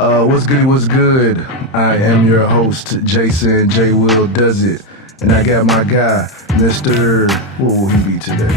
What's good, what's good? I am your host, Jason J. Will Does It. And I got my guy, Mr. What will he be today?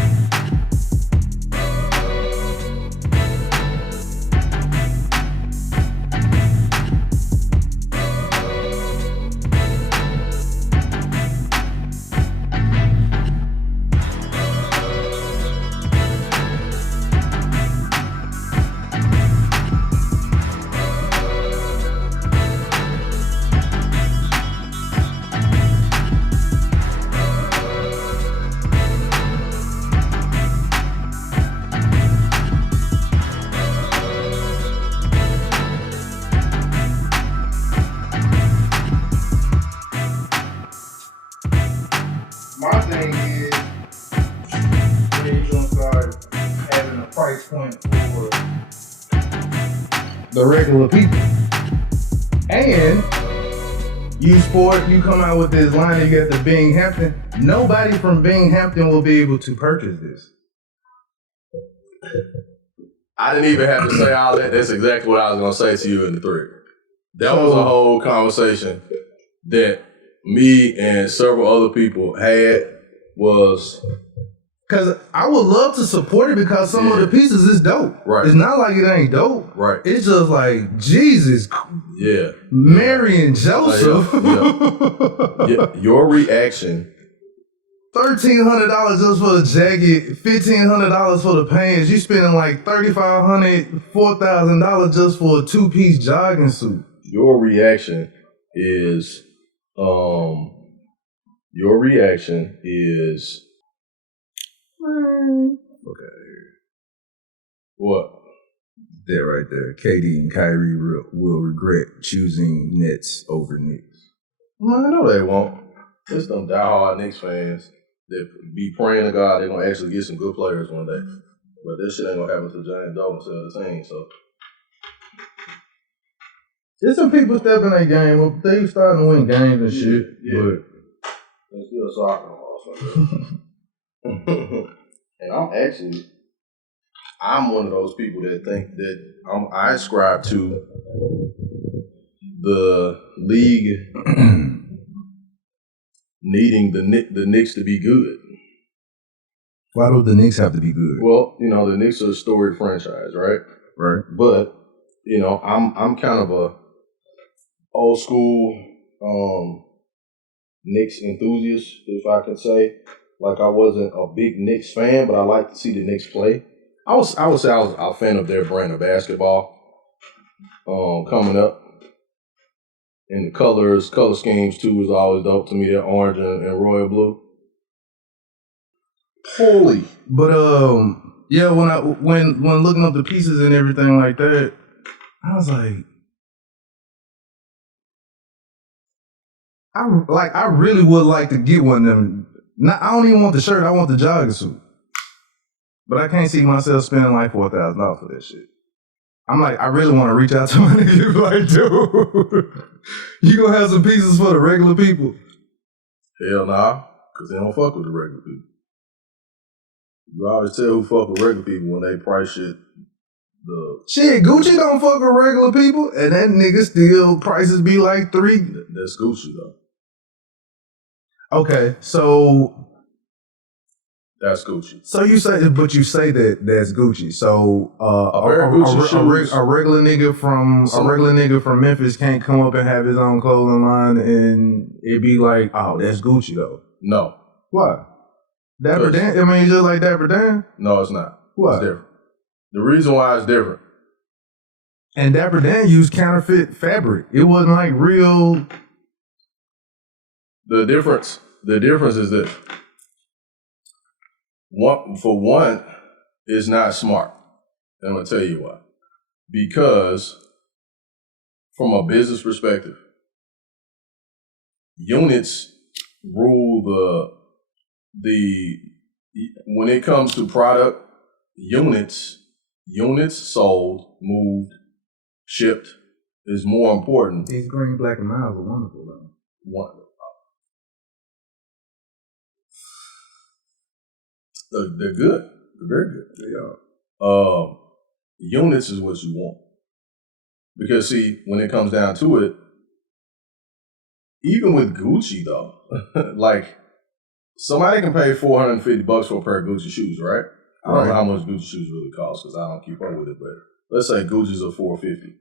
My thing is, when you gonna start having a price point for the regular people, and you come out with this line that you got the Binghampton. Nobody from Binghampton will be able to purchase this. I didn't even have to say all that. That's exactly what I was gonna say to you in the thread. That was a whole conversation that me and several other people had was because I would love to support it because some of the pieces is dope. Right. It's not like it ain't dope. Right. It's just like Jesus. Yeah. Mary and Joseph. Yeah. Your reaction. $1,300 just for the jacket, $1,500 for the pants. You spending like $3,500, $4,000 just for a two-piece jogging suit. Your reaction is Okay. What? That right there. KD and Kyrie will regret choosing Nets over Knicks. Well, I know they won't. It's them diehard Knicks fans that be praying to God they're gonna actually get some good players one day. But this shit ain't gonna happen to James Dolan sell the team, so. There's some people stepping their game up. They starting to win games and shit. Yeah. But It's still soccer also. And I'm one of those people that think that I ascribe to the league needing the Knicks to be good. Why do the Knicks have to be good? Well, the Knicks are a storied franchise, right? Right. But I'm kind of a old school Knicks enthusiast, if I can say. Like I wasn't a big Knicks fan, but I like to see the Knicks play. I would say I was a fan of their brand of basketball. Coming up. And the color schemes too was always dope to me. That orange and royal blue. Holy. But yeah, when looking up the pieces and everything like that, I was like, I really would like to get one of them. I don't even want the shirt. I want the jogging suit. But I can't see myself spending like $4,000 for that shit. I'm like, I really want to reach out to my nigga like, dude, you gonna have some pieces for the regular people? Hell nah, because they don't fuck with the regular people. You always tell who fuck with regular people when they price shit. Shit, Gucci don't fuck with regular people, and that nigga still prices be like $3. That's Gucci though. Okay, so that's Gucci. So you say that that's Gucci. So a regular nigga from Memphis can't come up and have his own clothing line, and it be like, oh, that's Gucci though. No. Why? Dapper Dan? I mean, just like Dapper Dan? No, it's not. Why? It's different. The reason why it's different. And Dapper Dan used counterfeit fabric. It wasn't like real. The difference is this. For one, it's not smart. And I'm going to tell you why. Because from a business perspective, units rule when it comes to product, units sold, moved, shipped is more important. These green, black, and miles are wonderful though. They're good. They're very good. They are. Units is what you want. Because see, when it comes down to it, even with Gucci though, like somebody can pay $450 for a pair of Gucci shoes, right? I don't know how much Gucci shoes really cost because I don't keep up with it, but let's say Gucci's are $450.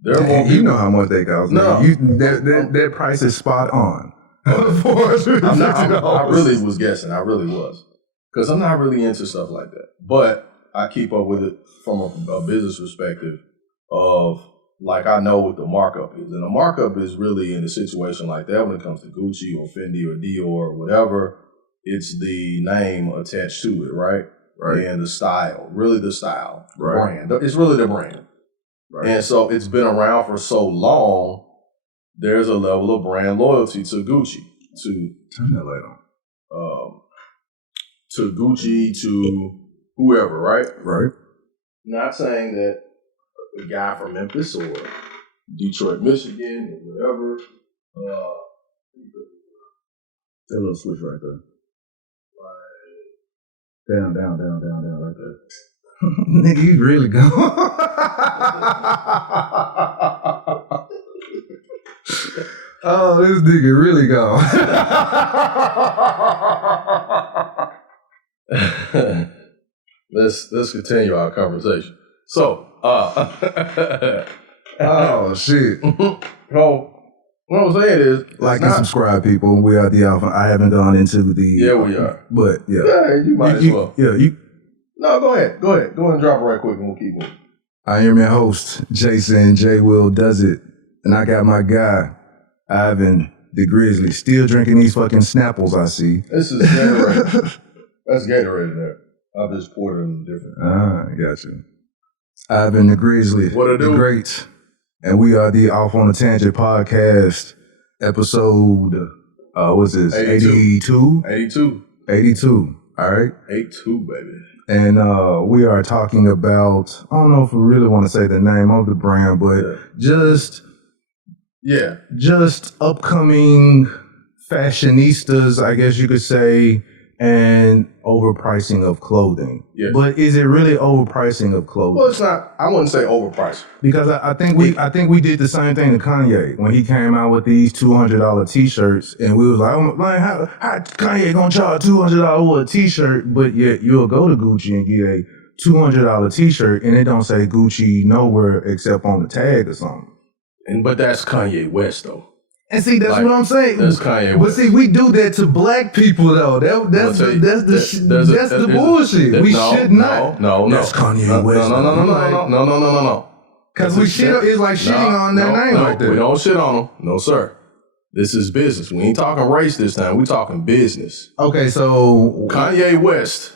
There are more people. You know how much they cost. No, that price is spot on. I really was guessing. I really was. Because I'm not really into stuff like that. But I keep up with it from a business perspective of, like, I know what the markup is. And the markup is really in a situation like that when it comes to Gucci or Fendi or Dior or whatever, it's the name attached to it, right? Right. And the style. Really the style. Right. Brand. It's really the brand. Right. And so it's been around for so long, there's a level of brand loyalty to Gucci. Turn that light on. To Gucci, to whoever, right? Right. Not saying that a guy from Memphis or Detroit, Michigan, or whatever. That little switch right there. Down, right there. Nigga, you really go. Oh, this nigga really gone. Let's continue our conversation. So, oh shit. So, what I'm saying is, like and subscribe, people. We are the Alpha. I haven't gone into the. Yeah, we are. But yeah, you might as well. You. No, go ahead. Go ahead and drop it right quick, and we'll keep moving. I am your host, Jason JWILLDOESTV, and I got my guy, Ivan the Grizzly, still drinking these fucking Snapples. I see. This is Gatorade. That's Gatorade there. I'll just pour it in different. Got you. Ivan the Grizzly, what the great, and we are the Off on a Tangent podcast, episode. What's this? 82. 82. All right. 82, baby. And we are talking about, I don't know if we really want to say the name of the brand, but just upcoming fashionistas, I guess you could say, and overpricing of clothing. Yeah. But is it really overpricing of clothing? Well, it's not. I wouldn't say overpriced. Because I think we did the same thing to Kanye when he came out with these $200 t-shirts, and we was like, oh, man, how Kanye gonna charge $200 for a t-shirt? But yet you'll go to Gucci and get a $200 t-shirt, and it don't say Gucci nowhere except on the tag or something. But that's Kanye West though. And see, that's what I'm saying. That's Kanye West. But see, we do that to black people though. That's the bullshit. We should not. No. That's Kanye West. No. Because we shit. It's like shitting on their name like that. We don't shit on them. No, sir. This is business. We ain't talking race this time. We talking business. Okay, so Kanye West,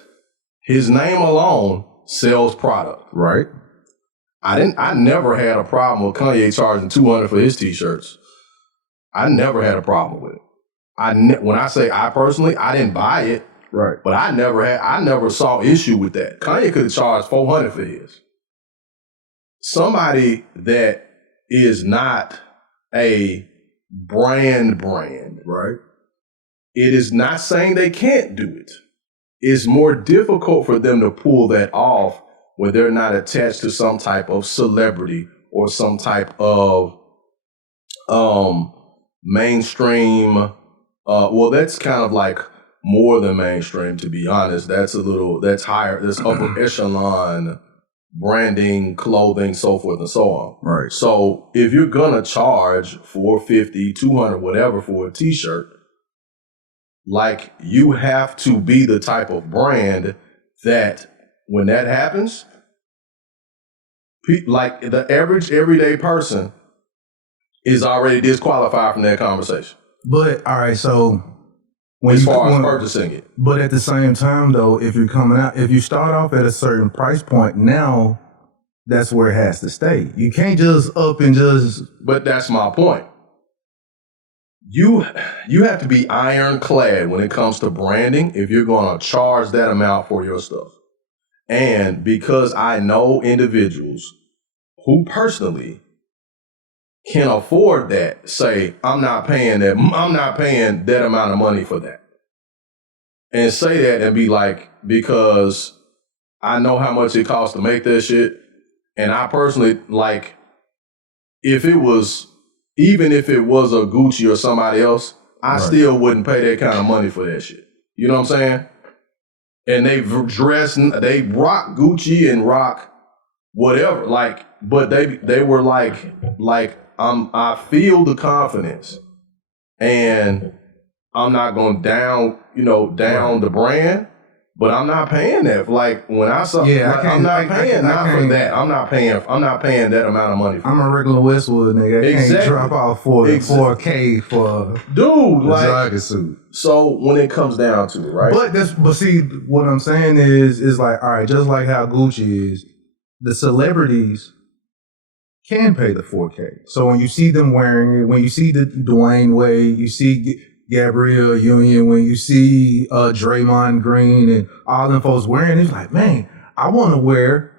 his name alone sells product. Right. I never had a problem with Kanye charging $200 for his t-shirts. I never had a problem with it. When I say I personally, I didn't buy it. Right. But I never saw issue with that. Kanye could have charged $400 for his. Somebody that is not a brand, right? It is not saying they can't do it. It's more difficult for them to pull that off when they're not attached to some type of celebrity or some type of mainstream. Well, that's kind of like more than mainstream, to be honest. That's higher, that's upper echelon branding, clothing, so forth and so on. Right. So if you're gonna charge $450, $200, whatever for a t-shirt, like, you have to be the type of brand that when that happens, like the average everyday person is already disqualified from that conversation. But all right, so as far as purchasing it. But at the same time, though, if you're coming out, if you start off at a certain price point, now that's where it has to stay. You can't just up and just. But that's my point. You have to be ironclad when it comes to branding if you're going to charge that amount for your stuff. And because I know individuals who personally can afford that, say, I'm not paying that amount of money for that. And say that and be like, because I know how much it costs to make that shit, and I personally, like, even if it was a Gucci or somebody else, I still wouldn't pay that kind of money for that shit. You know what I'm saying? And they rock Gucci and rock whatever, like, but they were like I feel the confidence, and I'm not going down the brand, but I'm not paying that. Like when I saw, I'm not paying for that. I'm not paying that amount of money. I'm a regular Westwood nigga. I can't drop off for 4K for dude, like jogging suit. So when it comes down to it, right? But see, what I'm saying is like, all right, just like how Gucci is, the celebrities can pay the 4K. So when you see them wearing it, when you see the Dwayne Wade, you see Gabrielle Union, when you see Draymond Green and all them folks wearing it, it's like, man, I want to wear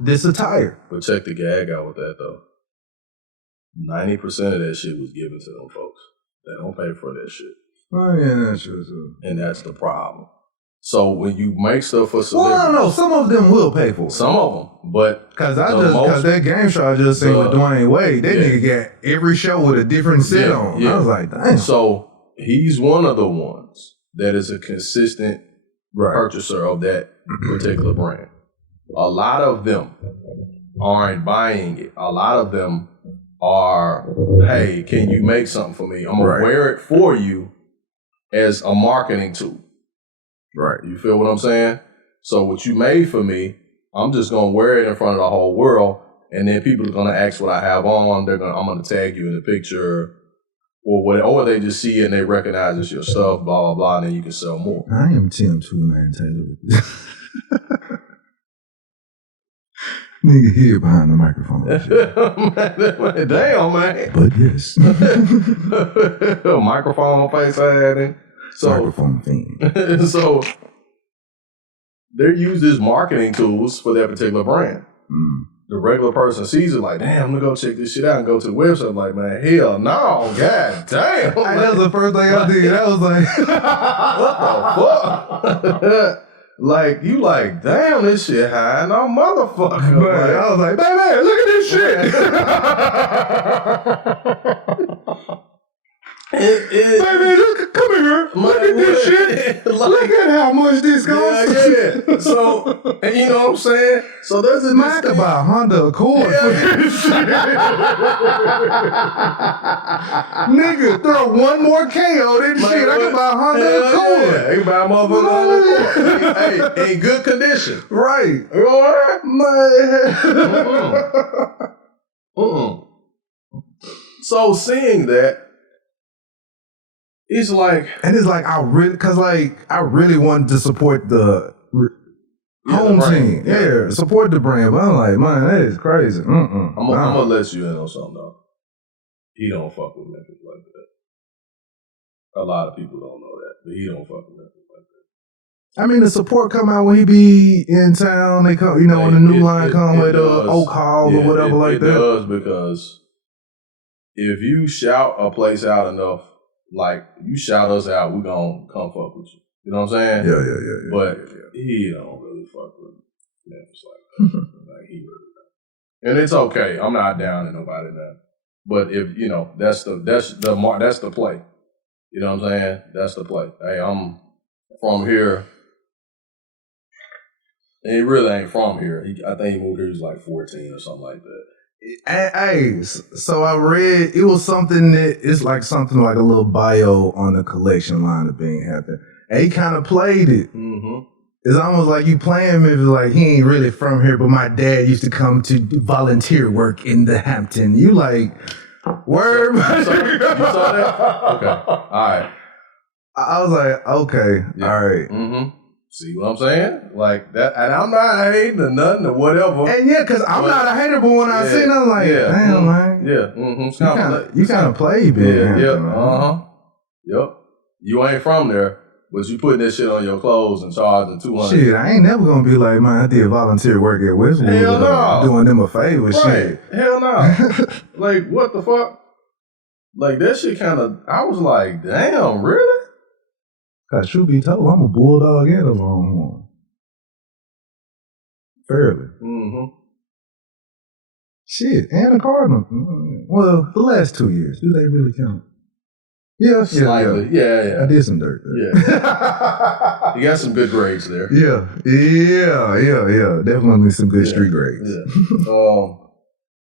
this attire. But check the gag out with that though. 90% of that shit was given to them folks. They don't pay for that shit. Oh yeah, that's true too. And that's the problem. So when you make stuff for celebrities, well, no, some of them will pay for it. Some of them, but because that game show I just seen with Dwayne Wade, that nigga got every show with a different set on. I was like, damn. So he's one of the ones that is a consistent purchaser of that particular brand. A lot of them aren't buying it. A lot of them are, hey, can you make something for me? I'm gonna wear it for you as a marketing tool. Right. You feel what I'm saying? So what you made for me, I'm just gonna wear it in front of the whole world, and then people are gonna ask what I have on. I'm gonna tag you in the picture, or whatever, or they just see it and they recognize it's your stuff, blah blah blah, and then you can sell more. I am Tim too, man. Taylor. Nigga here behind the microphone. Damn, man. But yes. Microphone face adding. Microphone theme. So they use these marketing tools for that particular brand. The regular person sees it like, damn, I'm gonna go check this shit out and go to the website. Like, man, hell no, god damn. That was the first thing I did. I was like, what the fuck? Like, you like, damn, this shit high, no motherfucker. Man, like, I was like, baby, look at this shit. Baby, look, come here. Look at this shit. Look at how much this costs. Yeah. So, and you know what I'm saying? So there's a I could buy a Honda Accord for this shit. Nigga, throw one more K on this shit. I could buy a Honda Accord. Yeah, you can buy a motherfucker Honda Accord. Hey, in good condition. Right. You alright? Man. So seeing that, it's like, and it's like I really wanted to support the home team. Yeah, support the brand. But I'm like, man, that is crazy. I'm gonna let you in on something though. He don't fuck with Memphis like that. A lot of people don't know that, but he don't fuck with Memphis like that. I mean, the support come out when he be in town. They come, when the new line come with Oak Hall or whatever like that. It does, because if you shout a place out enough, like, you shout us out, we gonna come fuck with you. You know what I'm saying? Yeah. But he don't really fuck with Memphis like that. Like, he really don't. And it's okay. I'm not down to nobody now. But if that's the play. You know what I'm saying? That's the play. Hey, I'm from here. And he really ain't from here. I think he moved here. He was like 14 or something like that. Hey, so I read it was something that it's like something like a little bio on the collection line of being happy. And he kind of played it. It's almost like you playing me like he ain't really from here, but my dad used to come to volunteer work in the Hampton. You like, word? You saw that? Okay. All right. I was like, okay, all right. See what I'm saying? Like that, and I'm not hating or nothing or whatever. And because I'm not a hater, but when I see it, I'm like, damn, man. You kind of play, man. Yep. You ain't from there, but you putting that shit on your clothes and charging $200. Shit, I ain't never gonna be like, man, I did volunteer work at Westwood. Hell no. Doing them a favor, shit. Hell no. Like, what the fuck? Like, that shit kind of, I was like, damn, really? Cause truth be told, I'm a bulldog and a longhorn. Fairly. Shit, and a Cardinal. Well, the last 2 years, do they really count? Yeah, Slightly. Yeah. I did some dirt there. Yeah. You got some good grades there. Yeah. Definitely some good street grades. Yeah.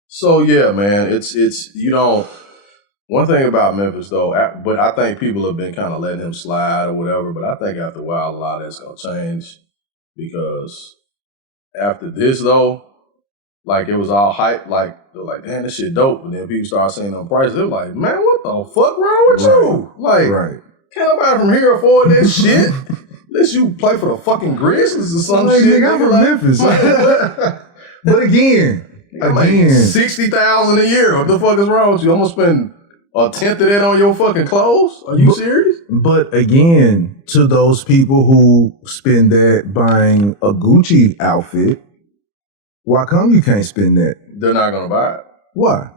So yeah, man, it's one thing about Memphis though, but I think people have been kind of letting him slide or whatever, but I think after a while a lot of that's gonna change because after this though, like it was all hype, like they're like, damn, this shit dope, and then people start seeing on prices, they're like, man, what the fuck wrong with you? Like, can't nobody from here afford this shit? Unless you play for the fucking Grizzlies or some shit. Nigga, I'm from Memphis. But again, like $60,000 a year. What the fuck is wrong with you? I'm gonna spend a tenth of that on your fucking clothes? Are you serious? But again, to those people who spend that buying a Gucci outfit, why come you can't spend that? They're not gonna buy it. Why?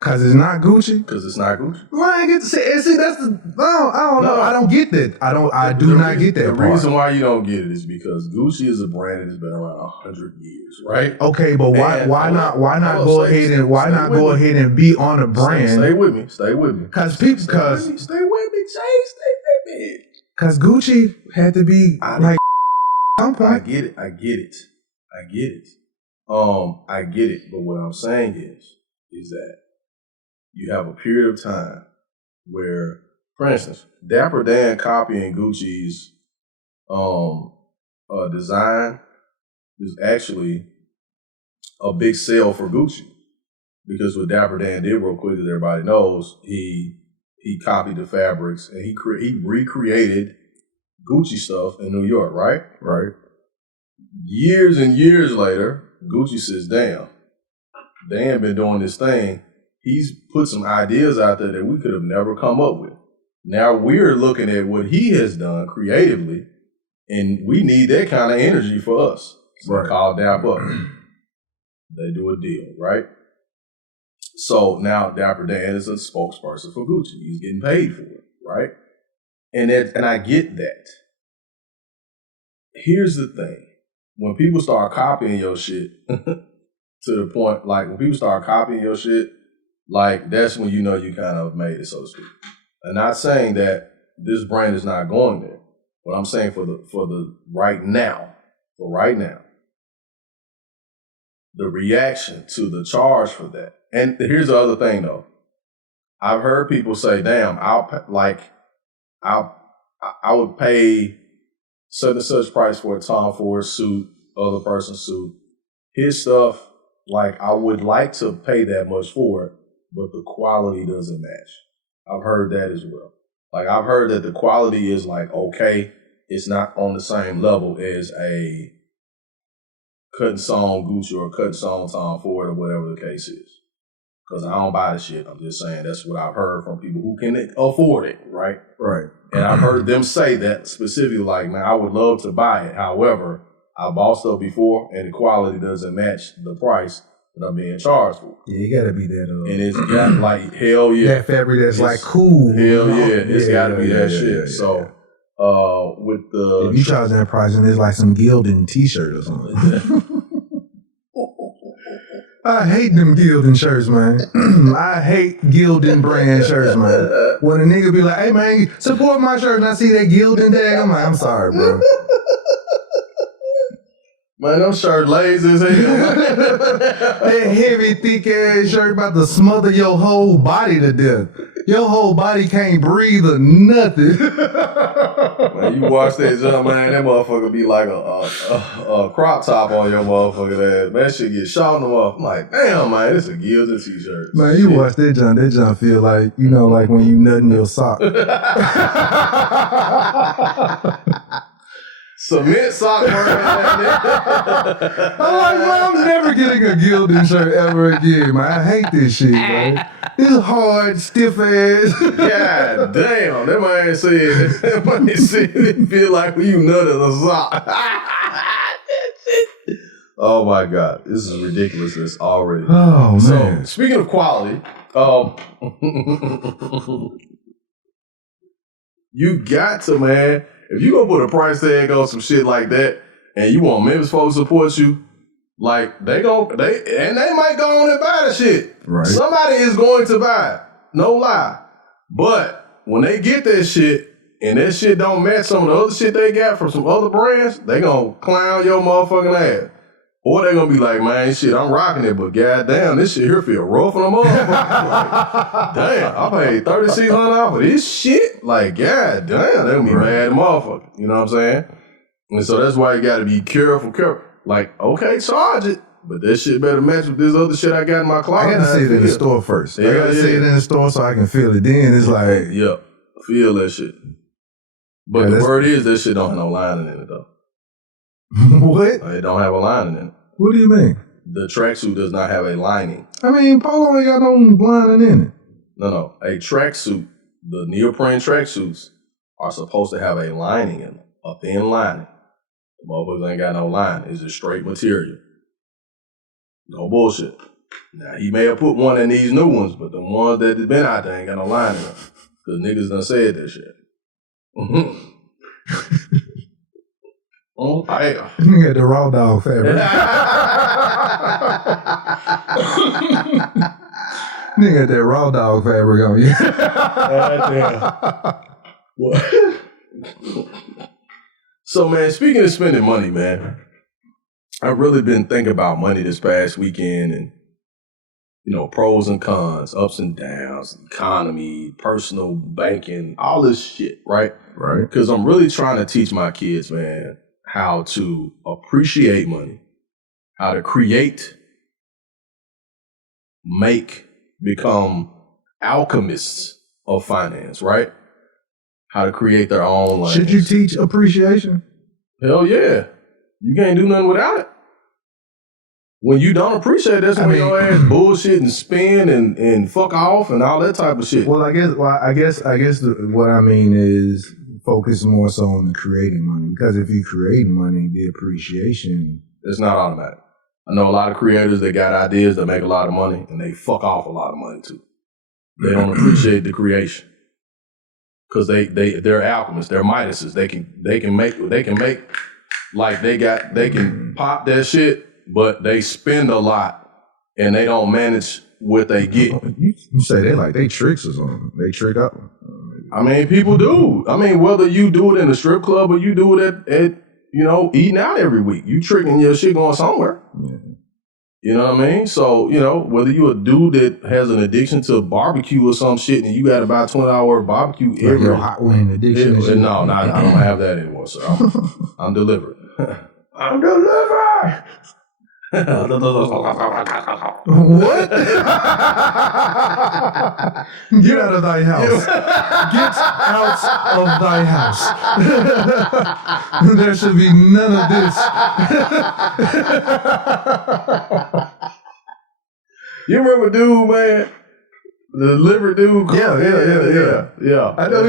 Cause it's not Gucci? Because it's not Gucci. Well, I ain't get to see that's the I don't know. I don't get that. I do not get that. The reason why you don't get it is because Gucci is a brand that has been around 100 years, right? Okay, but why not go ahead and be on a brand? Stay with me. Stay with me. Stay with me, Jay. Stay with me. Cause Gucci had to be like I get it. I get it. But what I'm saying is that you have a period of time where, for instance, Dapper Dan copying Gucci's design is actually a big sale for Gucci. Because what Dapper Dan did real quick, as everybody knows, he copied the fabrics and he recreated Gucci stuff in New York, right? Right. Years and years later, Gucci says, damn, Dan been doing this thing. He's put some ideas out there that we could have never come up with. Now we're looking at what he has done creatively, and we need that kind of energy for us. So right. Call Dapper. They do a deal, right? So now Dapper Dan is a spokesperson for Gucci. He's getting paid for it, right? And I get that. Here's the thing. When people start copying your shit to the point, like when people start copying your shit, like that's when you know you kind of made it, so to speak. I'm not saying that this brand is not going there. But I'm saying for the right now, the reaction to the charge for that. And here's the other thing though. I've heard people say, damn, I would pay such and such price for a Tom Ford suit, other person's suit. His stuff, like I would like to pay that much for it, but the quality doesn't match. I've heard that as well. Like I've heard that the quality is like, okay, it's not on the same level as a cut and sewn Gucci or cut and sewn Tom Ford or whatever the case is. Because I don't buy the shit. I'm just saying that's what I've heard from people who can afford it, right? Right. And I've heard them say that specifically, like, man, I would love to buy it. However, I bought stuff before and the quality doesn't match the price that I'm being charged for. Yeah, you gotta be that. And it's got like, hell yeah. That fabric that's like cool. Hell yeah. It's gotta be that shit. So, with the... If you charge that price and it's like some Gildan t-shirt or something. I hate them Gildan shirts, man. I hate Gildan brand shirts, man. When a nigga be like, hey, man, support my shirt, and I see that Gildan tag, I'm like, I'm sorry, bro. Man, them shirt lazy as hell. That heavy, thick-ass shirt about to smother your whole body to death. Your whole body can't breathe or nothing. Man, you watch that jump, man, that motherfucker be like a crop top on your motherfucking ass. Man, that shit get shot in the mouth. I'm like, damn, man, this is a Gildan t-shirt. Man, you watch that jump feel like, you know, like when you nutting your sock. Cement sock wearing that. I'm like, man, I'm never getting a Gildan shirt ever again, man. I hate this shit, man. This hard, stiff ass. God damn, that man said it feel like when you nutted a sock. Oh my God, this is ridiculousness already. Oh man. So speaking of quality, you got to, man. If you gonna put a price tag on some shit like that, and you want Memphis folks to support you, Like they might go on and buy the shit. Right. Somebody is going to buy it. No lie. But when they get that shit and that shit don't match some of the other shit they got from some other brands, they gonna clown your motherfucking ass. Or they gonna be like, man, shit, I'm rocking it, but goddamn, this shit here feel rough on the motherfucker. Like, damn, I paid $3,600 for this shit. Like, goddamn, they gonna be mad motherfucker. You know what I'm saying? And so that's why you gotta be careful. Like, okay, charge it, but that shit better match with this other shit I got in my closet. I gotta see it in the store first. Yeah, I gotta see it in the store so I can feel it. Then it's like, yeah, feel that shit. But the word is that shit don't have no lining in it though. What? It don't have a lining in it. What do you mean? The tracksuit does not have a lining. I mean, polo ain't got no lining in it. No. A tracksuit, the neoprene tracksuits are supposed to have a lining in them, a thin lining. The motherfuckers ain't got no lining. It's just straight material. No bullshit. Now, he may have put one in these new ones, but the ones that has been out there ain't got no lining in them. Because niggas done said that shit. Oh, damn. You had the raw dog fabric. Nigga had that raw dog fabric on you. What? So, man, speaking of spending money, man, I've really been thinking about money this past weekend and, you know, pros and cons, ups and downs, economy, personal banking, all this shit, right? Right. Because I'm really trying to teach my kids, man, how to appreciate money, how to create, make, become alchemists of finance, right? How to create their own lane. Should you teach appreciation? Hell yeah. You can't do nothing without it. When you don't appreciate it, that's when your ass bullshit and spin and fuck off and all that type of shit. Well, I guess what I mean is focus more so on the creating money, because if you create money, the appreciation, it's not automatic. I know a lot of creators that got ideas that make a lot of money and they fuck off a lot of money too. They don't appreciate the creation. Cause they're alchemists, they're Midases. They can make like they can pop that shit, but they spend a lot and they don't manage what they get. You say they tricks or something. They trick up. I mean, people do. I mean, whether you do it in a strip club or you do it at you know, eating out every week, you tricking your shit going somewhere. Yeah. You know what I mean? So, you know, whether you a dude that has an addiction to barbecue or some shit and you got about $20 barbecue every your hot wing addiction. No, I don't have that anymore, sir. I'm delivered. I'm delivered. What? Get out of thy house. Get out of thy house. There should be none of this. You remember dude, man? The liver dude? Yeah. I know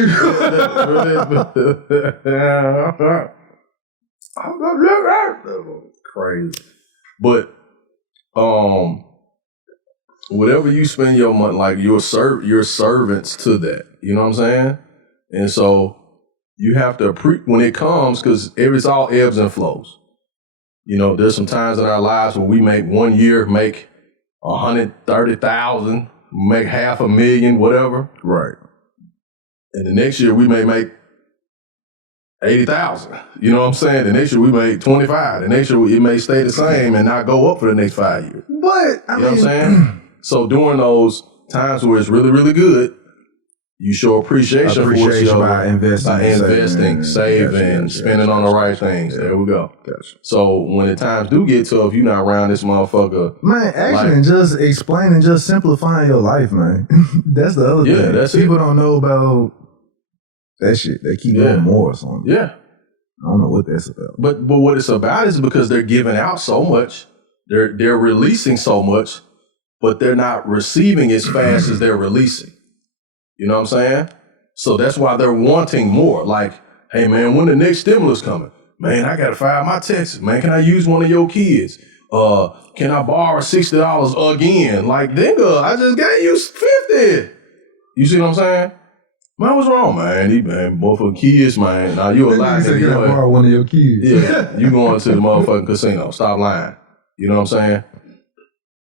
I'm delivered. Crazy. But whatever you spend your money, like you're servants to that. You know what I'm saying? And so you have to when it comes, because it's all ebbs and flows. You know, there's some times in our lives where we make 1 year make 130,000, make $500,000, whatever. Right. And the next year we may make 80,000. You know what I'm saying? The next year we make 25. The next year it may stay the same and not go up for the next 5 years. But you know what I'm saying? So during those times where it's really, really good, you show appreciation for by investing, saving, spending on the right things. Yeah. There we go. Gotcha. So when the times do get tough, you're not around this motherfucker. Man, actually, just explaining, just simplifying your life, man. That's the other thing. That's people don't know about that shit. They keep going more or something. Yeah. I don't know what that's about. But what it's about is because they're giving out so much, they're releasing so much, but they're not receiving as fast as they're releasing. You know what I'm saying? So that's why they're wanting more. Like, hey man, when the next stimulus coming? Man, I gotta file my taxes. Man, can I use one of your kids? Can I borrow $60 again? Like, nigga, I just gave you 50. You see what I'm saying? Man, what's wrong, man? Both for kids, man. Now you a lie. You said you gotta borrow one of your kids. Yeah, you going to the motherfucking casino. Stop lying. You know what I'm saying?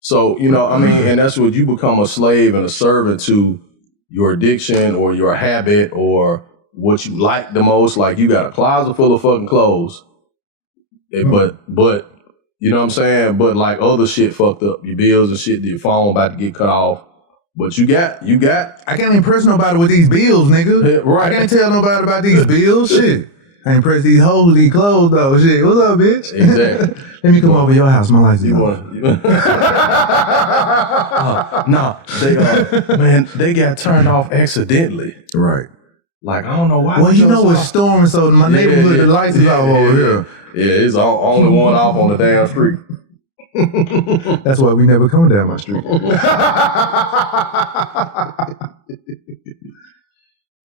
So, you know, I mean, and that's what you become a slave and a servant to your addiction or your habit or what you like the most. Like you got a closet full of fucking clothes. But you know what I'm saying? But like other shit fucked up. Your bills and shit, your phone about to get cut off. But you got. I can't impress nobody with these bills, nigga. Yeah, right. I can't tell nobody about these bills. Shit. I ain't impressed these hoes with these clothes though. Shit. What's up, bitch? Exactly. Let me come over to your house. My lights is You on. want? They got turned off accidentally. Right. Like I don't know why. Well, you know it's storming, so my neighborhood, the lights is off over here. Yeah, it's only one off on the damn street. That's why we never come down my street.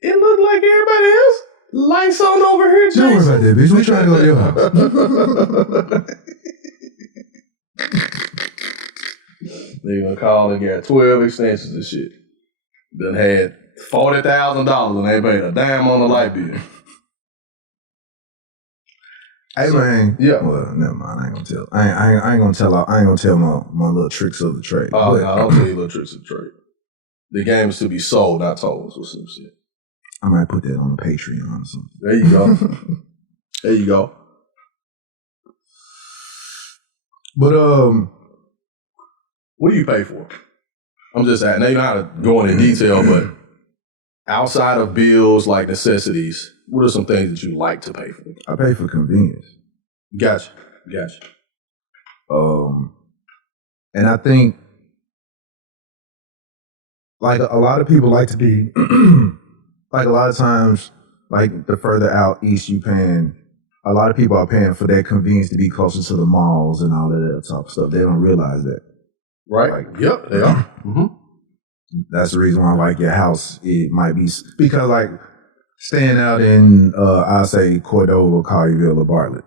It looked like everybody else. Lights on over here, Jason. Don't worry about that, bitch. We trying to go to your house. They gonna call and get 12 extensions and shit. Done had $40,000 and they paid a dime on the light bill. Hey man, yeah. Well, never mind. I ain't gonna tell. I ain't gonna tell. I ain't gonna tell my little tricks of the trade. Oh, no, I don't tell you little tricks of the trade. The game is to be sold, not told, or some shit. I might put that on the Patreon or something. There you go. There you go. But what do you pay for? I'm just asking. Now you don't have to go into detail, but outside of bills like necessities, what are some things that you like to pay for? I pay for convenience. Gotcha. And I think like a lot of people like to be like a lot of times, like the further out east you paying, a lot of people are paying for that convenience to be closer to the malls and all of that type of stuff. They don't realize that. Right. Like, yep, they are. Mm-hmm. That's the reason why, like, your house, it might be, because, like, staying out in, I'll say, Cordova, Collierville, or Bartlett,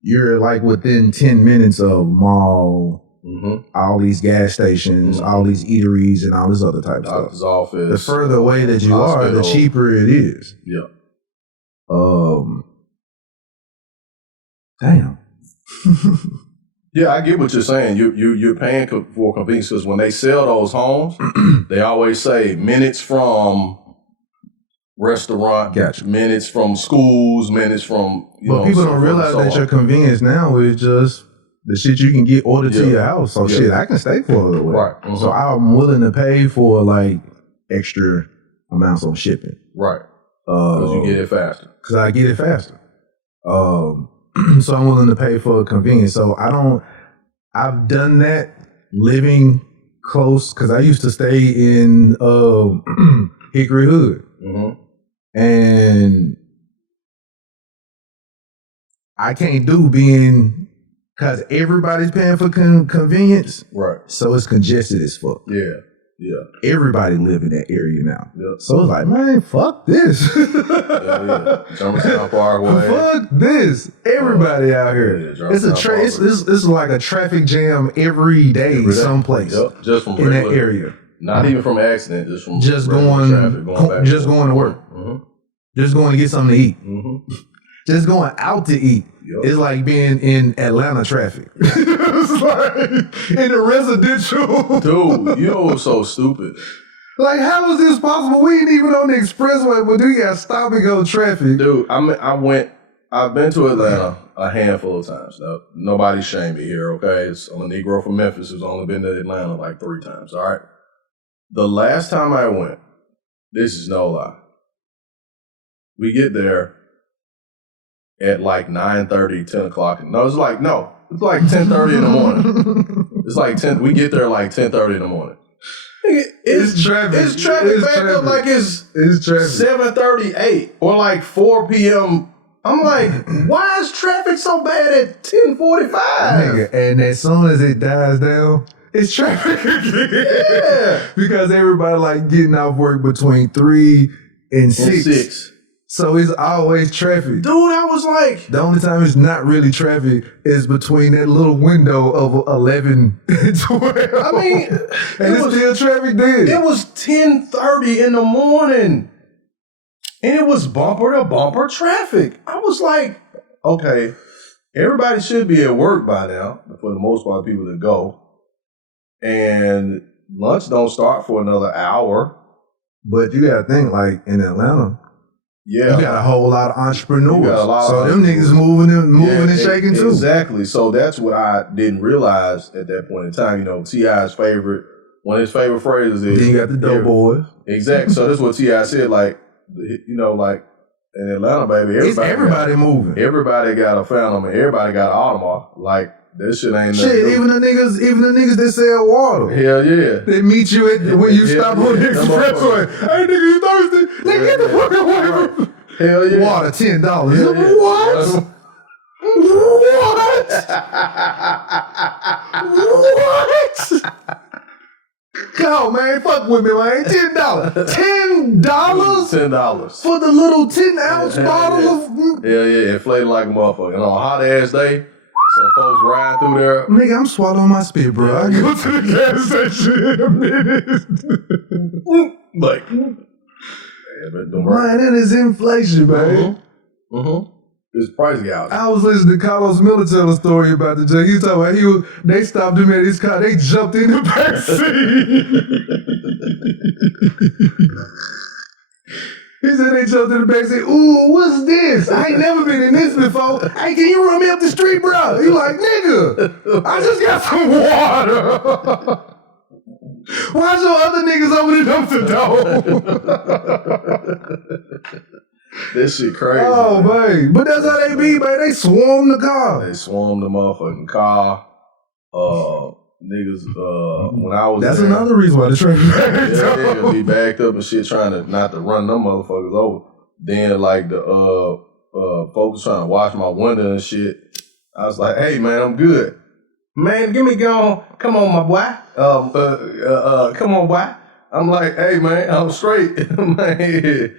you're, like, within 10 minutes of mall, all these gas stations, all these eateries, and all this other type of stuff. Doctor's office. The further away that you are, the cheaper it is. Yeah. Damn. Yeah, I get what you're saying. You're paying for convenience because when they sell those homes, they always say minutes from restaurant, minutes from schools, minutes from But people don't realize that your convenience now is just the shit you can get ordered to your house. So shit, I can stay for a little while. Right. So I'm willing to pay for like extra amounts on shipping. Right. Because you get it faster. Because I get it faster. So I'm willing to pay for convenience. So I've done that living close, because I used to stay in Hickory Hood. And I can't do being, because everybody's paying for convenience. Right. So it's congested as fuck. Yeah. Yeah. Everybody live in that area now. Yep. So it's like, man, fuck this. Jumperstown Parkway. Fuck this. Everybody out here. It's it's like a traffic jam every day someplace. Yep. Just from in that area. Not even from accident, just from going traffic, going to work. Just going to get something to eat. Just going out to eat. Yep. It's like being in Atlanta traffic. It's like in the residential. Dude, you know what's so stupid? Like, how is this possible? We ain't even on the expressway, but we got stop and go traffic. Dude, I've been to Atlanta a handful of times. Now, nobody shame me here, okay? I'm a Negro from Memphis who's only been to Atlanta like 3 times, all right? The last time I went, this is no lie, we get there at like 9:30, 10 o'clock. No, it's like 10:30 in the morning. It's like 10, we get there like 10:30 in the morning. It's traffic. It's traffic back up like it's traffic. 7:38 or like 4 p.m. I'm like, why is traffic so bad at 10:45? Nigga, and as soon as it dies down, it's traffic again. Yeah. Because everybody like getting off work between 3 and 6. So it's always traffic. Dude, I was like... The only time it's not really traffic is between that little window of 11 and 12. I mean... And it's still traffic then. It was 10:30 in the morning. And it was bumper to bumper traffic. I was like, okay, everybody should be at work by now, for the most part, people that go. And lunch don't start for another hour. But you gotta think, like, in Atlanta, Yeah. you got a whole lot of entrepreneurs. You got a lot so of them niggas moving and shaking too. Exactly. So that's what I didn't realize at that point in time. You know, T.I.'s one of his favorite phrases is... Then you got the dope boys. Exactly. So that's what T.I. said, like, you know, like, in Atlanta, baby, everybody moving. Everybody got a Phantom and everybody got an Audemars. Like, that shit ain't nothing. Shit, even the niggas that sell water. Hell yeah. They meet you when you stop on the expressway. Hey, nigga, you thirsty? Nigga, get the fuck away from me. Hell yeah. Water, $10. Yeah. What? What? Go, man. Fuck with me, man. $10. $10? $10. For the little 10-ounce bottle of... Hell yeah. Inflated like a motherfucker. And on a hot-ass day, some folks riding through there. Nigga, I'm swallowing my spit, bro. I go to the gas station in a minute. Like... Man, it is inflation, man. It's pricey out. I was listening to Carlos Miller tell a story about the J. He was talking about they stopped him at his car. They jumped in the back seat. He said they jumped in the back seat. Ooh, what's this? I ain't never been in this before. Hey, can you run me up the street, bro? He like, nigga, I just got some water. Why's your other niggas opening up the door? This shit crazy. Oh, man. But that's how they be, man. They swarm the car. They swarm the motherfucking car. Niggas, when I was That's there, another reason why the train backed up. Yeah, be backed up and shit, trying to not to run them motherfuckers over. Then, like, the folks trying to wash my window and shit. I was like, hey, man, I'm good. Man, give me go. Come on, my boy. Come on, boy. I'm like, hey, man, I'm straight. Man,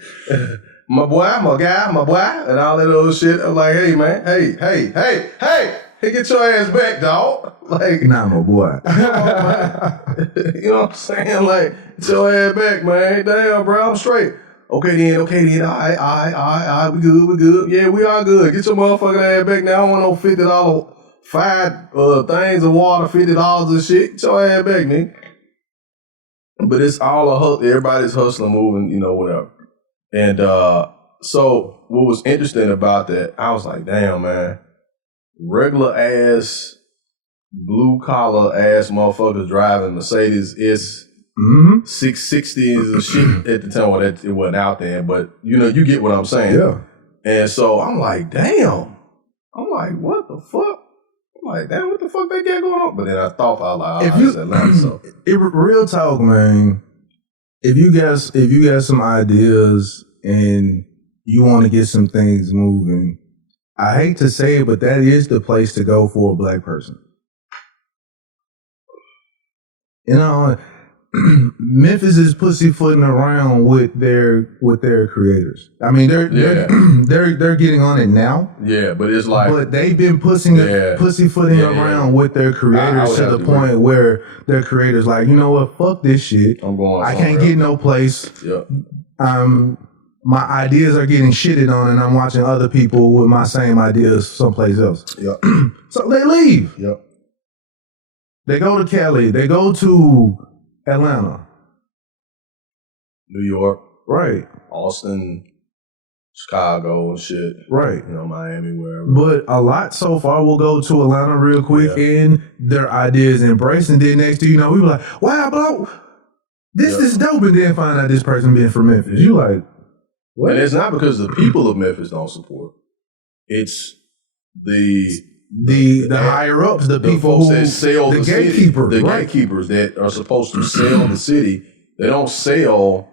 my boy, my guy, my boy, and all that other shit. I'm like, hey, man, hey, get your ass back, dog. Like, nah, my boy. Come on, man. You know what I'm saying? Like, get your ass back, man. Damn, bro, I'm straight. Okay, then, all right, we good. Yeah, we are good. Get your motherfucking ass back now. I don't want no $50 5 things of water, $50 and shit. Get your ass back, nigga. But it's all a hustle. Everybody's hustling, moving, you know, whatever. And so what was interesting about that, I was like, damn, man, regular ass, blue collar ass motherfuckers driving Mercedes is 660s and shit at the time. Well, it wasn't out there, but you know, you get what I'm saying. Yeah. And so I'm like, damn. I'm like, what the fuck? I'm like, damn, what the fuck they got going on? But then I thought, I was like, if you, Atlanta, so. Real talk, man. If you got some ideas and you want to get some things moving, I hate to say it, but that is the place to go for a black person. You know, Memphis is pussyfooting around with their creators. I mean, they're getting on it now. Yeah, but it's like, but they've been pussyfooting around with their creators to the point where their creators like, you know what, fuck this shit. I'm going. I can't get no place. Yep. My ideas are getting shitted on, and I'm watching other people with my same ideas someplace else. Yep. So they leave. Yep. They go to Cali. They go to Atlanta. New York. Right. Austin, Chicago and shit. Right. You know, Miami, wherever. But a lot so far will go to Atlanta real quick and their ideas embraced. And then next thing you know, we were like, wow, bro, this is dope. And then find out this person being from Memphis. You like, what? And it's not because the people of Memphis don't support. It's the higher ups, the people folks that sell the gatekeepers, city, the gatekeepers that are supposed to sell the city. They don't sell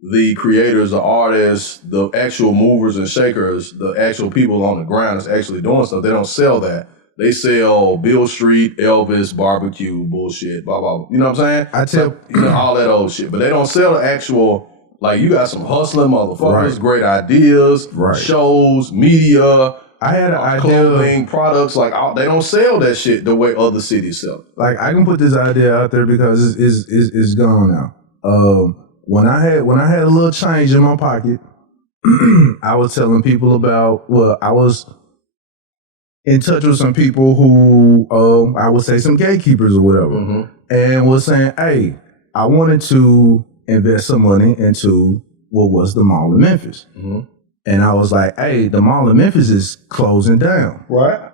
the creators, the artists, the actual movers and shakers, the actual people on the ground that's actually doing stuff. They don't sell that. They sell Bill Street, Elvis, barbecue, bullshit, blah, blah, blah. You know what I'm saying? I tell you know, all that old shit. But they don't sell the actual, like, you got some hustling motherfuckers, great ideas, shows, media. I had an idea. Clothing, products, like, they don't sell that shit the way other cities sell it. Like, I can put this idea out there because it's gone now. When I had a little change in my pocket, I was telling people about, in touch with some people who, I would say some gatekeepers or whatever, and was saying, hey, I wanted to invest some money into what was the mall in Memphis. And I was like, hey, the mall in Memphis is closing down. Right.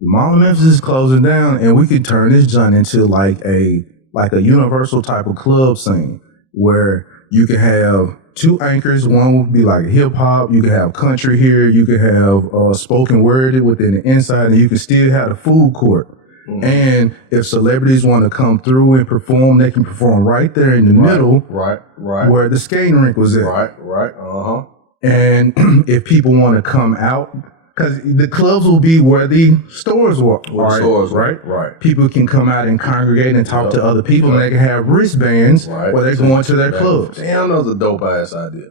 The mall in Memphis is closing down, and we could turn this joint into like a universal type of club scene where you can have two anchors. One would be like hip hop. You can have country here. You can have spoken word within the inside, and you can still have the food court. And if celebrities want to come through and perform, they can perform right there in the middle, right, where the skating rink was at. Right. And if people want to come out, because the clubs will be where the stores were, right? People can come out and congregate and talk to other people, and they can have wristbands where they're going to their clubs. Damn, that was a dope ass idea.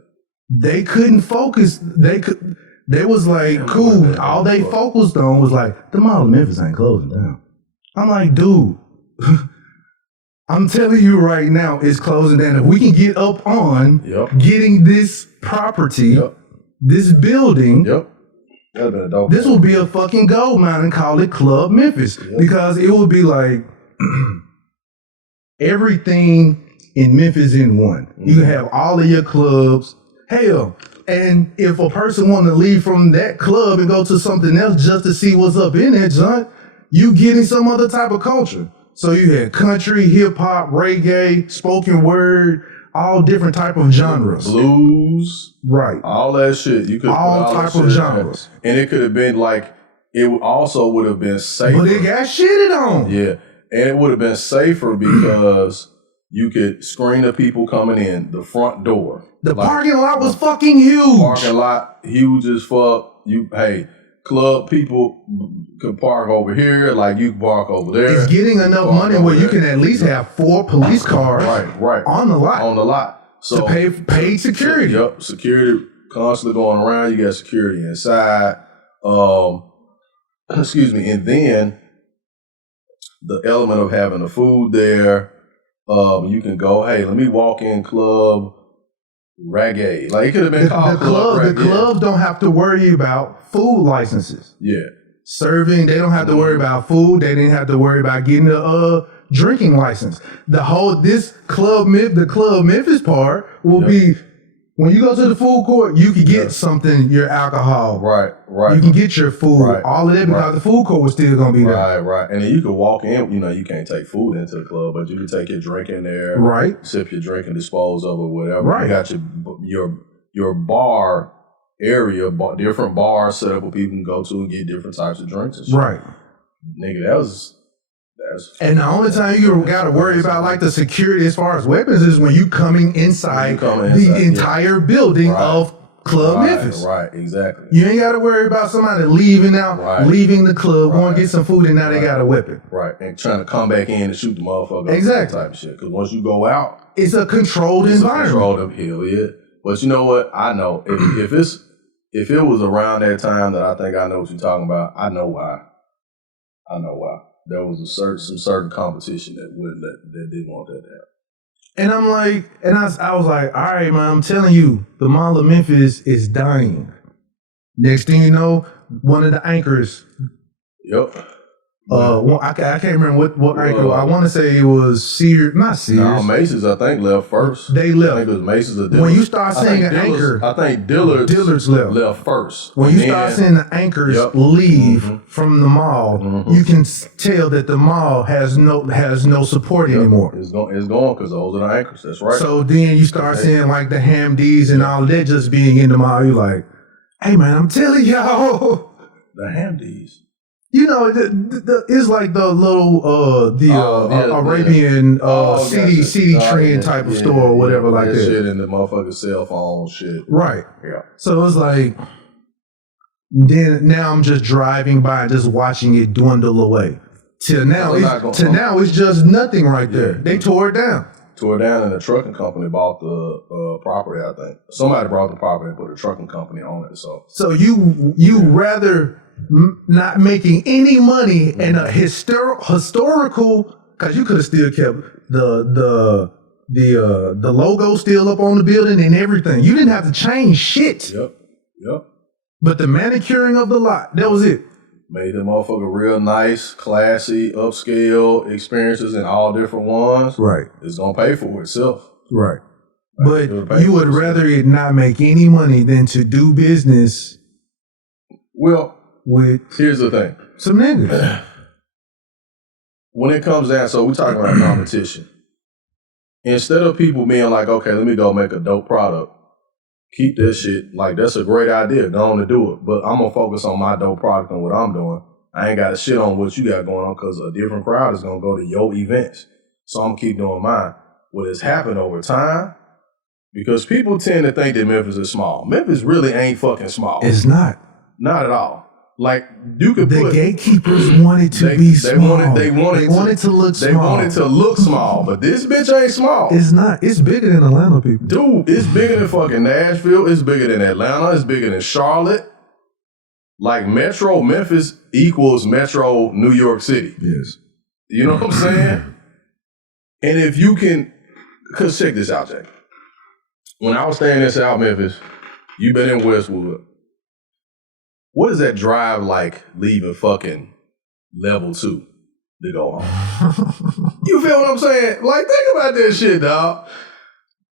They couldn't focus. They was like, cool. All they focused on was like, the mall of Memphis ain't closing down. I'm like, dude, I'm telling you right now, it's closing down. If we can get up on getting this property, this building, that'd been a dope. This will be a fucking gold mine and call it Club Memphis because it will be like everything in Memphis in one. You have all of your clubs. Hell, and if a person want to leave from that club and go to something else just to see what's up in that joint, you getting some other type of culture. So you had country, hip hop, reggae, spoken word, all different type of genres. Blues. Right. All that shit. You could all type of genres. And it could have been like, it also would have been safer. But it got shitted on. Yeah. And it would have been safer because you could screen the people coming in, the front door. The parking lot was fucking huge. Parking lot, huge as fuck. Club people could park over here, like you can park over there. It's getting enough money where you can at least have 4 police cars on the lot. On the lot. So to pay security. Security constantly going around. You got security inside. Excuse me. And then the element of having the food there. You can go, hey, let me walk in club reggae. Like it could have been called the clubs don't have to worry about food licenses. Yeah. Serving, they don't have to worry about food. They didn't have to worry about getting a drinking license. The Club Memphis part will be when you go to the food court, you can get something, your alcohol. Right. You can get your food. All of that because the food court was still gonna be there. Right. And then you can walk in, you can't take food into the club, but you can take your drink in there. Right. Sip your drink and dispose of it, whatever. Right. You got your bar area, different bars set up where people can go to and get different types of drinks and shit. Right. Nigga, that's and the only time you gotta worry about like the security as far as weapons is when you coming inside the entire building of Club Memphis. Right, exactly. You ain't gotta worry about somebody leaving the club, going to get some food, and now they got a weapon. Right, and trying to come back in and shoot the motherfucker. Exactly. Type of shit. Because once you go out, it's a controlled environment. Hell yeah. But you know what? I know if it was around that time that I think I know what you're talking about, I know why. There was some certain competition that didn't want that to happen. And I'm like, I was like, all right, man, I'm telling you, the Mall of Memphis is dying. Next thing you know, one of the anchors. Yep. I can't remember what anchor. I want to say it was Sears, not Sears. No, Macy's, I think, left first. They left. I think it was Macy's or Dillard's. When you start seeing an anchor, I think Dillard's left first. When you start seeing the anchors leave from the mall, you can tell that the mall has no support anymore. It's going because those are the anchors. That's right. So then you start seeing like the Hamdis and all of that just being in the mall. You're like, hey man, I'm telling y'all, the Hamdis. You know, it's like the little Arabian CD trend type of store or whatever like that. Shit in the motherfucking cell phone shit. Right. Yeah. So it's like, then now I'm just driving by and just watching it dwindle away. Till now, it's just nothing right there. They tore it down. And the trucking company bought the property, I think. Somebody bought the property and put a trucking company on it. So you rather not making any money in a historical, because you could have still kept the logo still up on the building and everything. You didn't have to change shit. Yep. But the manicuring of the lot, that was it. made them motherfucker real nice, classy, upscale experiences in all different ones. Right. It's gonna pay for itself. Right. But you would rather it not make any money than to do business. Well, with here's the thing. Some niggas. When it comes down, so we're talking about competition. Instead of people being like, okay, let me go make a dope product, keep that shit, like that's a great idea, go on to do it. But I'm gonna focus on my dope product and what I'm doing. I ain't got to shit on what you got going on because a different crowd is gonna go to your events. So I'm gonna keep doing mine. What has happened over time, because people tend to think that Memphis is small. Memphis really ain't fucking small. It's not. Not at all. Like you could the gatekeepers wanted to be small. They wanted to look small. They wanted to look small, but this bitch ain't small. It's not. It's bigger than Atlanta, people. Dude, it's bigger than fucking Nashville. It's bigger than Atlanta. It's bigger than Charlotte. Like Metro Memphis equals Metro New York City. Yes. You know what I'm saying? And if you can, cause check this out, Jay. When I was staying in South Memphis, you been in Westwood. What is that drive like leaving fucking level 2 to go home? You feel what I'm saying? Like, think about that shit, dog.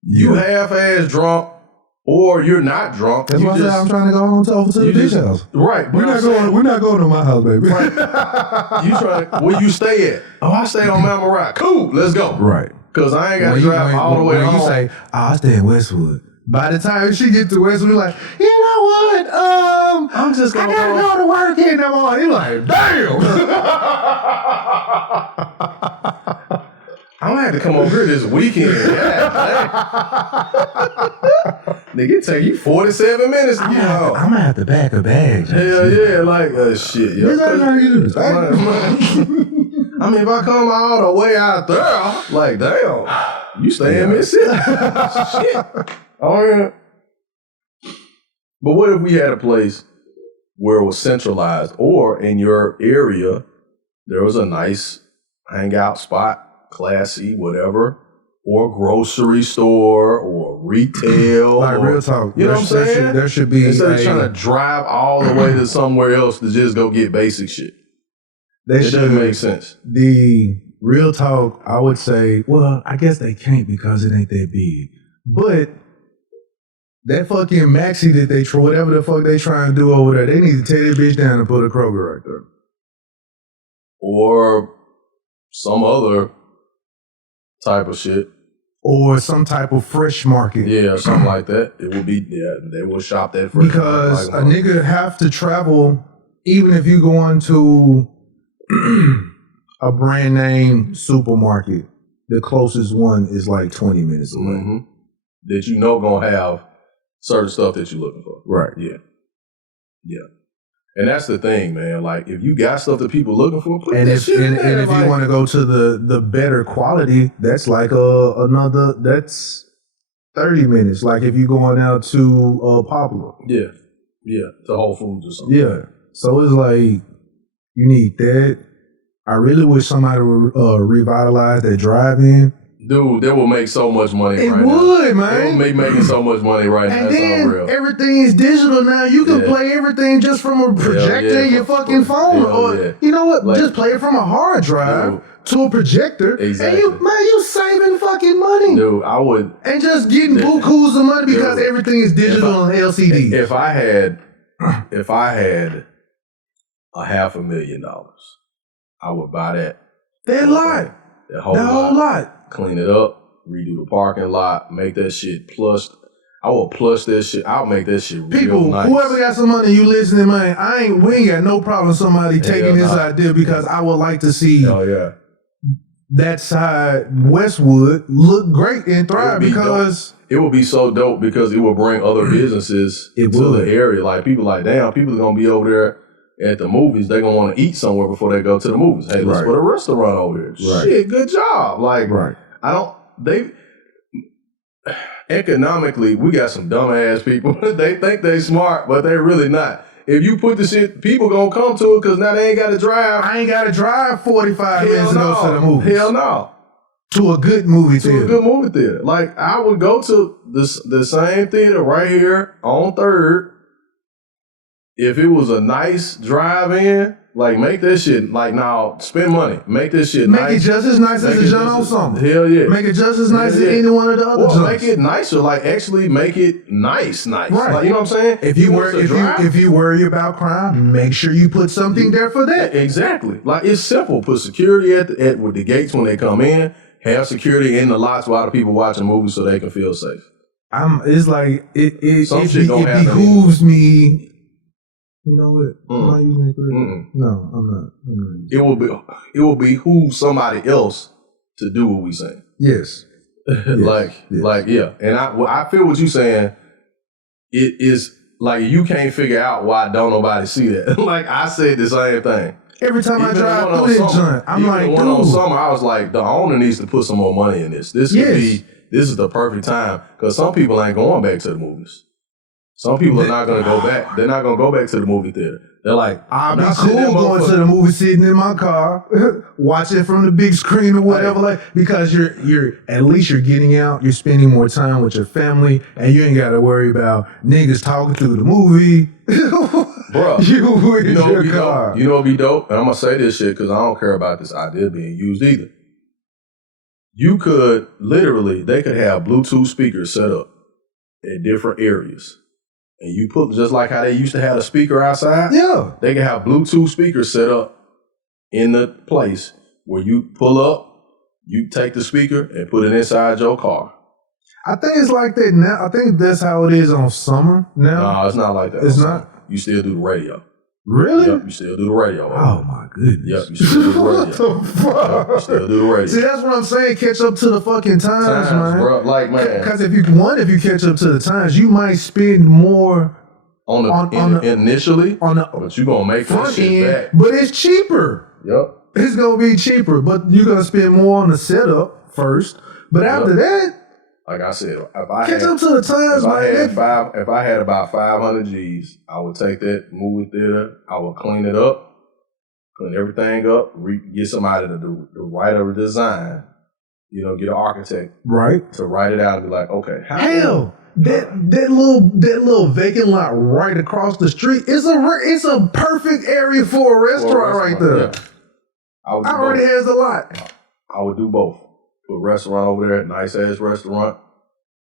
You half-ass drunk, or you're not drunk. That's why I said I'm trying to go home over to the beach house. Right. We're not going to my house, baby. Right. You trying? Where you stay at? Oh, I stay on Mount Moriah. Cool, let's go. Right. Because I ain't got to drive all the way home. You say, I stay in Westwood. By the time she get to Westwood, we're like, you know what? I'm just gonna I gotta go to work in the morning. He's like, damn. I'm gonna have to come over here this weekend. Nigga, it take you 47 minutes to get home. I'm gonna have to back a bag. Hell yeah, like shit. Yo. I mean, if I come all the way out there, like, damn, you stay in Mississippi. Shit. Oh, yeah. But what if we had a place where it was centralized, or in your area, there was a nice hangout spot, classy, whatever, or grocery store, or retail. Like, real talk. You know what I'm saying? There should be. Instead of trying to drive all the way to somewhere else to just go get basic shit. It doesn't make sense. The real talk, I would say, well, I guess they can't because it ain't that big. But that fucking maxi that they, whatever the fuck they trying to do over there, they need to tear that bitch down and put a Kroger right there. Or some other type of shit. Or some type of fresh market. Yeah, something like that. It would be, they will shop that fresh because market. Because a nigga have to travel, even if you go into a brand name supermarket, the closest one is like 20 minutes away. Mm-hmm. That you know gonna have certain stuff that you're looking for. Right. Yeah. Yeah. And that's the thing, man. Like, if you got stuff that people looking for, put and that if shit in there. And if you want to go to the better quality, that's like that's 30 minutes. Like if you going out to Poplar. Yeah. Yeah. To Whole Foods or something. Yeah. So it's like, you need that. I really wish somebody would revitalize that drive-in. Dude, they will make so much money right now. It would, man. They will be making so much money right now. And That's then unreal. everything is digital now. You can play everything just from a projector in your fucking phone. Or, you know what? Like, just play it from a hard drive to a projector. Exactly. And you saving fucking money. Dude, I would. And just getting bukus of money because everything is digital and LCD. If I had $500,000, I would buy that. That lot. That whole lot. Clean it up, redo the parking lot, make that shit plush. I will plush that shit. I'll make that shit real nice. Whoever got some money, you listening, man, we ain't got no problem somebody taking this idea because I would like to see that side Westwood look great and thrive because it would be so dope because it will bring other businesses to the area. Like people like, damn, people are gonna be over there at the movies. They're gonna want to eat somewhere before they go to the movies. Hey, let's put a restaurant over here. Shit, good job. Like, economically, we got some dumbass people. They think they smart, but they really not. If you put the shit, people gonna come to it because now they ain't got to drive. I ain't got to drive 45 minutes to go to the movies. Hell no. To a good movie theater. To a good movie theater. Like, I would go to the same theater right here on 3rd. If it was a nice drive-in, Like, make that shit, like, now, spend money. Make this shit Make nice. it just as nice as the John on summer. Hell yeah. Make it just as nice as any one of the other Well, joints. make it nicer. Like, actually make it nice. Right. Like, you know what I'm saying? If you worry about crime, make sure you put something there for that. Exactly. Like, it's simple. Put security at with the gates when they come in. Have security in the lots while the people watching movies so they can feel safe. It's like it happen behooves me. You know what? Am I using it correctly? No, I'm not. It will behoove somebody else to do what we saying. Yes. Yeah. And I feel what you're saying. It is like you can't figure out why don't nobody see that. Like I said the same thing. Every time I drive through this joint, I'm like, dude. On summer, I was like, the owner needs to put some more money in this. This is the perfect time because some people ain't going back to the movies. Some people are not going to go back. They're not going to go back to the movie theater. They're like, I'll be cool going to the movie, sitting in my car, watching from the big screen or whatever, like because you're at least you're getting out, you're spending more time with your family, and you ain't got to worry about niggas talking through the movie. Bro, you know what'd be dope? And I'm gonna say this shit because I don't care about this idea being used either. You could they could have Bluetooth speakers set up at different areas. And you put, just like how they used to have a speaker outside, they can have Bluetooth speakers set up in the place where you pull up, you take the speaker and put it inside your car. I think it's like that now. I think that's how it is on summer now. No, it's not like that. It's not? You still do the radio. Really? Yep, you still do the radio. Oh my goodness. Yep, you still do the radio. What the fuck? Yep, you still do the radio. See, that's what I'm saying. Catch up to the fucking times, man. Bro. Like, man. Because if you catch up to the times, you might spend more initially, but you gonna make front that shit back. But it's cheaper. Yep. It's gonna be cheaper, but you're gonna spend more on the setup first. But after that, like I said, catch up to the times, man. If I had about 500 G's, I would take that movie theater, I would clean it up, clean everything up, get somebody to write a design, get an architect to write it out and be like, okay, that little vacant lot right across the street is a perfect area for a restaurant right there. Yeah. I already has a lot. I would do both. Put a restaurant over there, nice ass restaurant,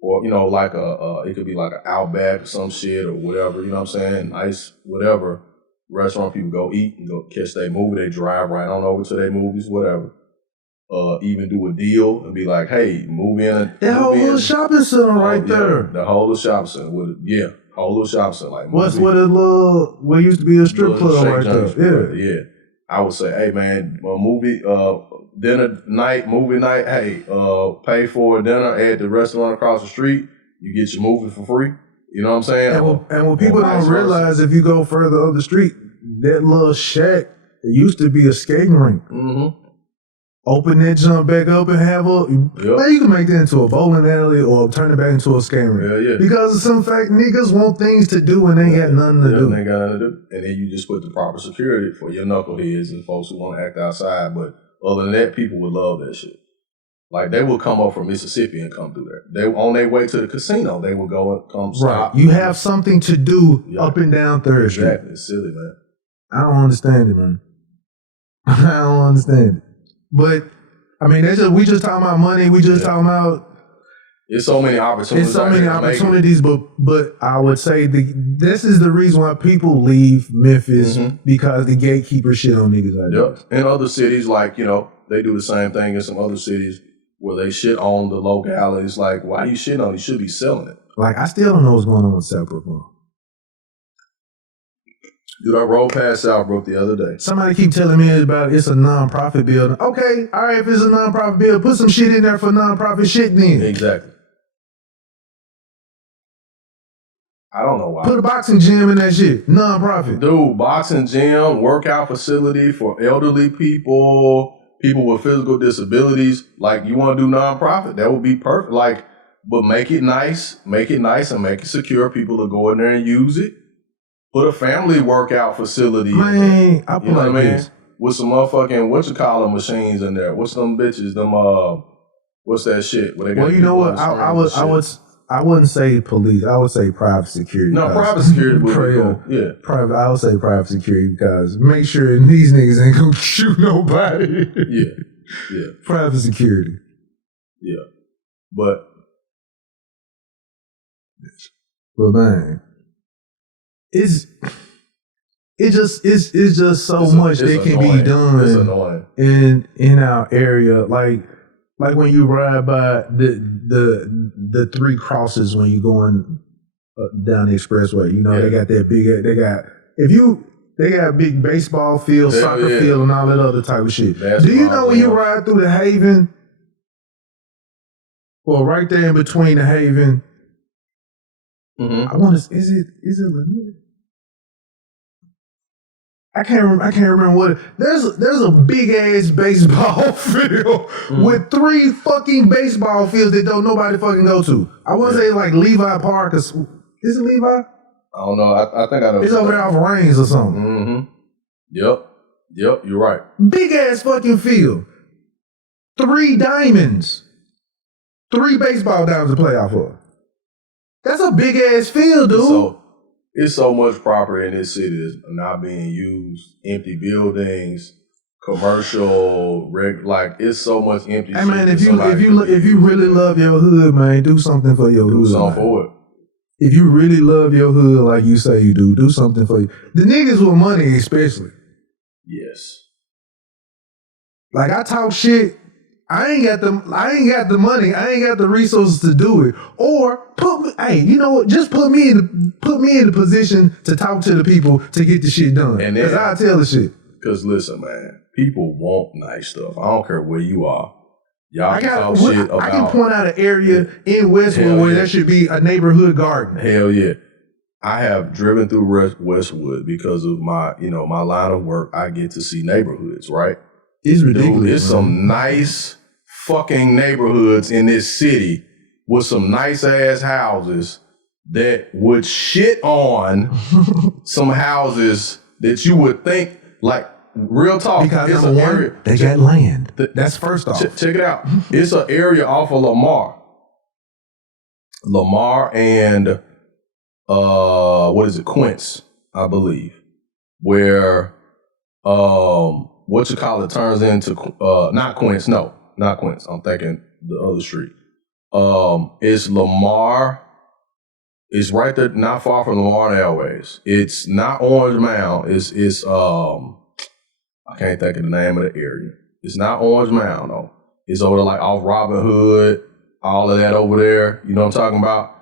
or like it could be like an Outback or some shit or whatever. You know what I'm saying? Nice whatever restaurant people go eat and go catch their movie. They drive right on over to their movies, whatever. Even do a deal and be like, hey, move in. That whole little shopping center right there. The whole little shopping center whole little shopping center. Like what used to be a strip club right there. Yeah. I would say, hey man, movie night, hey, pay for a dinner at the restaurant across the street. You get your movie for free. You know what I'm saying? And what people don't realize, if you go further up the street, that little shack, it used to be a skating rink. Mm-hmm. Open that jump back up and have man, you can make that into a bowling alley or turn it back into a skating rink. Yeah. Because of some fact, niggas want things to do and they ain't got nothing to do. They got nothing to do. And then you just put the proper security for your knuckleheads and folks who want to act outside. But other than that, people would love that shit. Like, they will come up from Mississippi and come through there. They on their way to the casino, they will go and come stop. You have something to do up and down Third Street. Exactly. It's silly, man. I don't understand it, man. I don't understand it. But I mean, we just talking about money. We just talking about. There's so many opportunities. But I would say this is the reason why people leave Memphis because the gatekeeper shit on niggas like that. In other cities, like they do the same thing in some other cities where they shit on the localities. Like, why you shitting on? You should be selling it. Like, I still don't know what's going on with South Brooklyn. Dude, I rolled past Southbrook the other day. Somebody keep telling me about it's a non-profit building. Okay, all right, if it's a non-profit building, put some shit in there for non-profit shit then. Exactly. I don't know why. Put a boxing gym in that shit. Non-profit. Dude, boxing gym, workout facility for elderly people, people with physical disabilities. Like, you want to do non-profit, that would be perfect. Like, but make it nice and make it secure. People will go in there and use it. Put a family workout facility in there. You know what I mean? With some motherfucking, machines in there. What's them bitches? What's that shit? Well, you know what? I I wouldn't say police. I would say private security. No, private security would be cool. Yeah. Private. I would say private security because make sure these niggas ain't gonna shoot nobody. Yeah. Private security. Yeah. But man, it's just so much that can be done in our area. Like when you ride by the three crosses when you going down the expressway, you know, they got that big. They got a big baseball field, soccer field, and all that other type of shit. Do you know when you ride through the Haven? Well, right there in between the Haven. I want to. Is it Illuminati? I can't remember what. There's a big ass baseball field with 3 fucking baseball fields that don't nobody fucking go to. I want to say like Levi Park. Is it Levi? I don't know. I think I know. It's over there off Reigns or something. Yep. You're right. Big ass fucking field. 3 diamonds. 3 baseball diamonds to play off of. That's a big ass field, dude. It's so much property in this city that's not being used. Empty buildings, commercial, like it's so much empty. Hey man, if you really love your hood, man, do something for your hood. Do something for it. If you really love your hood, like you say you do something for you. The niggas with money, especially. Yes. Like I talk shit. I ain't got the money. I ain't got the resources to do it. Or you know what? Just put me in the position to talk to the people to get the shit done. And because I tell the shit. Because listen, man, people want nice stuff. I don't care where you are. Y'all can talk shit about. I can point out an area in Westwood where there should be a neighborhood garden. Hell yeah. I have driven through Westwood because of my line of work. I get to see neighborhoods, right? It's ridiculous. Dude, there's some nice fucking neighborhoods in this city with some nice ass houses that would shit on some houses that you would think, like, real talk. Because number one, they got land. That's first off. Check it out. It's an area off of Lamar and Quince, I believe, where turns into not Quince, no. Not Quince. I'm thinking the other street. It's Lamar. It's right there, not far from Lamar and Airways. It's not Orange Mound. It's I can't think of the name of the area. It's not Orange Mound though. It's over there like off Robin Hood, all of that over there. You know what I'm talking about?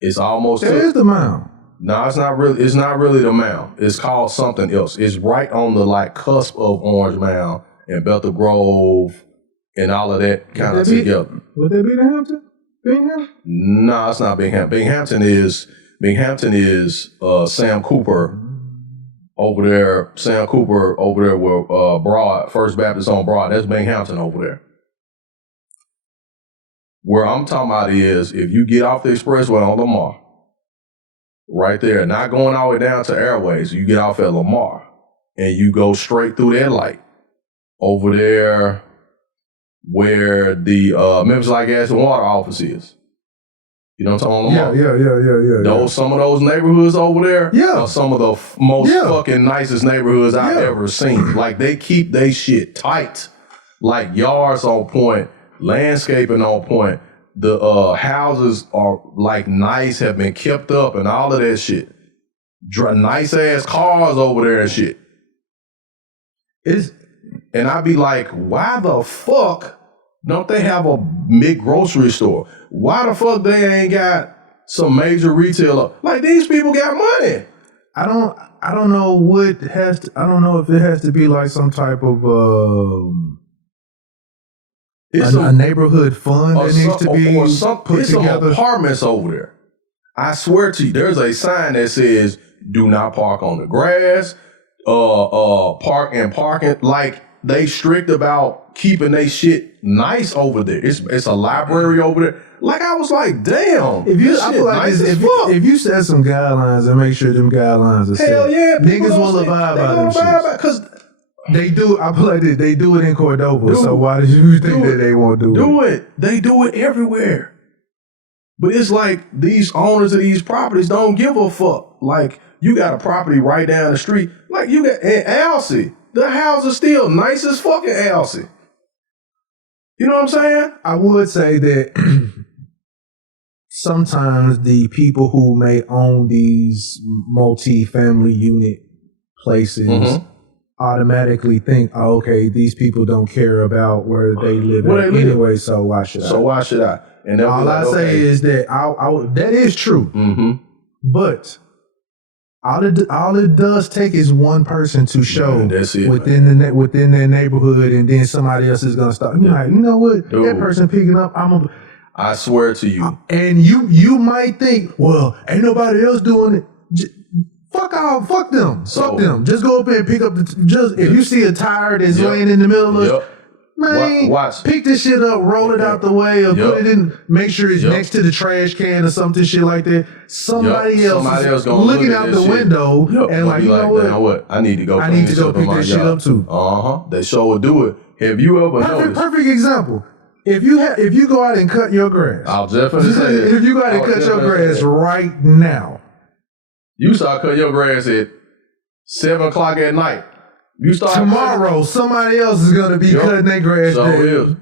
It's almost. There's the mound. No, it's not really. It's not really the mound. It's called something else. It's right on the like cusp of Orange Mound and Bethel Grove. And all of that kind of together. Would that be the Hampton? Binghamton? No, it's not Binghamton. Binghamton is Sam Cooper over there. Sam Cooper over there where Broad, First Baptist on Broad. That's Binghamton over there. Where I'm talking about is if you get off the expressway on Lamar, right there, not going all the way down to Airways, you get off at Lamar and you go straight through that light over there where the Memphis Light Gas and Water office is. You know what I'm talking about? Yeah. Some of those neighborhoods over there are some of the most fucking nicest neighborhoods I've ever seen. Like they keep they shit tight. Like yards on point, landscaping on point. The houses are like nice, have been kept up and all of that shit. Nice ass cars over there and shit. And I'd be like, why the fuck don't they have a big grocery store? Why the fuck they ain't got some major retailer? Like these people got money. I don't know what has to, I don't know if it has to be like some type of a neighborhood fund that needs to be put together. Some apartments over there. I swear to you, there's a sign that says do not park on the grass, park and parking. Like they strict about keeping they shit nice over there. It's a library over there. Like I was like, damn. If you set some guidelines and make sure them guidelines are set, hell yeah, niggas will abide by them shit. Because they do. I feel like they do it in Cordova. So why do you think that they won't do it? Do it. They do it everywhere. But it's like these owners of these properties don't give a fuck. Like, you got a property right down the street. Like, you got in Alsea. The houses still nice as fucking Alsea. You know what I'm saying? I would say that sometimes the people who may own these multi-family unit places automatically think, oh, okay, these people don't care about where they live anyway, so why should I? So why should I? And all I say is that that is true. But all it does take is one person to show within their neighborhood, and then somebody else is gonna start. You're like, you know what? Dude, that person picking up, I swear to you. And you might think, well, ain't nobody else doing it. Fuck them. Fuck them. Just go up there and pick up if you see a tire that's laying in the middle of man, pick this shit up, roll it out the way, or put it in, make sure it's next to the trash can or something shit like that. Somebody else gonna looking out the window and like, you know what? I need to go pick that shit up too. They sure will do it. Have you ever noticed? Perfect example. If you go out and cut your grass, I'll definitely say that. If you go out and cut your grass right now, you start cutting your grass at 7 o'clock at night. You start tomorrow. Somebody else is gonna be cutting their grass the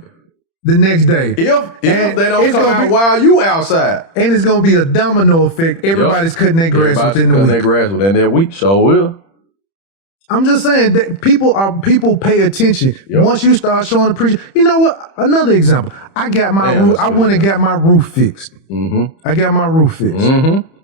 next day. If they don't come out while you outside, and it's gonna be a domino effect. Everybody's cutting their grass within the week. Their grass within that week. Sure will. I'm just saying that people pay attention once you start showing appreciation. You know what? Another example. I got my roof. I went and got my roof fixed. I got my roof fixed.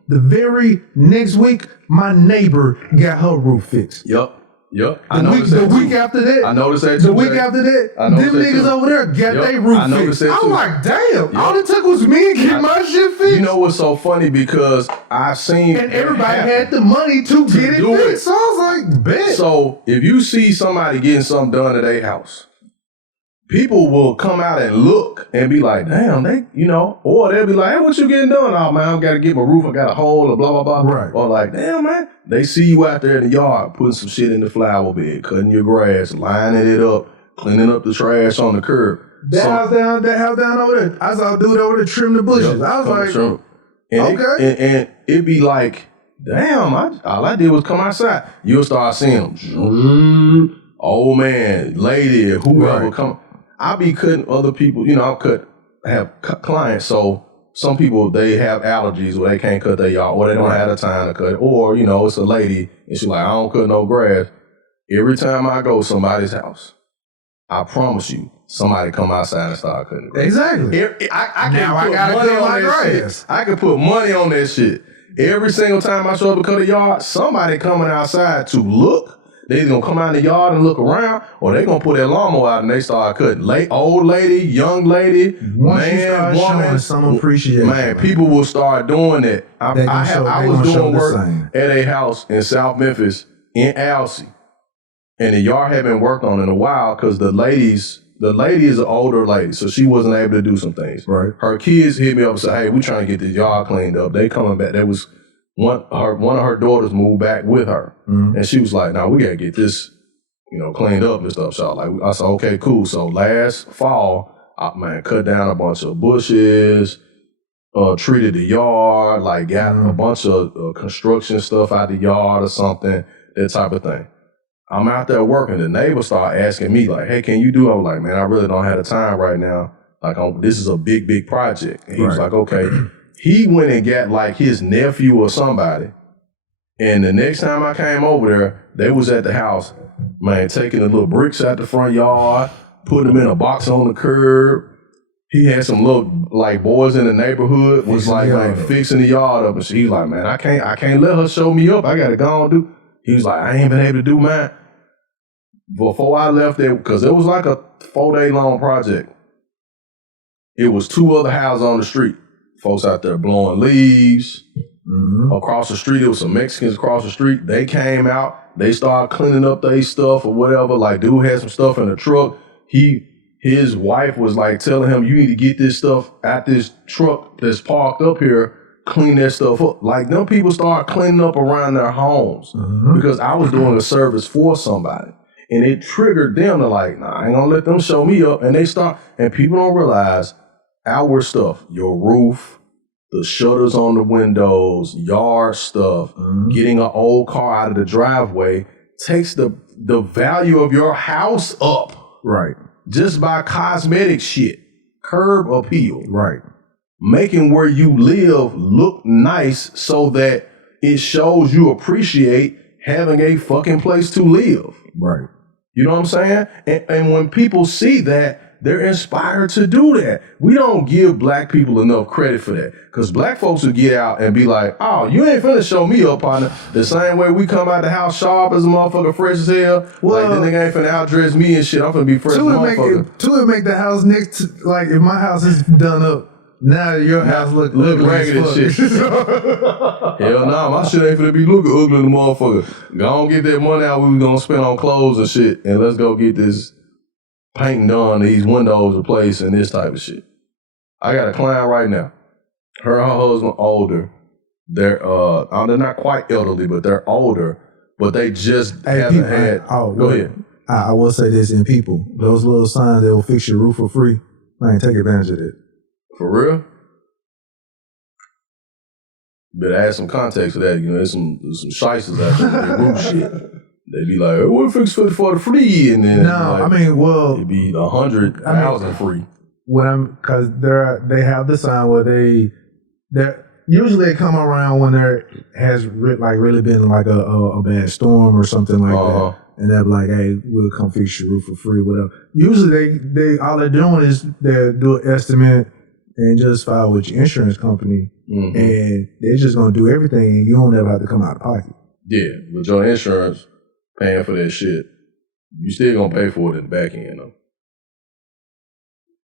The very next week, my neighbor got her roof fixed. The week after that, I noticed that too. The week after that, them niggas over there got their roof fixed. I'm like, damn, all it took was me to get my shit fixed. You know what's so funny? Because I've seen and everybody had the money to get it fixed. So I was like, bet. So if you see somebody getting something done at their house, people will come out and look and be like, damn, or they'll be like, hey, what you getting done? Oh, man, I got to get my roof. I got a hole or blah, blah, blah. Right. Or like, damn, man. They see you out there in the yard putting some shit in the flower bed, cutting your grass, lining it up, cleaning up the trash on the curb. That house down over there. I saw a dude over there trim the bushes. I was like, and it'd be like, damn, all I did was come outside. You'll start seeing them. Old man, lady, whoever come. I be cutting other people, I have clients, so some people, they have allergies where they can't cut their yard, or they don't have the time to cut it, or, it's a lady, and she's like, I don't cut no grass. Every time I go to somebody's house, I promise you, somebody come outside and start cutting grass. Exactly. I gotta cut my grass. I can put money on that shit. Every single time I show up to cut a yard, somebody coming outside to look. They either gonna come out in the yard and look around, or they gonna put their lawnmower out and they start cutting. Old lady, young lady, man, woman, showing some appreciation. Man, people will start doing that. I was doing work at a house in South Memphis in Alsea, and the yard had been worked on in a while because the lady is an older lady, so she wasn't able to do some things. Right. Her kids hit me up and said, "Hey, we trying to get this yard cleaned up." They coming back. There was one of her daughters moved back with her, and she was like, "Nah, we gotta get this, cleaned up and stuff." So I said, "Okay, cool." So last fall, I cut down a bunch of bushes, treated the yard, got a bunch of construction stuff out the yard or something, that type of thing. I'm out there working. The neighbors start asking me like, "Hey, can you do?" I was like, "Man, I really don't have the time right now. This is a big, big project." And he was like, "Okay." He went and got his nephew or somebody. And the next time I came over there, they was at the house, man, taking the little bricks out the front yard, putting them in a box on the curb. He had some little boys in the neighborhood was fixing the yard up. And he was like, "Man, I can't let her show me up. I gotta go and do." He was like, "I ain't been able to do mine." Before I left there, because it was a 4-day long project, it was 2 other houses on the street. Folks out there blowing leaves. Across the street, there was some Mexicans across the street. They came out. They started cleaning up their stuff or whatever. Dude had some stuff in the truck. His wife was telling him, "You need to get this stuff out this truck that's parked up here. Clean that stuff up." Them people start cleaning up around their homes because I was doing a service for somebody. And it triggered them to nah, I ain't gonna let them show me up. And they start, and people don't realize our stuff, your roof, the shutters on the windows, yard stuff, getting an old car out of the driveway takes the value of your house up. Right. Just by cosmetic shit. Curb appeal. Right. Making where you live look nice so that it shows you appreciate having a fucking place to live. Right. You know what I'm saying? And when people see that, they're inspired to do that. We don't give black people enough credit for that. Because black folks will get out and be like, oh, you ain't finna show me up, partner. The same way we come out the house sharp as a motherfucker, fresh as hell. Well, like, the nigga ain't finna outdress me and shit. I'm finna be fresh as a motherfucker. To make the house next to, like, if my house is done up, now your house look ragged and shit. Hell nah, my shit ain't finna be looking ugly in the motherfucker. Go on get that money out we was gonna spend on clothes and shit, and let's go get this painting done, these windows replaced, and this type of shit. I got a client right now. Her and her husband older. They're not quite elderly, but they're older. But they just haven't had. Go ahead. I will say this in people. Those little signs that will fix your roof for free. Man, take advantage of it. For real? Better add some context to that. You know, there's some shysters out there with roof shit. They be like, oh, we'll fix for the free, and then it'd be 100,000 free. Because they have the sign where they usually they come around when there has really been like a bad storm or something like that, and they're like, hey, we'll come fix your roof for free, whatever. Usually they all they're doing is they do an estimate and just file with your insurance company, and they're just gonna do everything, and you don't ever have to come out of pocket. Yeah, with your insurance paying for that shit, you still gonna pay for it in the back end, though.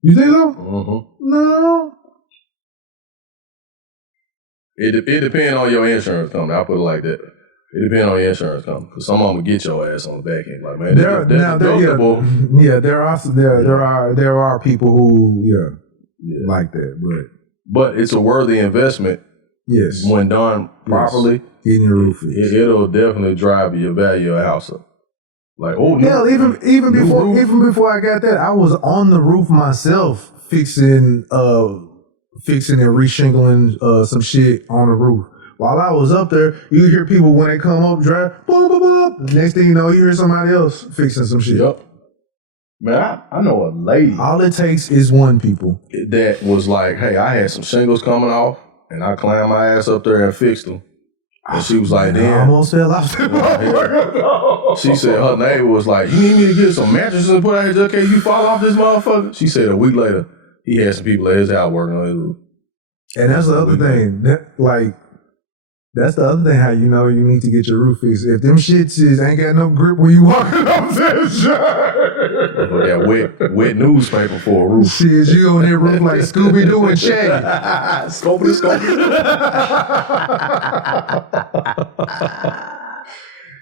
You think so? No. It depends on your insurance company. I'll put it like that. It depends on your insurance company. Because some of them will get your ass on the back end. Like, man, there are people who like that, but it's a worthy investment. Yes, when done properly, getting your roof fixed. It'll definitely drive your value of a house up. Like, even before I got that, I was on the roof myself fixing and reshingling some shit on the roof. While I was up there, you hear people when they come up, drive, boom, boom, boom. Next thing you know, you hear somebody else fixing some shit. Yep. Man, I know a lady. All it takes is one people. That was like, hey, I had some shingles coming off, and I climbed my ass up there and fixed them. And she was like, damn. I almost fell off the She said her neighbor was like, you need me to get some mattresses and put out here just in case you fall off this motherfucker? She said a week later, he had some people at his house working on his roof. And that's the other thing. That's the other thing, how you know you need to get your roof fixed. If them shits ain't got no grip when you walking up that shit. For that wet newspaper for a roof. Shit, you on that roof like Scooby-Doo and Shaggy. Scopity.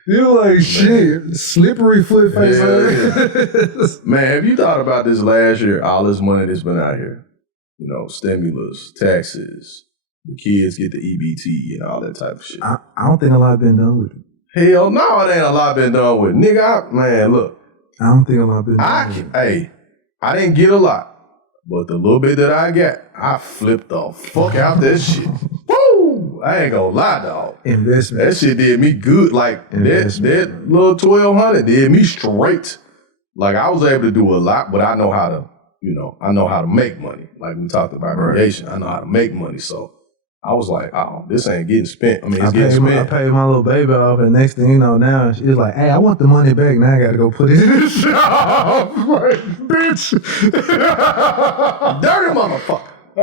You like shit, slippery foot face. Yeah. Man, have you thought about this last year, all this money that's been out here? You know, stimulus, taxes, the kids get the EBT and all that type of shit. I don't think a lot been done with it. Hell no, it ain't a lot been done with it. Nigga, man, look. I don't think a lot been done with it. Hey, I didn't get a lot, but the little bit that I got, I flipped the fuck out that shit. Woo! I ain't gonna lie, dog. Investment. That shit did me good. Like, that little 1,200 did me straight. Like, I was able to do a lot, but I know how to make money. Like we talked about creation. I know how to make money. So I was like, oh, this ain't getting spent. I mean, it's getting spent. I paid my little baby off, and next thing you know, now she's like, hey, I want the money back. Now I got to go put it in the shop. Like, bitch. Dirty motherfucker. I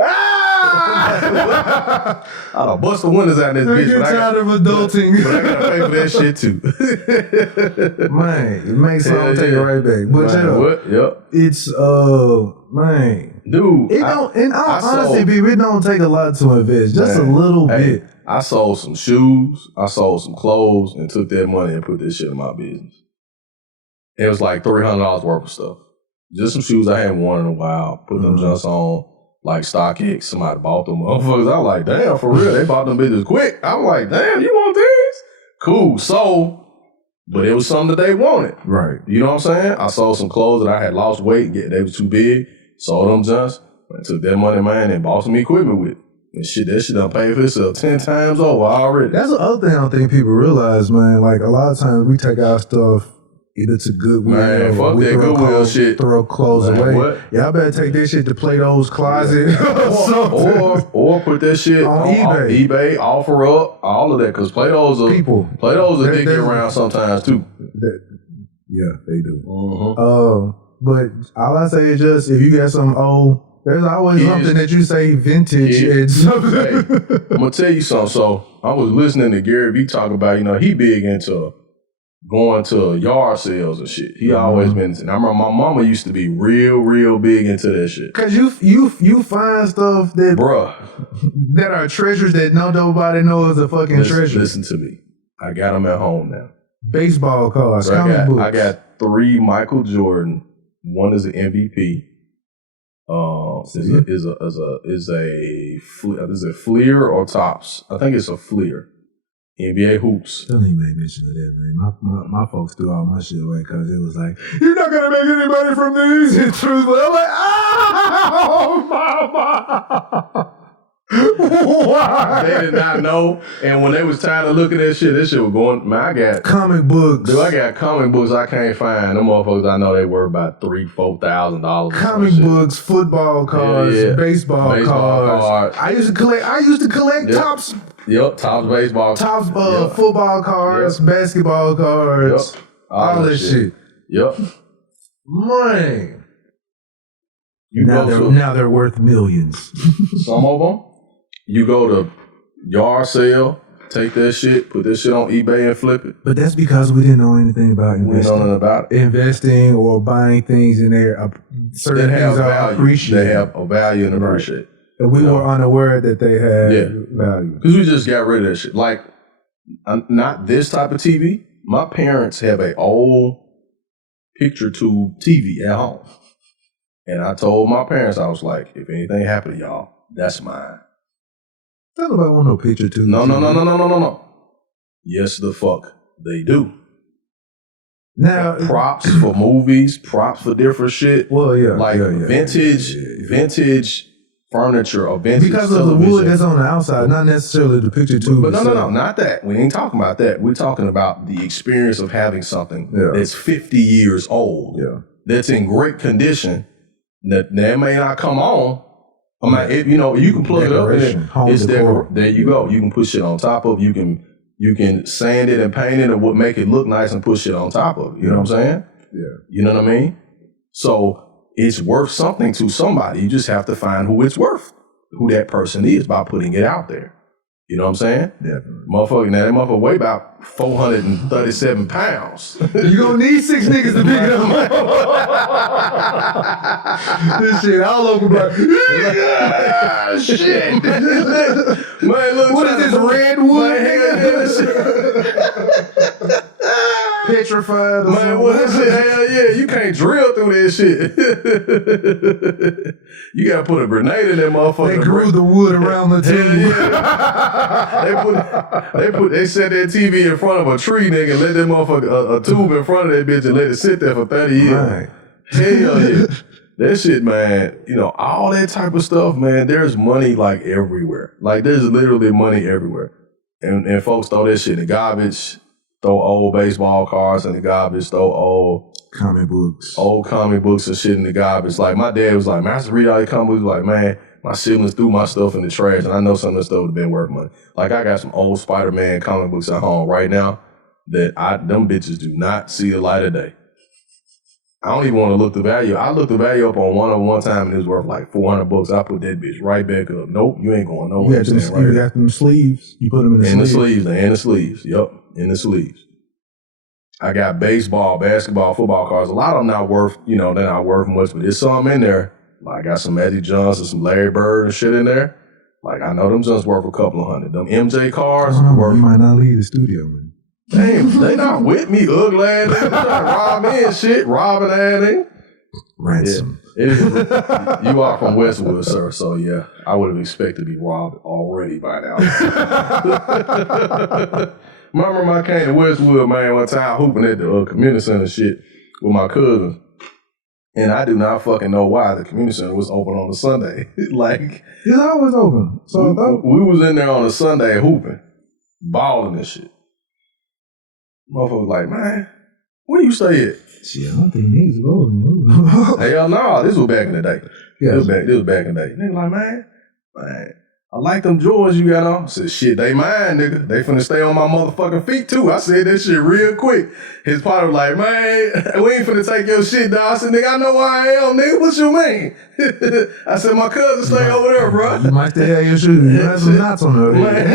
done bust the windows out of this bitch. You're tired of adulting. But I gotta pay for that shit too. Man, it makes something take it right back. But what? Yep. It's man. Dude. It don't honestly, people, it don't take a lot to invest. Just a little bit. I sold some shoes, I sold some clothes, and took that money and put this shit in my business. It was like $300 worth of stuff. Just some shoes I hadn't worn in a while. Put them just on. Like StockX, somebody bought them motherfuckers. I'm like, damn, for real, they bought them bitches quick. I'm like, damn, you want these? Cool. So, but it was something that they wanted. Right. You know what I'm saying? I sold some clothes that I had lost weight. They was too big. Sold them just. And took that money, man, and bought some equipment with it. And shit, that shit done paid for itself 10 times over already. That's the other thing I don't think people realize, man. Like, a lot of times we take our stuff either to Goodwill, Man, fuck we that throw Goodwill clothes, shit. throw clothes Man, away. what? Y'all better take this shit to Plato's Closet or put that shit On on eBay, offer up, all of that, because Plato's a dick get around sometimes too. Yeah, they do. But all I say is just, if you got some old, there's always something that you say vintage and something. Hey, I'm gonna tell you something. So I was listening to Gary Vee talk about, he big into going to yard sales and shit. He always been. And I remember my mama used to be real big into that shit. Cause you find stuff that that are treasures that nobody knows a fucking treasure. Listen to me. I got them at home now. Baseball cards, So comic books. I got 3 Michael Jordan. One is an MVP. Is a Fleer or Tops? I think it's a Fleer. NBA hoops. Don't even make mention of that, man. My folks threw all my shit away because it was like, you're not gonna make any money from these. It's truthful. I'm like, oh, mama. Why? They did not know, and when they was tired of looking at shit, this shit was going. Man, I got comic books. Dude, I got comic books I can't find. Them motherfuckers I know they worth about $3,000-$4,000. Comic books, football cards, baseball cards. I used to collect Tops. Yep, Tops baseball. Tops football cards, basketball cards, all that shit. Yep. Man. Now they're worth millions. Some of them. You go to yard sale, take that shit, put that shit on eBay and flip it. But that's because we didn't know anything about investing. We didn't know nothing about it. Investing or buying things in there. Certain things are appreciated. They have a value and appreciate. And we were unaware that they had value. Because we just got rid of that shit. Like, not this type of TV. My parents have an old picture tube TV at home. And I told my parents, I was like, if anything happened to y'all, that's mine. Tell nobody want no picture too. No. Yes, the fuck they do. Now props for movies, props for different shit. Well, yeah, like vintage furniture or vintage because of the wood that's on the outside, not necessarily the picture tube. But no, not that. We ain't talking about that. We're talking about the experience of having something that's 50 years old. Yeah, that's in great condition. That may not come on. I mean, you can plug it up and it's there. There you go. You can put shit on top of. You can sand it and paint it and make it look nice and put shit on top of it. You know what I'm saying? Yeah. You know what I mean? So it's worth something to somebody. You just have to find who it's worth, who that person is by putting it out there. You know what I'm saying? Yeah. Motherfucker, now that motherfucker weigh about 437 pounds. You gonna need 6 niggas to pick it up. This shit all over my shit. Man, look, what is this, redwood? Petrified or man, what that shit? Hell yeah, you can't drill through this shit. You gotta put a grenade in that motherfucker. They grew the wood around the tube. They set that TV in front of a tree, nigga, and let that motherfucker, a tube in front of that bitch and let it sit there for 30 years. Right. Hell yeah. That shit, man, all that type of stuff, man, there's money like everywhere. Like there's literally money everywhere. And folks throw that shit in the garbage, throw old baseball cards in the garbage, throw old comic books and shit in the garbage. Like my dad was like, man, I used to read all these comic books. Like, man, my siblings threw my stuff in the trash, and I know some of the stuff would have been worth money. Like I got some old Spider-Man comic books at home right now that them bitches do not see the light of day. I don't even want to look the value. I looked the value up on one time, and it was worth like $400. I put that bitch right back up. Nope, you ain't going nowhere. You got them sleeves. You put them in the sleeves. In the sleeves. Yep, in the sleeves. I got baseball, basketball, football cards. A lot of them not worth, they're not worth much, but there's some in there. Like I got some Magic Johnson, some Larry Bird and shit in there. Like I know them just worth a couple of $100. Them MJ cards worth. You might not leave the studio, man. Damn, they not with me, ugly ass. They trying to rob me and shit, robbing ass. Ransom. Yeah, you are from Westwood, sir, so yeah, I would have expected to be robbed already by now. Remember I came to Westwood, man, one time hooping at the community center shit with my cousins. And I do not fucking know why the community center was open on a Sunday. Like, it's always open. So I thought we was in there on a Sunday hooping, balling and shit. Motherfucker was like, man, where you stay at? Shit, I don't think niggas go. Hell no, this was back in the day. Yeah. This was back in the day. Nigga like, man, I like them Jordans you got on. I said, shit, they mine, nigga. They finna stay on my motherfucking feet too. I said that shit real quick. His partner was like, man, we ain't finna take your shit, dog. I said, nigga, I know where I am, nigga. What you mean? I said, my cousin stay over there, bro. You might still have your shoes. You have some knots on there. Man,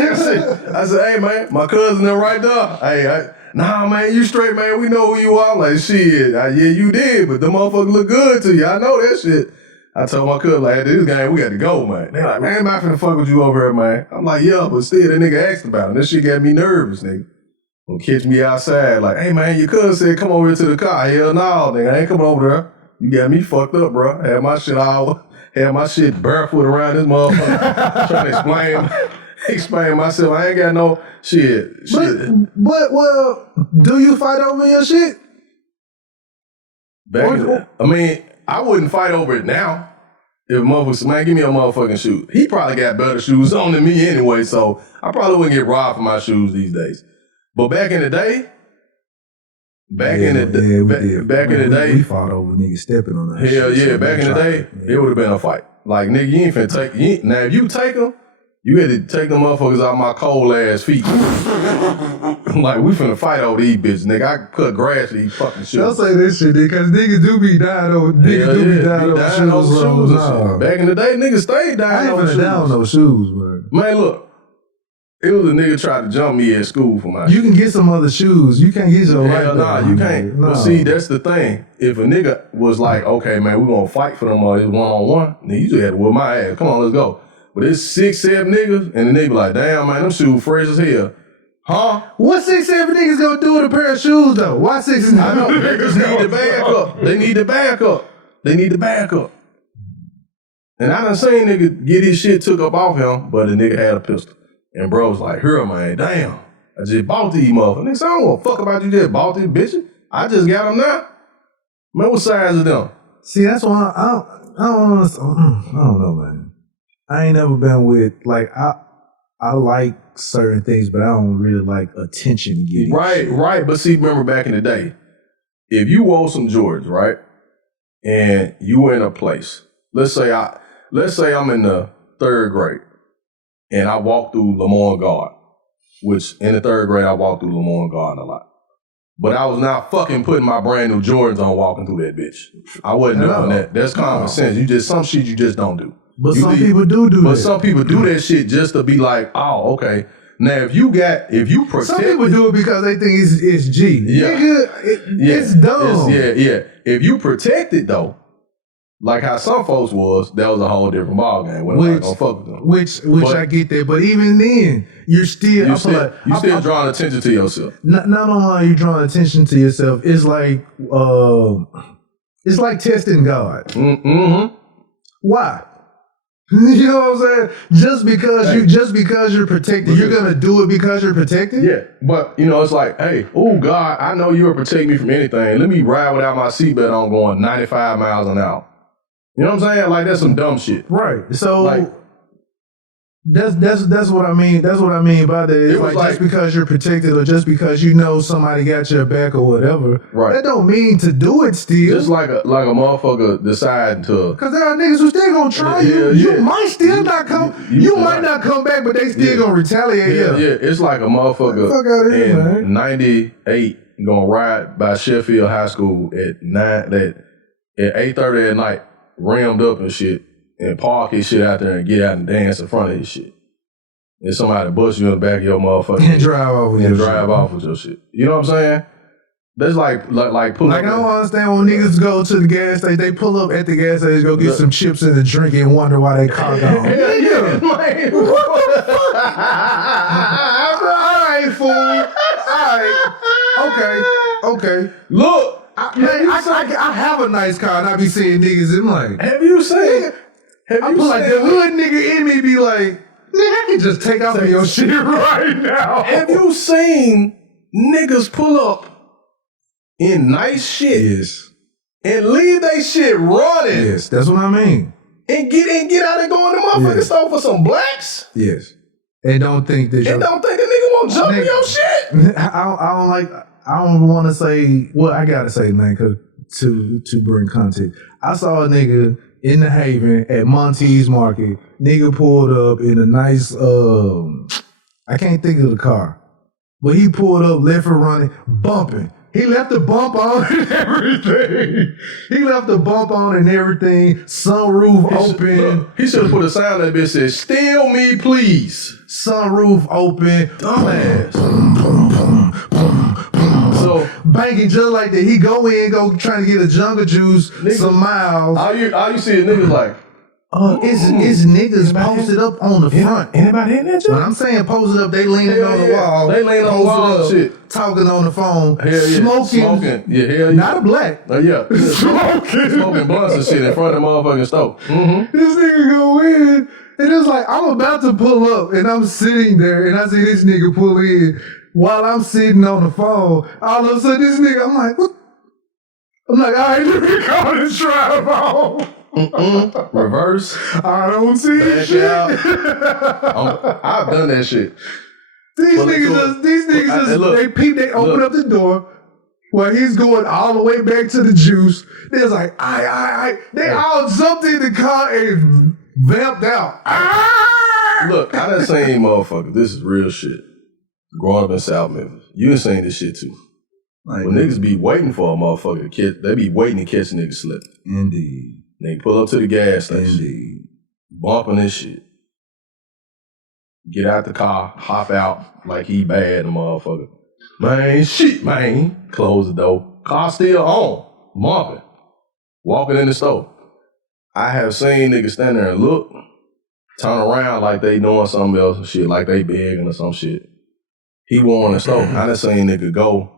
I said, hey, man, my cousin there right there. Hey, nah, man, you straight, man. We know who you are. I'm like, shit, yeah, you did, but the motherfucker look good to you. I know that shit. I told my cousin, like, this game, we got to go, man. They like, man, I'm not finna fuck with you over here, man. I'm like, yeah, but still, that nigga asked about it. That shit got me nervous, nigga. Gonna catch me outside, like, hey, man, your cousin said, come over here to the car. Hell no, nigga, I ain't coming over there. You got me fucked up, bro. Had my shit barefoot around this motherfucker. Trying to explain myself. I ain't got no shit. But well, do you fight over your shit? I mean, I wouldn't fight over it now. If motherfucker said, man, give me a motherfucking shoe. He probably got better shoes on than me anyway, so I probably wouldn't get robbed for my shoes these days. But back in the day, we fought over niggas stepping on that. Hell yeah, back in the day, it would have been a fight. Like, nigga, you ain't finna take, now if you take them, you had to take them motherfuckers out my cold ass feet. Like, we finna fight over these bitches, nigga. I cut grass for these fucking shoes. Don't say this shit, nigga, cause niggas do be dying over shoes. And shit. Back in the day, niggas stayed dying over shoes. I ain't finna down those shoes, man. Man, look. It was a nigga tried to jump me at school for my shit. You can get some other shoes. You can't get your right. Hell nah, you can't. But see, that's the thing. If a nigga was like, okay, man, we gonna fight for them it's one-on-one, then you just had to whip my ass. Come on, let's go. But it's 6, 7 niggas, and the nigga be like, damn, man, them shoes fresh as hell. Huh? What 6, 7 niggas gonna do with a pair of shoes, though? Why 6, 7 I know, they just need to back up. They need to back up. And I done seen nigga get his shit took up off him, but the nigga had a pistol. And bro was like, here, man, damn. I just bought these motherfuckers. Nigga, I don't give a fuck about you just bought these bitches. I just got them now. Man, what size is them? See, that's why I don't know, man. I ain't never been with, like, I like certain things, but I don't really like attention getting. Right. But see, remember back in the day, if you wore some Jordans, right, and you were in a place, let's say I'm in the 3rd grade, and I walked through Lamont Garden, which in the 3rd grade I walked through Lamont Garden a lot. But I was not fucking putting my brand new Jordans on walking through that bitch. I wasn't doing that. That's common sense. Some shit you just don't do. But people do that. But some people do that shit just to be like, oh, okay. Now, if you protect... Some people do it because they think it's G. Yeah. Nigga, it's dumb. Yeah. If you protect it, though, like how some folks was, that was a whole different ballgame. Which gonna fuck with them. Which I get that. But even then, you're still drawing attention to yourself. Not only are you drawing attention to yourself, it's like testing God. Mm-hmm. Why? You know what I'm saying? Just because you're protected, you're gonna do it because you're protected? Yeah. But it's like, hey, oh God, I know you'll protect me from anything. Let me ride without my seatbelt on going 95 miles an hour. You know what I'm saying? Like, that's some dumb shit. Right. So like, that's what I mean. That's what I mean by that. It's like just because you're protected or just because you know somebody got your back or whatever, right? That don't mean to do it still. Just like a motherfucker deciding to, because there are niggas who still gonna try you. You might still not come. You might not come back, but they still gonna retaliate. Yeah. It's like a motherfucker fuck out of here, in '98 gonna ride by Sheffield High School at 8:30 at night, rammed up and shit, and park his shit out there and get out and dance in front of his shit. And somebody bust you in the back of your motherfucker and drive off with your shit. You know what I'm saying? That's like pulling up. I don't understand when niggas go to the gas station, they pull up at the gas station, go get some chips and a drink and wonder why they car gone. Hell yeah. Man, what the fuck? All right, fool. All right. Okay. Look. I have a nice car and I be seeing niggas and I'm like, have you seen? Like the hood nigga in me be like, nigga, I can just take off of your shit right now. Have you seen niggas pull up in nice shit? Yes. and leave they shit running. Yes, that's what I mean. And get out and go in the motherfucking store for some blacks. Yes. And don't think that And don't think the nigga won't jump in your shit. I don't want to say, well, I got to say, man, because to bring context. I saw a nigga in the Haven at Monte's Market. Nigga pulled up in a nice, I can't think of the car, but he pulled up, left for running, bumping. He left the bump on and everything. Sunroof open. He should have put a sign that bitch said, "Steal me, please." Sunroof open. Dumbass. So Banking just like that. He go trying to get a jungle juice, some miles. all you see is niggas like, It's niggas posted up on the front. anybody in that shit? When I'm saying posted up, they leaning on the wall. They leaning on the wall and shit. Talking on the phone. Hell yeah. Smoking. Yeah, hell yeah. Not a black. Yeah. Smoking blunts and shit in front of the motherfucking stove. Mm-hmm. This nigga go in, and it's like, I'm about to pull up, and I'm sitting there, and I see this nigga pull in while I'm sitting on the phone. All of a sudden, this nigga, I'm like, what? I'm like, all right, let me call this drive on. Reverse. I don't see Back shit. out. I've done that shit. These niggas they peep, they open up the door while he's going all the way back to the juice. They're like, they all jumped in the car and vamped out. Look, I done seen motherfuckers. This is real shit. Growing up in South Memphis, you done seen this shit too. Like, when niggas be waiting for a motherfucker to catch, they be waiting to catch niggas slip. Indeed. They pull up to the gas station, Indeed. bumping this shit. Get out the car, hop out like he bad, the motherfucker. Man, shit, man. Close the door. Car still on, bumping. Walking in the store. I have seen niggas stand there and look, turn around like they doing something else and shit, like they begging or some shit. He won in the store. I done seen nigga go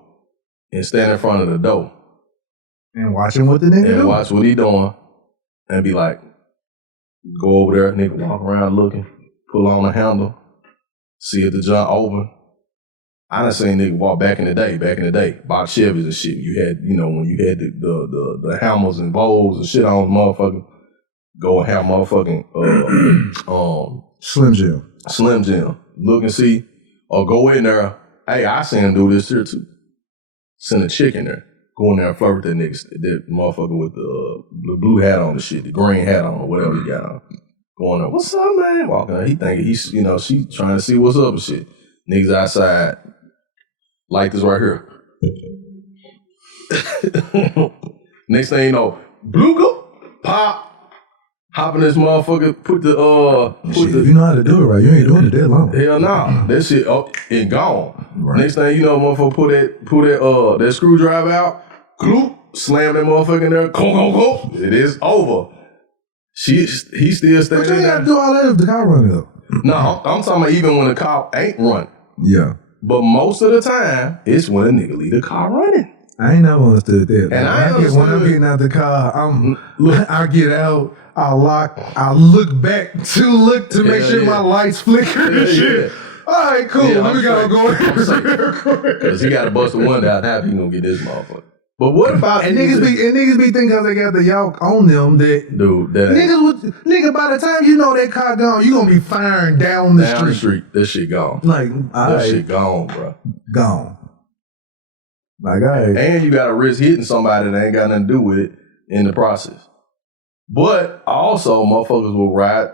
and stand in front of the door. And watching what the nigga do. And watch what he doing. And be like, go over there, nigga walk around looking, pull on the handle, see if the junk open. I done seen nigga walk back in the day, bought Chevys and shit. You had, when you had the Hammers and Boyz and shit on the motherfucker, go and have motherfucking Slim Jim. Look and see, or go in there. Hey, I seen him do this here too. Send a chick in there. Go in there and flirt with that motherfucker with the blue hat on and shit, the green hat on or whatever he got on. Go in there, what's up, man? Walking there, he thinking he's, she trying to see what's up and shit. Niggas outside, like this right here. Next thing you know, blue pop, hop in this motherfucker, you know how to do it right. You ain't doing it that long. Hell nah. That shit up and gone. Right. Next thing you know, motherfucker pull that screwdriver out, gloop, slam that motherfucker in there, go. It is over. He still standing there. But you ain't got to do all that if the car running up. No, I'm talking about even when the car ain't running. Yeah. But most of the time, it's when a nigga leave the car running. I ain't never understood that. And when I'm getting out the car, I get out, I lock, I look back to make sure my lights flicker and shit. All right, cool. Let me go in real quick. Because he got to bust the window out. Now he gonna get this motherfucker. But what about niggas be thinking because they got the yolk on them that nigga by the time you know that car gone, you gonna be firing down the street. That shit gone. Like that shit gone, bro. Gone. Like and you gotta risk hitting somebody that ain't got nothing to do with it in the process. But also, motherfuckers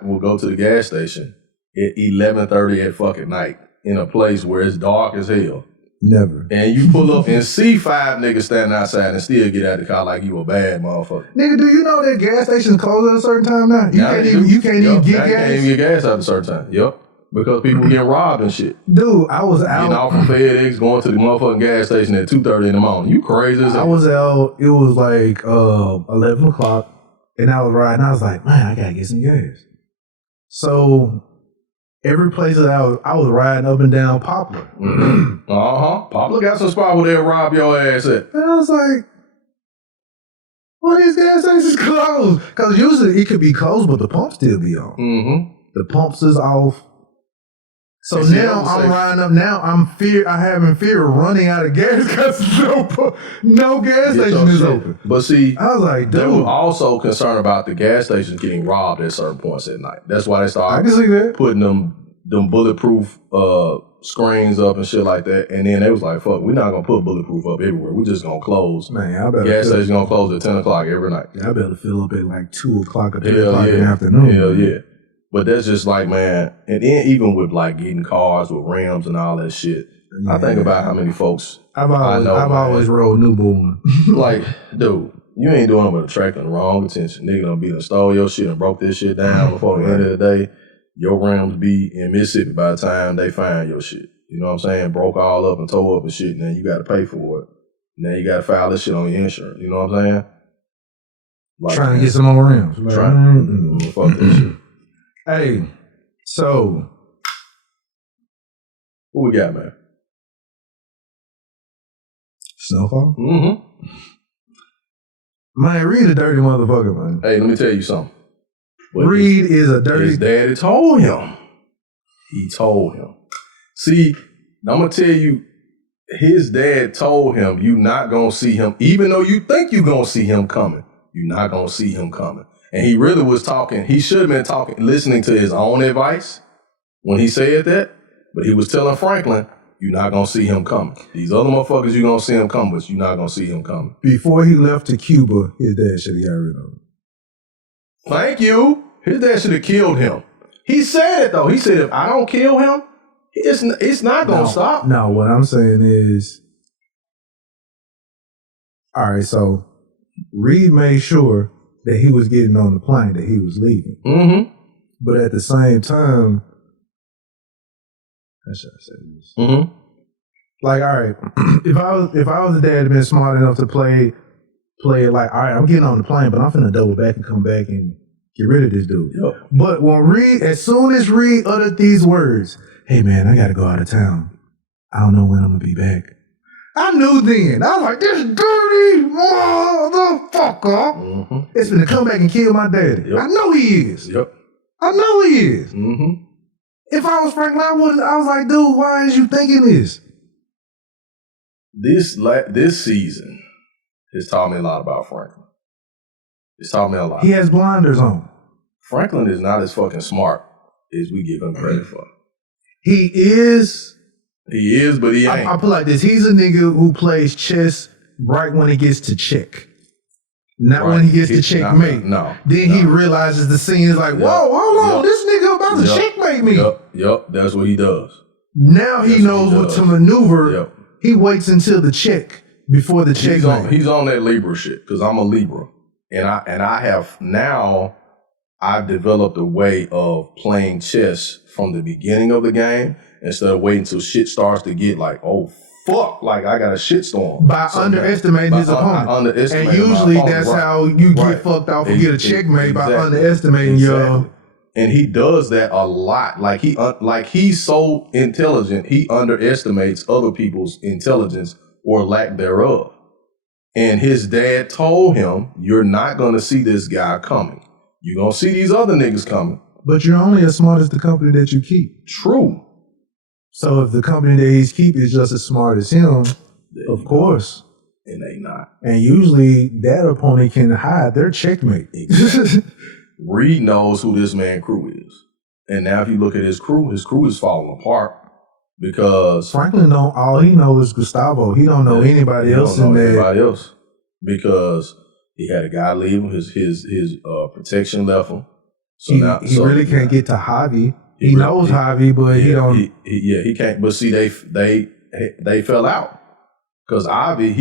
will go to the gas station at 11:30 at fucking night in a place where it's dark as hell. Never. And you pull up and see 5 niggas standing outside and still get out the car like you a bad motherfucker. Nigga, do you know that gas stations close at a certain time now? You can't even get gas. You can't even get gas at a certain time. Yep. Because people get robbed and shit. Dude, I was out. Getting off from FedEx, going to the motherfucking gas station at 2:30 in the morning. You crazy as hell. I was out, it was like 11 o'clock, and I was riding. I was like, man, I gotta get some gas. So every place that I was riding up and down Poplar. Poplar got some spot where they'll rob your ass at. And I was like, well, these gas stations closed. Because usually it could be closed, but the pump still be on. Mm-hmm. The pumps is off. So see, now I'm riding up. Now I having fear of running out of gas because no gas station is open. But see, I was like, they were dude. also concerned about the gas stations getting robbed at certain points at night. That's why they I started can see that. putting them bulletproof screens up and shit like that. And then they was like, fuck, we're not gonna put bulletproof up everywhere. We're just gonna close. Man, I better Gas station gonna close at 10 o'clock every night. I better fill up at like 2 o'clock or 3 Hell o'clock yeah. in the afternoon. Hell yeah. But that's just like, man, and then even with like getting cars with rims and all that shit, I think about how many folks I've always rode newborn. like, dude, you ain't doing it but attracting the wrong attention. Nigga done and stole your shit and broke this shit down before the end of the day. Your rims be in Mississippi by the time they find your shit. You know what I'm saying? Broke all up and tore up and shit. Now you got to pay for it. Now you got to file this shit on your insurance. You know what I'm saying? Like, trying to get some more rims. Fuck this shit. Hey, so What we got, man? Snowfall? Mm-hmm. Man, Reed a dirty motherfucker, man. Hey, let me tell you something. Reed is a dirty... His daddy told him. He told him. See, I'm going to tell you, his dad told him you not going to see him, even though you think you're going to see him coming, you're not going to see him coming. And he really was talking, he should have been talking, listening to his own advice when he said that, but he was telling Franklin, you're not going to see him coming. These other motherfuckers, you're going to see him coming, but you're not going to see him coming. Before he left to Cuba, his dad should have got rid of him. Thank you. His dad should have killed him. He said it, though. He said, if I don't kill him, it's not going to stop. No, what I'm saying is, all right, so Reed made sure that he was getting on the plane, that he was leaving. Mm-hmm. But at the same time, how should I say this? Mm-hmm. Like, all right, if I was a dad, had been smart enough to play it like, all right, I'm getting on the plane, but I'm finna double back and come back and get rid of this dude. Yep. But as soon as Reed uttered these words, hey man, I gotta go out of town. I don't know when I'm gonna be back. I knew then. I was like, this dirty motherfucker is finna come back and kill my daddy. Yep. I know he is. Yep. I know he is. Mm-hmm. If I was Franklin, I was like, dude, why is you thinking this? This season has taught me a lot about Franklin. It's taught me a lot. He has blinders on. Franklin is not as fucking smart as we give him credit for. He is. He is, but he ain't. I put like this. He's a nigga who plays chess right when he gets to check. Not right. When he gets to checkmate. Then he realizes the scene is like, whoa, hold on, this nigga about to checkmate me. Yep, that's what he does. Now he knows what to maneuver. Yep. He waits until the check before the checkmate. He's on that Libra shit, because I'm a Libra. And I've developed a way of playing chess from the beginning of the game instead of waiting until shit starts to get like, oh fuck, like I got a shitstorm. By underestimating his opponent. And usually that's how you get fucked off and get a checkmate by underestimating your. And he does that a lot. Like he's so intelligent, he underestimates other people's intelligence or lack thereof. And his dad told him, you're not gonna see this guy coming. You're gonna see these other niggas coming. But you're only as smart as the company that you keep. True. So if the company that he's keeping is just as smart as him, of course. And they not. And usually that opponent can hide their checkmate. Exactly. Reed knows who this man crew is. And now if you look at his crew is falling apart because Franklin all he knows is Gustavo. He don't know anybody else in there. Anybody else. Because he had a guy leave him, his protection left him. So he really can't get to Javi. He knows Javi, but he don't. He can't. But see, they fell out because Javi.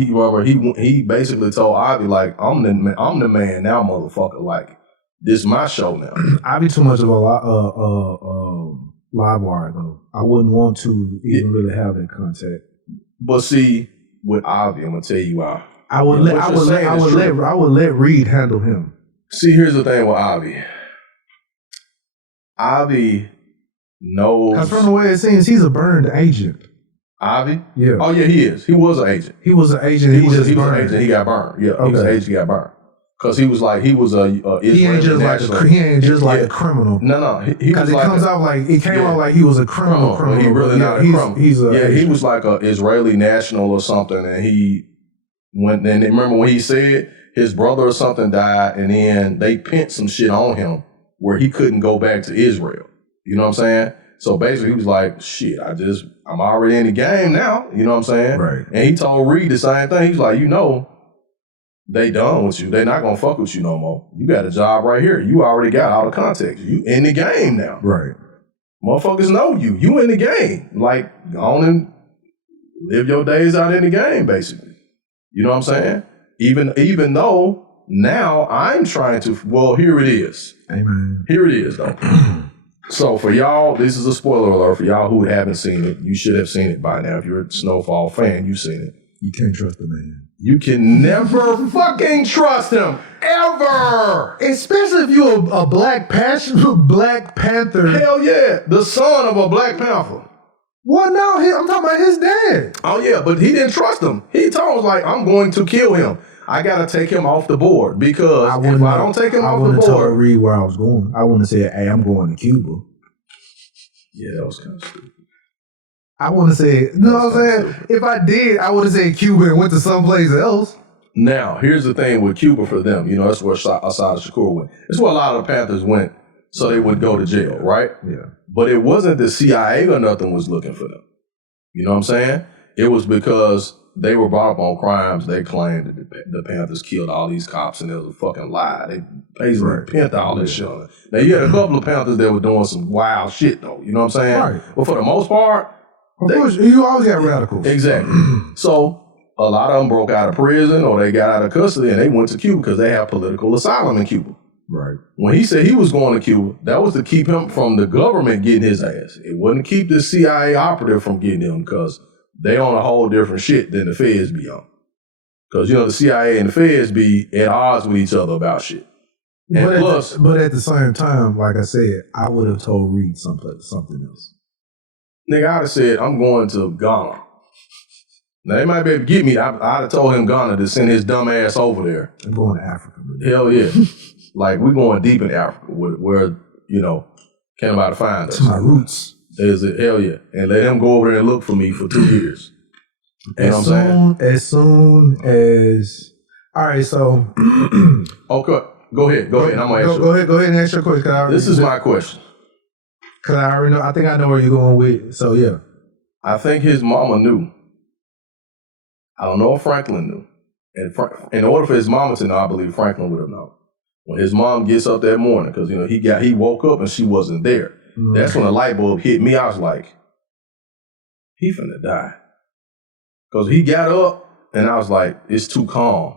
He basically told Javi like, I'm the man now, motherfucker. Like this my show now. Javi too much of a live wire though. I wouldn't want to even really have that contact. But see, with Javi, I'm gonna tell you why. I would let Reed handle him. See, here's the thing with Javi. Javi knows. Because from the way it seems, he's a burned agent. Javi? Yeah. Oh, yeah, he is. He was an agent. He was an agent. He was an agent. He got burned. Yeah, okay. He was an agent. He got burned. Because he was a Israeli he ain't just like a criminal. No, he because was like it came out like he was a criminal. He really not a criminal. He was like a Israeli national or something, and he went. And remember when he said his brother or something died, and then they pinned some shit on him where he couldn't go back to Israel. You know what I'm saying? So basically, he was like, "Shit, I'm already in the game now." You know what I'm saying? Right. And he told Reed the same thing. He's like, they done with you. They not gonna fuck with you no more. You got a job right here. You already got all the context. You in the game now. Right. Motherfuckers know you. You in the game. Like, go on and live your days out in the game, basically. You know what I'm saying? Even though now I'm trying to, here it is. Amen. Here it is, though. So for y'all, this is a spoiler alert. For y'all who haven't seen it, you should have seen it by now. If you're a Snowfall fan, you've seen it. You can't trust the man. You can never fucking trust him, ever. Especially if you're a Black Panther. Hell yeah, the son of a Black Panther. Well, no, I'm talking about his dad. Oh yeah, but he didn't trust him. He told us like, I'm going to kill him. I gotta take him off the board because if I don't take him off the board, I wouldn't tell Reed where I was going. I wouldn't have said, "Hey, I'm going to Cuba." Yeah, that was kind of stupid. I wouldn't say, you know what I'm saying? If I did, I would have said Cuba and went to someplace else. Now, here's the thing with Cuba for them. That's where Assad Shakur went. It's where a lot of the Panthers went so they would go to jail, right? Yeah. But it wasn't the CIA or nothing was looking for them. You know what I'm saying? It was because they were brought up on crimes. They claimed that the Panthers killed all these cops and it was a fucking lie. They basically pinned all this shit on it. Now, you had a couple of Panthers that were doing some wild shit, though. You know what I'm saying? Right. But for the most part, of course, you always got radicals. Exactly. So a lot of them broke out of prison or they got out of custody and they went to Cuba because they have political asylum in Cuba. Right. When he said he was going to Cuba, that was to keep him from the government getting his ass. It wasn't to keep the CIA operative from getting him because they on a whole different shit than the feds be on. Because, the CIA and the feds be at odds with each other about shit. And but at the same time, like I said, I would have told Reed something else. Nigga, I'd have said, I'm going to Ghana. Now, they might be able to get me. I'd have told him Ghana to send his dumb ass over there. I'm going to Africa. Hell yeah. Like, we're going deep in Africa where can't nobody find us. To my roots. Is it? Hell yeah. And let him go over there and look for me for 2 years. You know what I'm saying? As soon as... All right, so... Okay. Go ahead. I'm going to ask you. Go ahead and ask your question. This is my question. Because I already know, I think I know where you're going with. So, yeah. I think his mama knew. I don't know if Franklin knew. And in order for his mama to know, I believe Franklin would have known. When his mom gets up that morning, because, he woke up and she wasn't there. Mm-hmm. That's when the light bulb hit me. I was like, he finna die. Because he got up and I was like, it's too calm.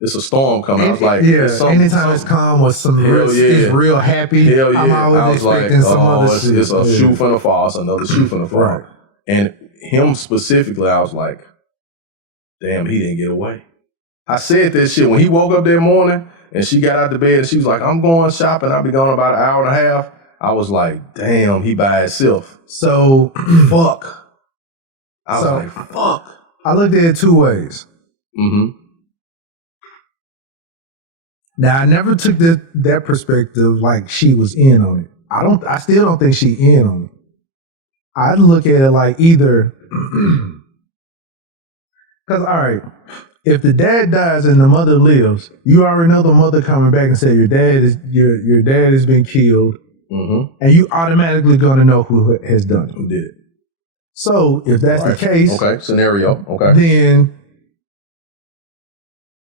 It's a storm coming. I was like, anytime it's calm or it's real happy, hell yeah. I'm always expecting some other shit. It's a shoe finna fall. It's another shoe finna fall. Right. And him specifically, I was like, damn, he didn't get away. I said that shit when he woke up that morning and she got out the bed and she was like, I'm going shopping. I'll be gone about an hour and a half. I was like, damn, he by himself. So, fuck. I was like, fuck. I looked at it two ways. Mm-hmm. Now, I never took that perspective like she was in on it. I still don't think she in on it. I look at it like either, because all right, if the dad dies and the mother lives, you already know the mother coming back and say your dad has been killed, mm-hmm. and you automatically gonna know who has done it. Who did it? So if that's the case, scenario, then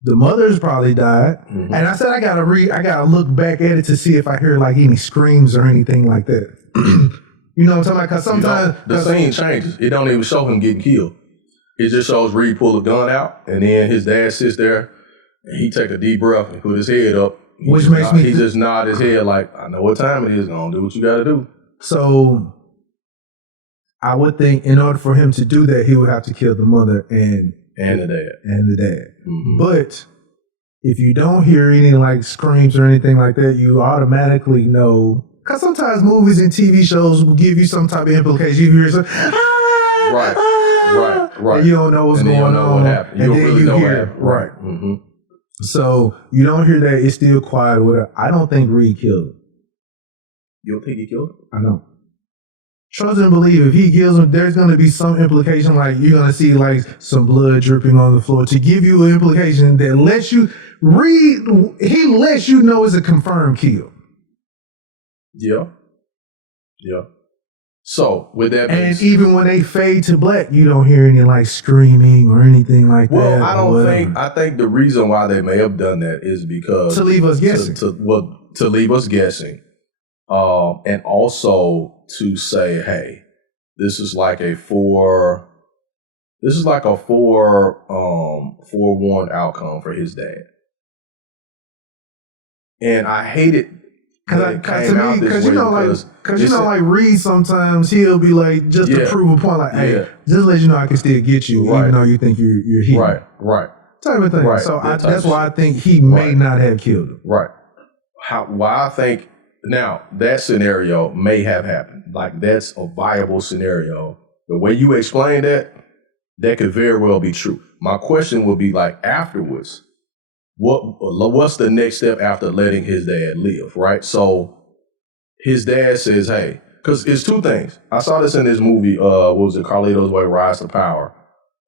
the mother's probably died, mm-hmm. and I said I gotta look back at it to see if I hear like any screams or anything like that. You know what I'm talking about? Because sometimes the scene changes. It don't even show him getting killed. It just shows Reed pull a gun out, and then his dad sits there, and he take a deep breath and put his head up. He just nod his head like, I know what time it is. Gonna do what you gotta do. So I would think in order for him to do that, he would have to kill the mother and the dad. Mm-hmm. But if you don't hear any like screams or anything like that, you automatically know. Because sometimes movies and TV shows will give you some type of implication. You hear something, right. And you don't know what's going on. What happened. You don't really know what happened. Right. Mm-hmm. So you don't hear that. It's still quiet. Whatever. I don't think Reed killed him. You don't think he killed him? I know. Trust and believe. If he kills him, there's going to be some implication. Like you're going to see like some blood dripping on the floor to give you an implication that lets you read. He lets you know it's a confirmed kill. Yeah. Yeah. So with that, and even when they fade to black, you don't hear any like screaming or anything like that. Well, I don't think. I think the reason why they may have done that is because to leave us guessing. To leave us guessing, and also to say, hey, this is like a 4-1 outcome for his dad, and I hate it. Because you know, like Reed sometimes he'll be like just to prove a point, like, hey, just let you know I can still get you, even though you think you're here, right, type of thing. Right. So that's why I think he may not have killed him. Right. Why I think now that scenario may have happened. Like that's a viable scenario. The way you explain that could very well be true. My question would be like afterwards. What's the next step after letting his dad live, right? So his dad says, hey, because it's two things. I saw this in this movie, what was it, Carlito's Way, Rise to Power.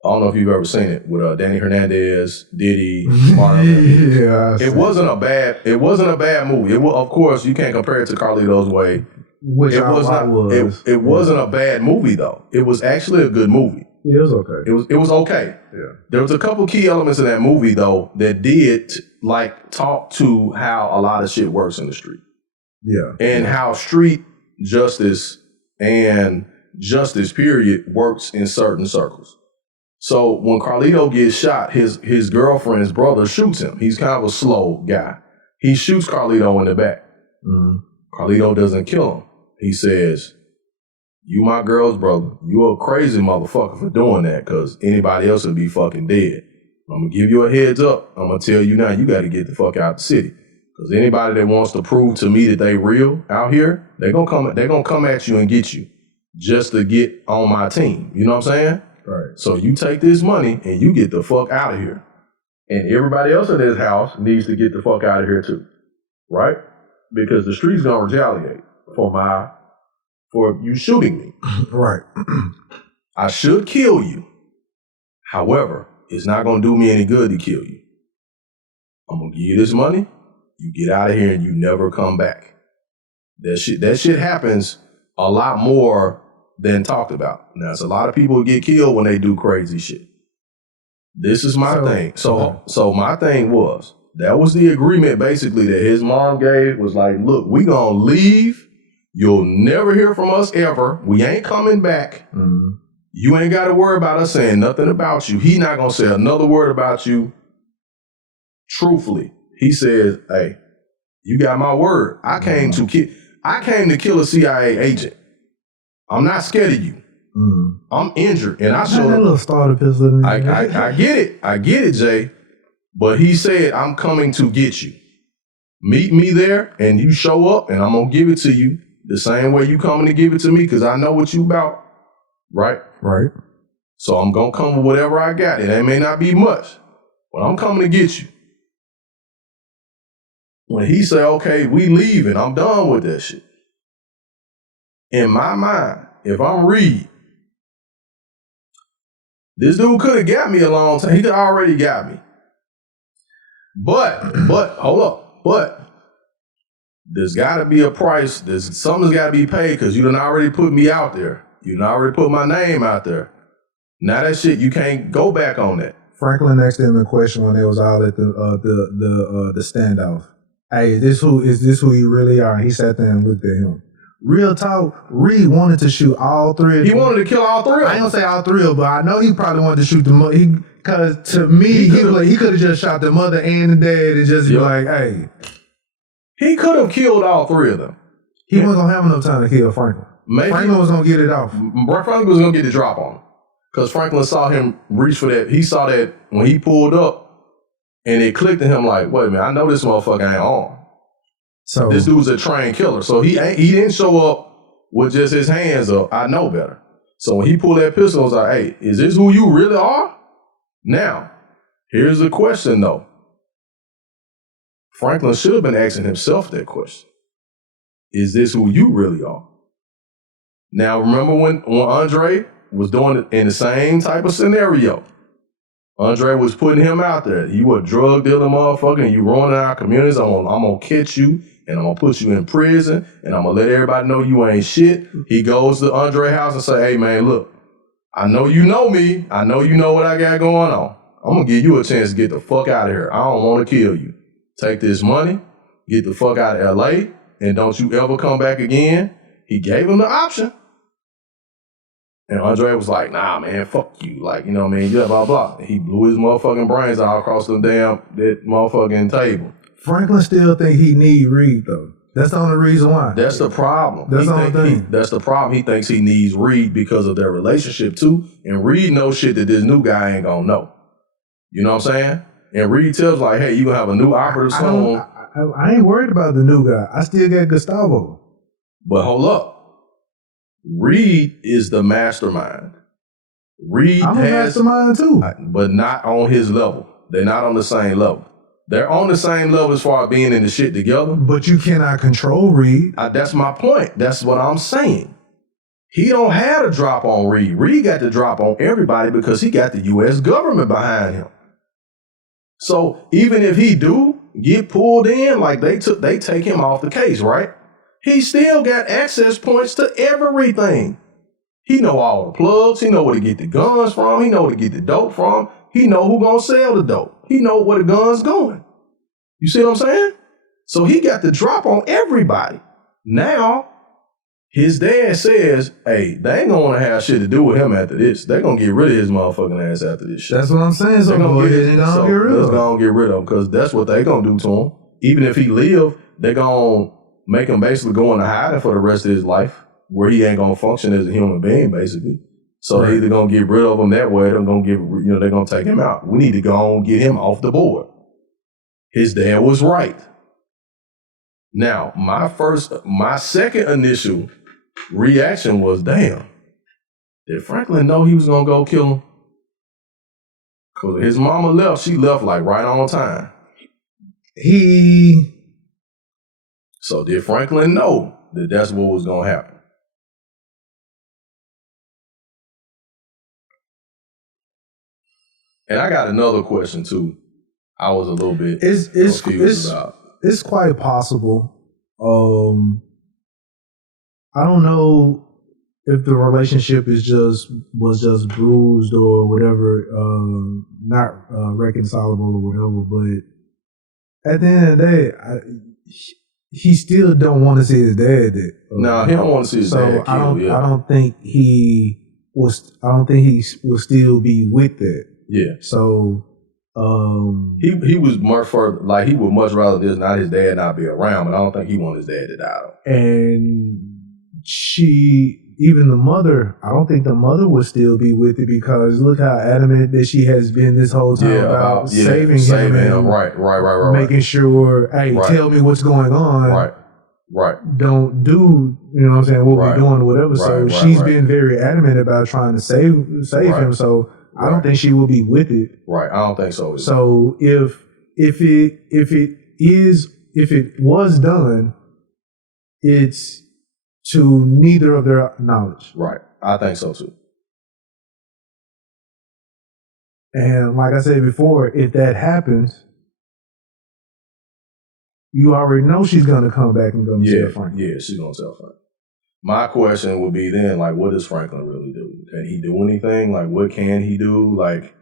I don't know if you've ever seen it with Danny Hernandez, Diddy, Marlon. Yeah, it wasn't a bad movie. Of course, you can't compare it to Carlito's Way. It wasn't a bad movie though. It was actually a good movie. Yeah, it was okay. It was okay. Yeah. There was a couple key elements in that movie though that did like talk to how a lot of shit works in the street. Yeah. And how street justice and justice period works in certain circles. So when Carlito gets shot, his girlfriend's brother shoots him. He's kind of a slow guy. He shoots Carlito in the back. Mm-hmm. Carlito doesn't kill him. He says, you my girl's brother. You a crazy motherfucker for doing that because anybody else would be fucking dead. I'm going to give you a heads up. I'm going to tell you now, you got to get the fuck out the city. Because anybody that wants to prove to me that they real out here, they're going to come at you and get you just to get on my team. You know what I'm saying? Right. So you take this money and you get the fuck out of here. And everybody else in this house needs to get the fuck out of here too. Right? Because the street's going to retaliate for you shooting me. Right. I should kill you. However, it's not going to do me any good to kill you. I'm going to give you this money. You get out of here and you never come back. That shit happens a lot more than talked about. Now, it's a lot of people who get killed when they do crazy shit. This is my thing. So my thing was, that was the agreement basically that his mom gave was like, look, we going to leave. You'll never hear from us ever. We ain't coming back. Mm-hmm. You ain't got to worry about us saying nothing about you. He not going to say another word about you. Truthfully, he says, hey, you got my word. I came to kill a CIA agent. I'm not scared of you. Mm-hmm. I'm injured. And I showed that little starter pistol. I get it. I get it, Jay. But he said, I'm coming to get you. Meet me there and you show up and I'm going to give it to you the same way you coming to give it to me because I know what you about. Right? Right. So I'm going to come with whatever I got. It may not be much, but I'm coming to get you. When he said, okay, we leaving, I'm done with that shit. In my mind, if I'm Reed, this dude could have got me a long time. He could already got me. But, hold up. But there's got to be a price. Something's got to be paid because you done already put me out there. You done already put my name out there. Now that shit, you can't go back on that. Franklin asked him a question when they was all at the standoff. Hey, is this who you really are? And he sat there and looked at him. Real talk, Reed wanted to shoot all three of them. He wanted to kill all three of them. I ain't gonna say all three of them, but I know he probably wanted to shoot the mother. Because to me, he could have just shot the mother and the dad and just be like, hey. He could have killed all three of them. He wasn't gonna have enough time to kill Franklin. Maybe Franklin was gonna get it off. Franklin was gonna get the drop on him. Because Franklin saw him reach for that. He saw that when he pulled up and it clicked to him like, wait a minute, I know this motherfucker ain't armed. So this dude's a trained killer. So he didn't show up with just his hands up. I know better. So when he pulled that pistol, I was like, hey, is this who you really are? Now, here's the question though. Franklin should have been asking himself that question. Is this who you really are? Now, remember when Andre was doing it in the same type of scenario? Andre was putting him out there. You a drug dealer motherfucker and you ruining our communities. I'm gonna catch you and I'm gonna put you in prison and I'm gonna let everybody know you ain't shit. He goes to Andre's house and say, hey man, look, I know you know me. I know you know what I got going on. I'm gonna give you a chance to get the fuck out of here. I don't wanna kill you. Take this money, get the fuck out of LA, and don't you ever come back again. He gave him the option. And Andre was like, nah, man, fuck you. Like, you know what I mean? Yeah, blah, blah. And he blew his motherfucking brains out across the that motherfucking table. Franklin still think he need Reed, though. That's the only reason why. That's the problem. That's the only thing. That's the problem. He thinks he needs Reed because of their relationship, too. And Reed knows shit that this new guy ain't gonna know. You know what I'm saying? And Reed tells like, hey, you gonna have a new operative soon. I ain't worried about the new guy. I still got Gustavo. But hold up. Reed is the mastermind. Reed I'm a mastermind too. But not on his level. They're not on the same level. They're on the same level as far as being in the shit together. But you cannot control Reed. That's my point. That's what I'm saying. He don't have to drop on Reed. Reed got to drop on everybody because he got the U.S. government behind him. So even if he do get pulled in, like they take him off the case, right? He still got access points to everything. He know all the plugs. He know where to get the guns from. He know where to get the dope from. He know who gonna sell the dope. He know where the gun's going. You see what I'm saying? So he got the drop on everybody. Now, his dad says, hey, they ain't gonna want to have shit to do with him after this. They're gonna get rid of his motherfucking ass after this shit. That's what I'm saying. So they're gonna get rid of him because that's what they gonna do to him. Even if he live, they gonna make him basically go into hiding for the rest of his life, where he ain't gonna function as a human being, basically. So they're either gonna get rid of him that way, or they're gonna take him out. We need to go and get him off the board. His dad was right. Now, my second initial reaction was, damn, did Franklin know he was gonna go kill him? Cause his mama left, she left like right on time. So did Franklin know that that's what was going to happen? And I got another question too. I was a little bit confused about. It's quite possible. I don't know if the relationship was just bruised or whatever, not reconcilable or whatever. But at the end of the day, he still don't want to see his dad dead. No, he don't want to see his dad killed. I don't think he will still be with that. Yeah. So he was much further, like he would much rather this not his dad not be around, but I don't think he want his dad to die though. And even the mother, I don't think the mother would still be with it because look how adamant that she has been this whole time about saving him. Right. Making sure, hey, tell me what's going on. Right. Don't do, you know what I'm saying, what we're doing or whatever. So she's been very adamant about trying to save him. So I don't think she will be with it. Right. I don't think so either. So if it was done, it's to neither of their knowledge. Right. I think so too. And like I said before, if that happens, you already know she's going to come back and go tell Franklin. Yeah, she's going to tell Franklin. My question would be then, like, what does Franklin really do? Can he do anything? Like, what can he do? Like,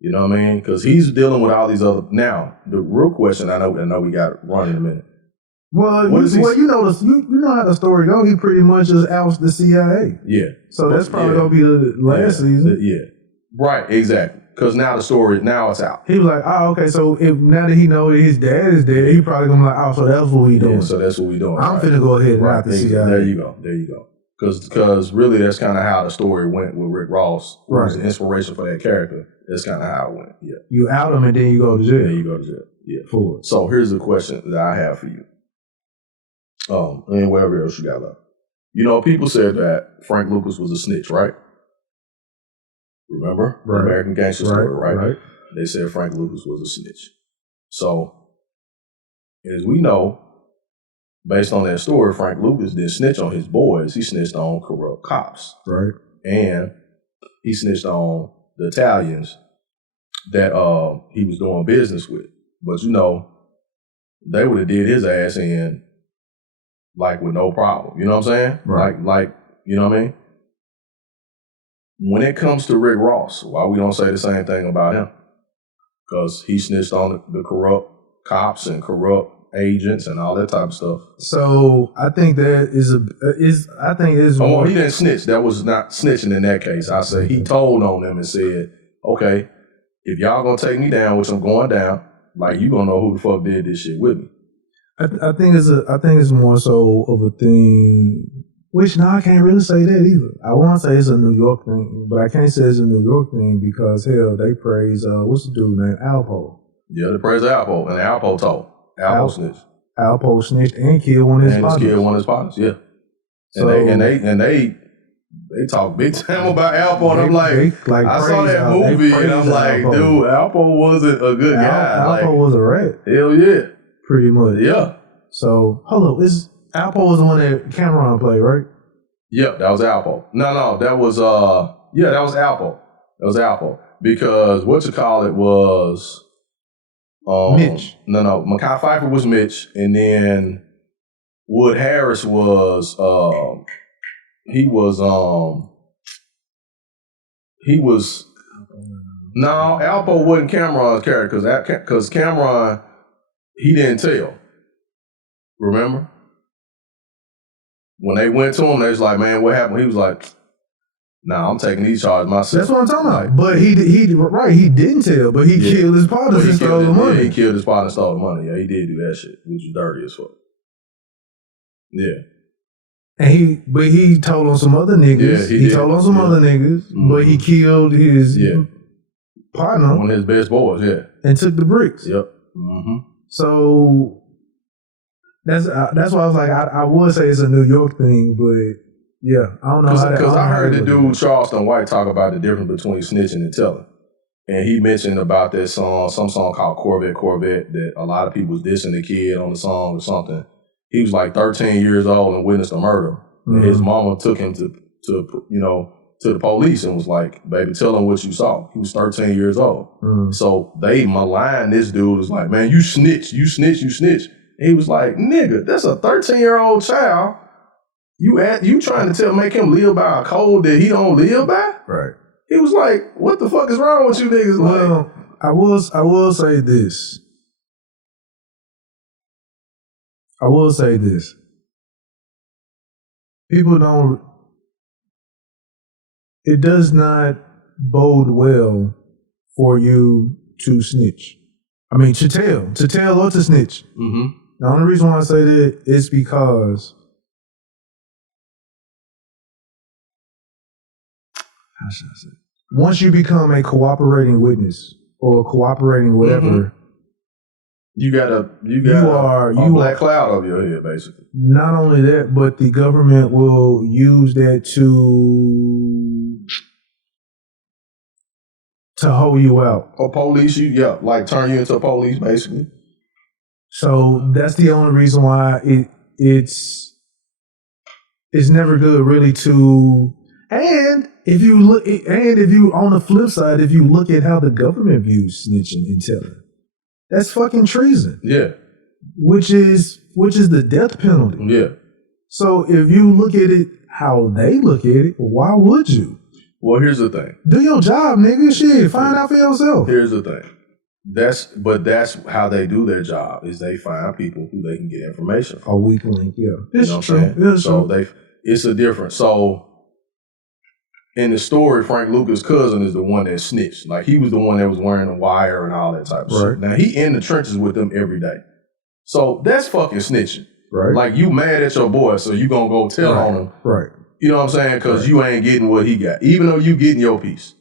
you know what I mean? Because he's dealing with all these other... Now, the real question, I know we got run in a minute. Well, you know how the story goes. He pretty much just outs the CIA. Yeah. So that's probably going to be the last season. Yeah. Right, exactly. Because now it's out. He was like, oh, okay, so now that he knows that his dad is dead, he probably going to be like, oh, so that's what we doing. Yeah, so that's what we doing. I'm finna go ahead and out the CIA. There you go. Because really that's kind of how the story went with Rick Ross. Right. It was an inspiration for that character. That's kind of how it went. Yeah. You out him and then you go to jail. Then you go to jail. Yeah. Forward. So here's the question that I have for you. And whatever else you got left. You know, people said that Frank Lucas was a snitch, right? Remember? Right. The American Gangster story, right? They said Frank Lucas was a snitch. So As we know, based on that story, Frank Lucas didn't snitch on his boys. He snitched on corrupt cops. Right. And he snitched on the Italians that he was doing business with. But you know, they would have did his ass in like with no problem. You know what I'm saying? Right. Like, you know what I mean? When it comes to Rick Ross, why we don't say the same thing about him? Because he snitched on the corrupt cops and corrupt agents and all that type of stuff. So I think that is well, he didn't snitch. That was not snitching in that case. I say he told on them and said, okay, if y'all gonna take me down, which I'm going down, like you gonna know who the fuck did this shit with me. I think it's more so of a thing. Which now I can't really say that either. I want to say it's a New York thing, but I can't say it's a New York thing because hell, they praise what's the dude named Alpo. Yeah, they praise Alpo, and Alpo told. Alpo snitched. Alpo snitched and killed one of his partners. And killed one of his partners. Yeah. So, they talk big time about Alpo, and I'm like I saw that movie, and I'm like, Alpo. dude, Alpo wasn't a good guy. Alpo was a rat. Hell yeah. Pretty much. Yeah. So hold up, Alpo was the one that Cameron played, right? Yep, that was Alpo. No, that was that was Alpo. That was Alpo. Because what you call it was Mitch. No, Mekhi Phifer was Mitch, and then Wood Harris was Alpo wasn't Cameron's character because Cameron, he didn't tell. Remember? When they went to him, they was like, man, what happened? He was like, nah, I'm taking these charges myself. That's what I'm talking about. But he didn't tell, but he killed his partner and stole the money. Yeah, he killed his partner and stole the money. Yeah, he did do that shit, which was dirty as fuck. Yeah. And he told on some other niggas. Yeah, he told on some other niggas, but he killed his partner. One of his best boys, yeah. And took the bricks. Yep. Mm-hmm. So that's why I was like, I would say it's a New York thing, but yeah, I don't know how that. Because I heard the dude Charleston White talk about the difference between snitching and telling. And he mentioned about that song, some song called Corvette, that a lot of people was dissing the kid on the song or something. He was like 13 years old and witnessed a murder. Mm-hmm. And his mama took him to the police and was like, baby, tell him what you saw. He was 13 years old. Mm-hmm. So they maligned this dude. Was like, man, you snitch. And he was like, nigga, that's a 13-year-old child. You trying to make him live by a code that he don't live by? Right. He was like, what the fuck is wrong with you niggas? Well, I will say this. People don't. It does not bode well for you to snitch. I mean, to tell or to snitch. Mm-hmm. The only reason why I say that is because, how should I say? Once you become a cooperating witness or cooperating whatever, mm-hmm. you are a black cloud over your head, basically. Not only that, but the government will use that to hold you out. Or police you, like turn you into a police, basically. So that's the only reason why it's never good really to. And if you on the flip side, if you look at how the government views snitching and telling, that's fucking treason. Yeah. Which is the death penalty. Yeah. So if you look at it how they look at it, why would you? Well, here's the thing. Do your job, nigga. Shit, find out for yourself. Here's the thing. That's how they do their job, is they find people who they can get information from. A weak link, yeah. It's you know true. What I'm saying? It's so true. It's a difference. So in the story, Frank Lucas' cousin is the one that snitched. Like, he was the one that was wearing the wire and all that type of shit. Now, he in the trenches with them every day. So that's fucking snitching. Right. Like, you mad at your boy, so you gonna go tell on him. Right. You know what I'm saying? Because you ain't getting what he got, even though you getting your piece.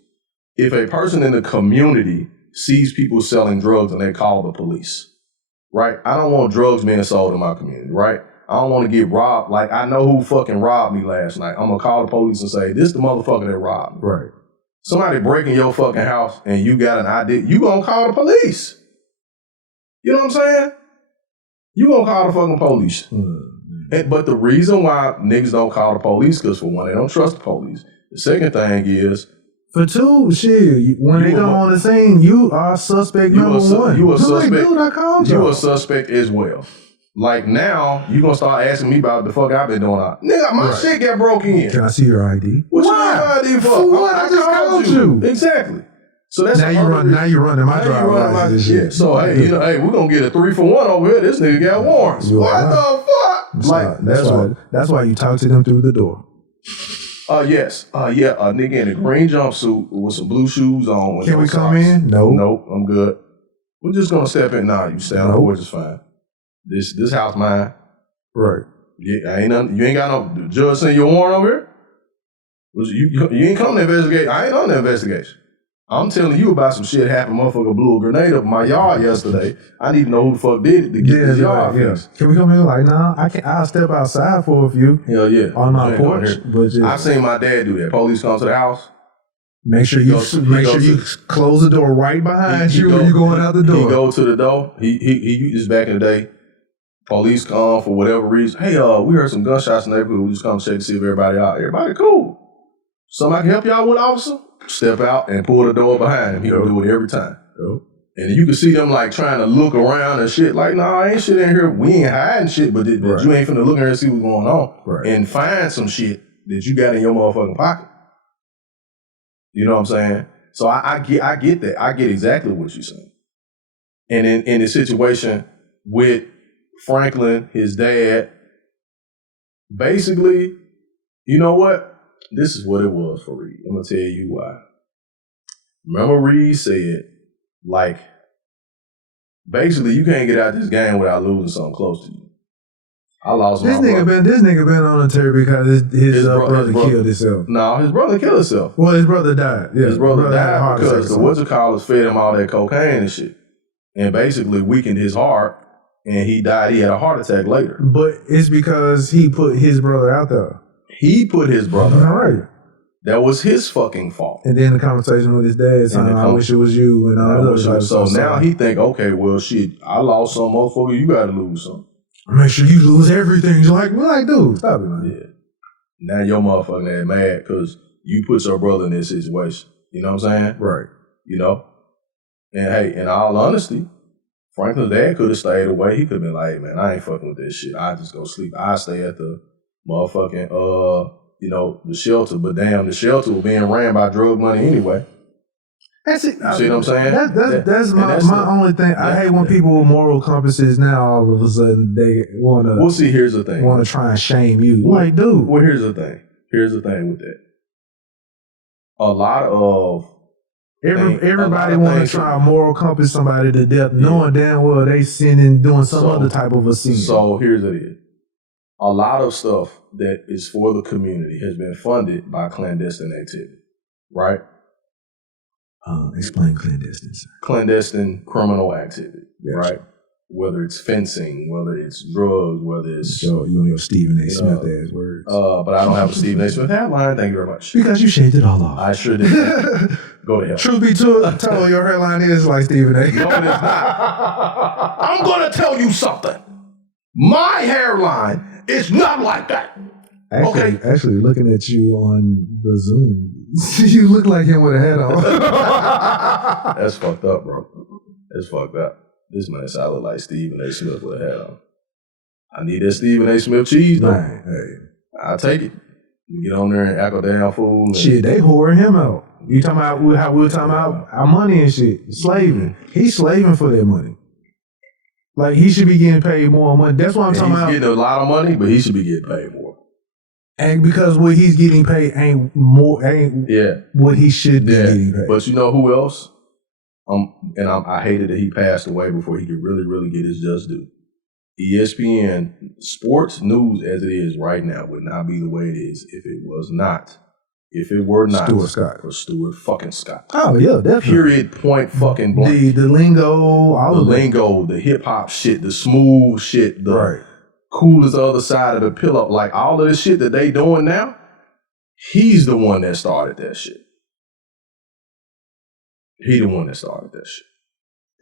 If a person in the community sees people selling drugs and they call the police, right? I don't want drugs being sold in my community, right? I don't want to get robbed. Like, I know who fucking robbed me last night. I'm going to call the police and say, this the motherfucker that robbed me. Right. Somebody breaking your fucking house and you got an idea, you going to call the police. You know what I'm saying? You gonna call the fucking police. But the reason why niggas don't call the police, because for one, they don't trust the police. The second thing is, for two, shit, when they come on the scene, you are suspect number one. You a suspect. Like, dude, I called you y'all. a suspect as well. Like now, you gonna start asking me about the fuck I've been doing. Nigga, my shit got broken in. Can I see your ID? What you need ID for? For what? I just called you. Exactly. So that's now you running my driver's license. Shit. So hey, we're gonna get a 3-for-1 over here. This nigga got warrants. What the fuck? That's why you talk to them through the door. Yes. A nigga in a green jumpsuit with some blue shoes on. Can we come in? No. Nope, I'm good. We're just gonna step in now. You stay on the porch is fine. This house mine. Right. Yeah, ain't nothing. You ain't got no judge send your warrant over here. You ain't come to investigate. I ain't on the investigation. I'm telling you about some shit happened. Motherfucker blew a grenade up in my yard yesterday. I need to know who the fuck did it to get this yard fixed. Can we come in? Like, nah, I'll step outside for a few. Hell yeah. On my porch. But I seen my dad do that. Police come to the house. Make sure you close the door right behind you when you're going out the door. He go to the door. He just back in the day. Police come for whatever reason. Hey, we heard some gunshots in the neighborhood. We just come check to see if everybody out. Everybody cool. Somebody can help y'all with, officer? Step out and pull the door behind him. He'll do it every time. And you can see them like trying to look around and shit. Like, nah, ain't shit in here. We ain't hiding shit, but you ain't finna look in here and see what's going on and find some shit that you got in your motherfucking pocket. You know what I'm saying? So I get that. I get exactly what you're saying. And in the situation with Franklin, his dad, basically, you know what? This is what it was for Reed. I'm going to tell you why. Remember Reed said, like, basically, you can't get out this game without losing something close to you. I lost my brother. This nigga been on a tear because his brother killed himself. No, his brother killed himself. Well, his brother died. Yeah, his brother died because the what's-it-called fed him all that cocaine and shit. And basically weakened his heart, and he died. He had a heart attack later. But it's because he put his brother out there. He put his brother out there. That was his fucking fault. And then the conversation with his dad saying, I wish it was you. And all that. So now he think, okay, well, shit, I lost some motherfucker. You got to lose some. Make sure you lose everything. You're like, dude, stop it, man. Yeah. Now your motherfucking ass mad because you put your brother in this situation. You know what I'm saying? Right. You know? And hey, in all honesty, Franklin's dad could have stayed away. He could have been like, hey, man, I ain't fucking with this shit. I just go sleep. I stay at the motherfucking, the shelter. But damn, the shelter was being ran by drug money anyway. That's it. You see what I'm saying? That's my only thing. I hate when people with moral compasses now all of a sudden they want to. Well, see, here's the thing. Want to try and shame you. Like, dude. Well, here's the thing. Here's the thing with that. A lot of everybody want to try and moral compass somebody to death, knowing damn well they sinning, doing some other type of a sin. So here's it is. A lot of stuff that is for the community has been funded by clandestine activity, right? Explain clandestine, sir. Clandestine criminal activity, right? Whether it's fencing, whether it's drugs, whether it's... So you and your Stephen A. Smith ass words. But I don't have a Stephen A. Smith hairline, thank you very much. Because you shaved it all off. I sure did. Go to hell. Truth be told, your hairline is like Stephen A. No, it is not. I'm going to tell you something. My hairline is not like that. Actually, looking at you on the Zoom, you look like him with a hat on. That's fucked up, bro. That's fucked up. This man sounded like Stephen A. Smith with a hat on. I need that Stephen A. Smith cheese, though. Hey. I'll take it. You get on there and act a damn fool. Shit, they whoring him out. You talking about how we're talking about our money and shit. Slaving. He's slaving for that money. Like, he should be getting paid more money. That's what I'm talking about. He's getting a lot of money, but he should be getting paid more. And because what he's getting paid ain't what he should be getting paid. But you know who else? I hated that he passed away before he could really, really get his just due. ESPN sports news as it is right now would not be the way it is if it were not Stuart Scott. For Stuart fucking Scott. Oh yeah, definitely. Period. Point fucking blank. The lingo, the hip hop shit, the smooth shit, the cool as the other side of the pillow, like all of this shit that they doing now. He's the one that started that shit. He the one that started that shit.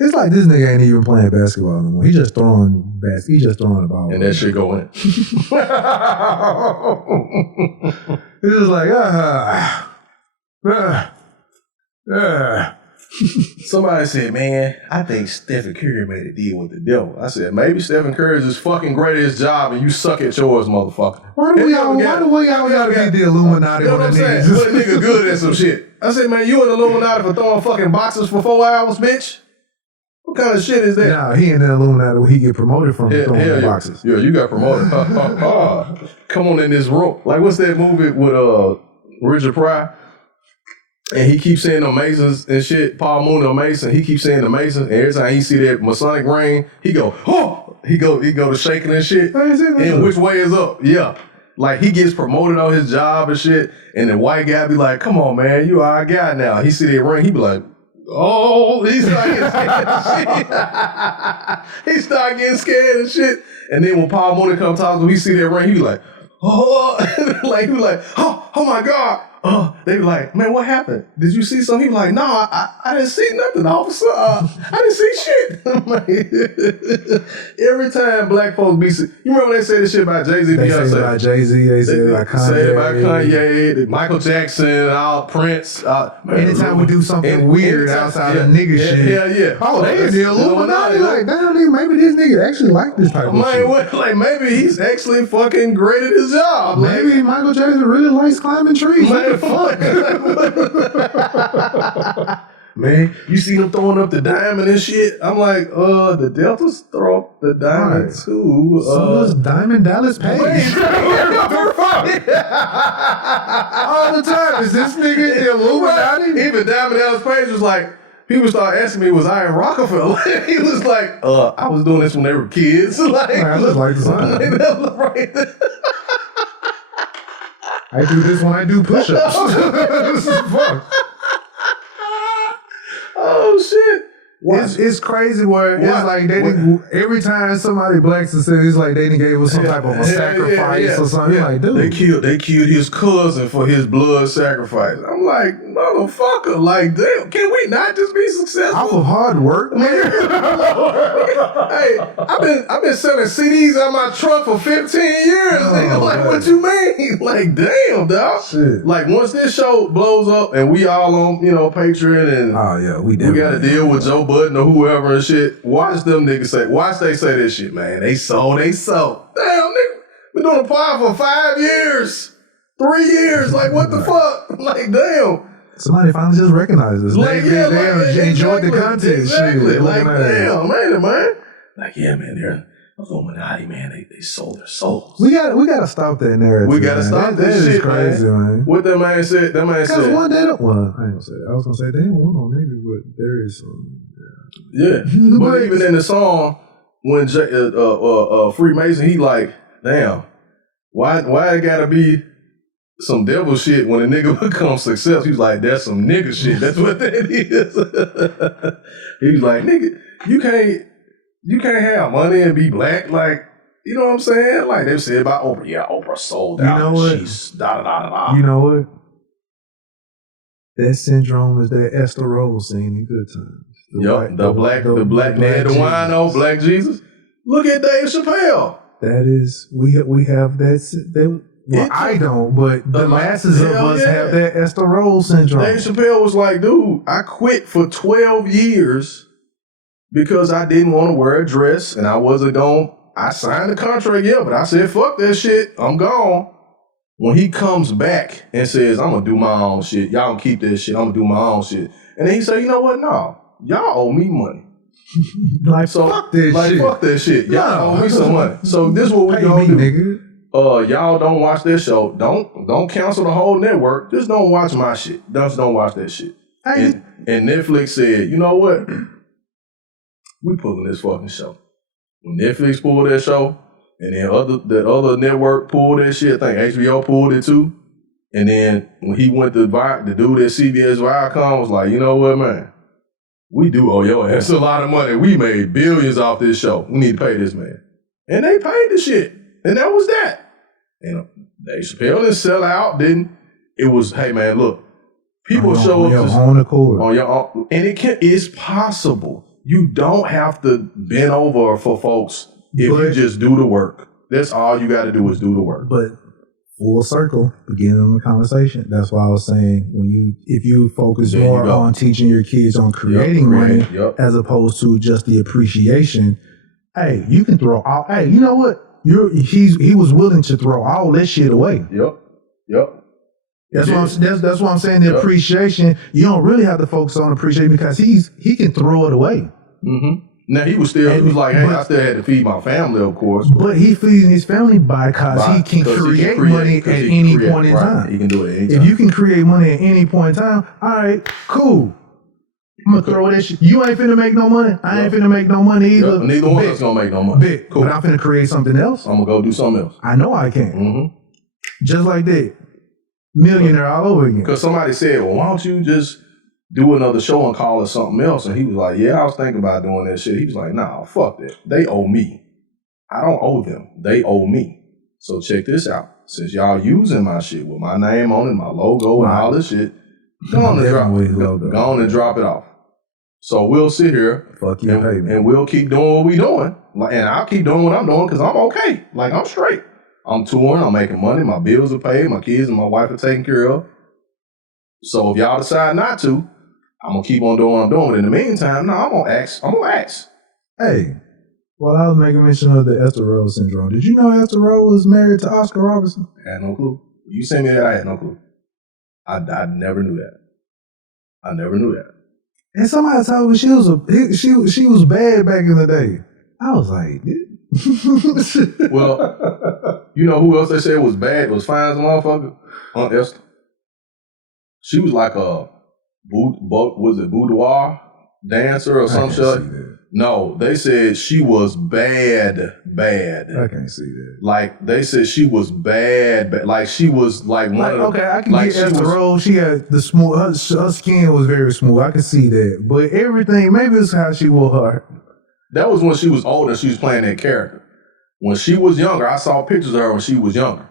It's like this nigga ain't even playing basketball no more. He just throwing the ball. And that shit go in. It's just like, Somebody said, man, I think Stephen Curry made a deal with the devil. I said, maybe Stephen Curry is just fucking great at his job and you suck at yours, motherfucker. Why do we always gotta be the Illuminati? You know what I'm saying? But a nigga good at some shit. I said, man, you in the Illuminati for throwing fucking boxes for 4 hours, bitch? What kind of shit is that? Nah, he in the Illuminati where he get promoted from throwing the boxes. Yeah, you got promoted. Come on in this room. Like, what's that movie with Richard Pryor? And he keeps saying the Masons and shit. Paul Moon the Mason. He keeps saying the Masons. And every time he see that Masonic ring, he go, oh! He go to shaking and shit. And which way is up? Yeah. Like, he gets promoted on his job and shit. And the white guy be like, come on, man. You our guy now. He see that ring. He be like, oh, he start getting scared and shit. He start getting scared and shit. And then when Paul Moon come talk to him, he see that ring. He be like, oh. Like, he be like, oh my God. They be like, man, what happened? Did you see something? He be like, no, I didn't see nothing, officer. I didn't see shit. I'm like, every time black folks be, you remember they say this shit about Jay-Z, They Beyonce? say about Jay-Z, they say about Kanye. Say about Kanye, Michael Jackson, Prince. Anytime we do something weird outside of nigga shit. Yeah. Oh, they in the Illuminati. Like, damn, nigga, maybe this nigga actually like this type of shit. What, like, maybe he's actually fucking great at his job. Maybe Michael Jackson really likes climbing trees. What the fuck? Man, you see him throwing up the diamond and shit. I'm like, the Deltas throw up the diamond too. So does Diamond Dallas Page. All the time. Is this nigga the Illuminati? Even Diamond Dallas Page was like, people start asking me, was I in Rockefeller? He was like, I was doing this when they were kids. Like, Man, I look like the sign. I do this when I do push-ups. This is fun. Oh shit! It's crazy where it's like they didn't, every time somebody blacks us, it's like they didn't gave us some type of a sacrifice or something. Yeah. Like, dude, they killed his cousin for his blood sacrifice. I'm like, motherfucker, like, damn, can we not just be successful off of hard work, man? Hey, I've been selling CDs out my truck for 15 years. Nigga. Like, what you mean? Like, damn, dog. Shit. Like, once this show blows up and we all on, Patreon and we got to deal with Joe Budden or whoever and shit. Watch them niggas say, watch they say this shit, man. They sold. Damn, nigga, been doing a pod for 5 years, 3 years. Like, what the fuck? Like, damn. Somebody finally just recognized this. Like, they enjoyed the content. Exactly. Shit. Like, damn, man. Like, yeah, man, they're Illuminati, man. They sold their souls. We gotta stop that narrative. We gotta stop that shit. shit, Crazy, man. What that man said. Because one day, well, I ain't gonna say that. I was gonna say they don't want no niggas, but there is some. Yeah, but even in the song when Freemason, he like, damn, why it gotta be some devil shit when a nigga becomes successful? He's like, that's some nigga shit. That's what that is. He's like, nigga, you can't have money and be black. Like, you know what I'm saying? Like they said about Oprah. Yeah, Oprah sold out. You know what? She's da-da-da-da-da. You know what? That syndrome is that Ester Rolle scene in Good Times. The black man, the wino, Black Jesus. Look at Dave Chappelle. That is, we have that. Well, I don't, but the masses of us have that Ester Rolle syndrome. Dave Chappelle was like, dude, I quit for 12 years because I didn't want to wear a dress and I wasn't going. I signed the contract, but I said, fuck that shit. I'm gone. When he comes back and says, I'm going to do my own shit. Y'all don't keep that shit. I'm going to do my own shit. And then he said, you know what? No. Y'all owe me money. Fuck that shit. Fuck that shit. Y'all owe me some money. So this is what we gonna do. Nigga. Y'all don't watch this show. Don't cancel the whole network. Just don't watch my shit. Just don't watch that shit. And Netflix said, you know what? We pulling this fucking show. When Netflix pulled that show, and then that other network pulled that shit. I think HBO pulled it too. And then when he went to the dude at CBS Viacom was like, you know what, man? We do owe your ass a lot of money. We made billions off this show. We need to pay this man. And they paid the shit. And that was that. And Dave Chappelle didn't sell out, didn't. It was, hey man, look, people show up on your own accord. On your own, and it's possible. You don't have to bend over for folks if you just do the work. That's all you got to do is do the work. But full circle, beginning of the conversation. That's why I was saying if you focus more on teaching your kids on creating money as opposed to just the appreciation. Hey, you can throw all. Hey, you know what? He was willing to throw all that shit away. Yep. That's what I'm saying. The appreciation, you don't really have to focus on appreciation because he can throw it away. Mm-hmm. Now he was like, hey, I still had to feed my family, of course. But he feeding his family because he can create money at any point in time. He can do it at any time. If you can create money at any point in time, all right, cool. I'm gonna throw that shit. You ain't finna make no money. I ain't finna make no money either. Neither one of us gonna make no money. Cool. But I'm finna create something else. I'm gonna go do something else. I know I can. Mm-hmm. Just like that. Millionaire all over again. Because somebody said, well, why don't you just do another show and call it something else? And he was like, yeah, I was thinking about doing that shit. He was like, nah, fuck that. They owe me. I don't owe them. They owe me. So check this out. Since y'all using my shit with my name on it, my logo and all this shit, go on and drop it off. So we'll sit here and we'll keep doing what we doing. And I'll keep doing what I'm doing because I'm okay. Like, I'm straight. I'm touring, I'm making money, my bills are paid, my kids and my wife are taken care of. So if y'all decide not to, I'm gonna keep on doing what I'm doing. But in the meantime, no, I'm gonna ask. Hey, well, I was making mention of the Ester Rolle syndrome. Did you know Ester Rolle was married to Oscar Robertson? I had no clue. You sent me that, I had no clue. I never knew that. I never knew that. And somebody told me she was bad back in the day. I was like, well, you know who else they said was bad, was fine as a motherfucker? Aunt Esther. She was like a boudoir dancer or some shit. No, they said she was bad. I can't see that. Like, they said she was bad. Like, she was like one of the... Okay, I can get Esther Rolle. She had the smooth... Her skin was very smooth. I can see that. But everything... Maybe it's how she wore her... That was when she was older and she was playing that character. When she was younger, I saw pictures of her when she was younger.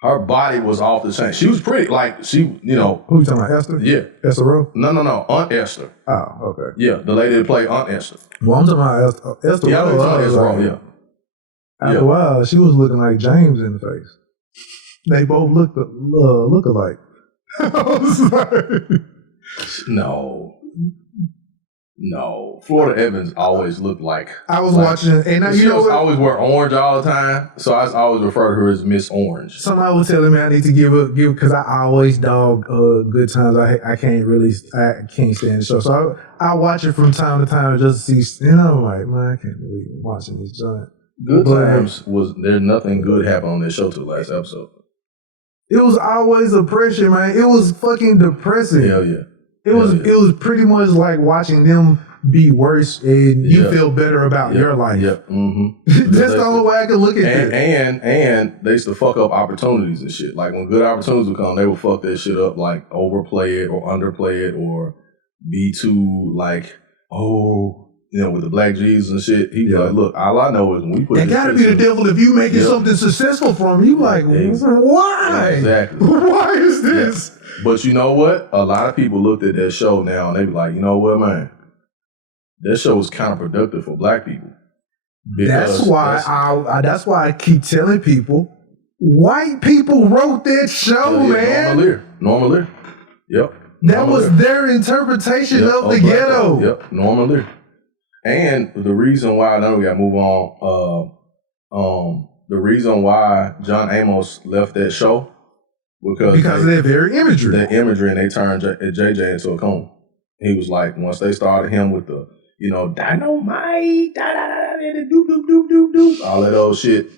Her body was off the chain. She was pretty, like, she, you know. Who you talking about, Esther? Yeah. Esther Rolle? No. Aunt Esther. Oh, okay. Yeah, the lady that played Aunt Esther. Well, I'm talking about Esther Rolle. Yeah, Esther Rolle, yeah. After a while, she was looking like James in the face. They both look alike. I was like... No, Florida Evans always looked like... I was watching, and she always wear orange all the time, so I always refer to her as Miss Orange. Somebody was telling me I need to give because I always dog Good Times. I can't stand the show, so I watch it from time to time just to see. And I'm like, man, I can't believe I'm watching this giant. Good Times there's nothing good happened on this show till the last episode. It was always oppression, man. It was fucking depressing. Hell yeah. It was pretty much like watching them be worse and you feel better about your life. Yep. Mm-hmm. That's the only way I can look at it. And they used to fuck up opportunities and shit. Like when good opportunities would come, they would fuck that shit up, like overplay it or underplay it or be too like, with the Black Jesus and shit. He was like, look, all I know is when we put it gotta be the devil if you making something successful from you. Like, why? Exactly. Why is this? Yeah. But you know what? A lot of people looked at that show now and they be like, you know what, man? That show was counterproductive for Black people. That's why I keep telling people, white people wrote that show, man. Normal Lear. Yep. That was their interpretation of the ghetto. Yep. Normal Lear. And the reason why, now we gotta move on. The reason why John Amos left that show because of that very imagery. The imagery, and they turned JJ into a coon. He was like, once they started him with the, dynamite, all that old shit,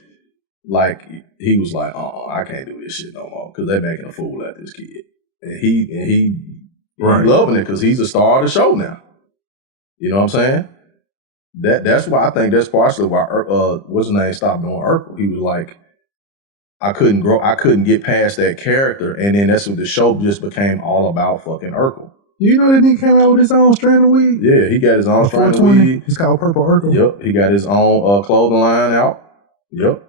like, he was like, I can't do this shit no more, because they're making a fool out of this kid. And he loving it, because he's the star of the show now. You know what I'm saying? That's why I think that's partially why, what's his name, stopped doing Urkel. He was like, I couldn't get past that character, and then that's what the show just became all about fucking Urkel. You know that he came out with his own strand of weed? Yeah, he got his own strand of weed. It's called Purple Urkel. Yep, he got his own clothing line out. Yep.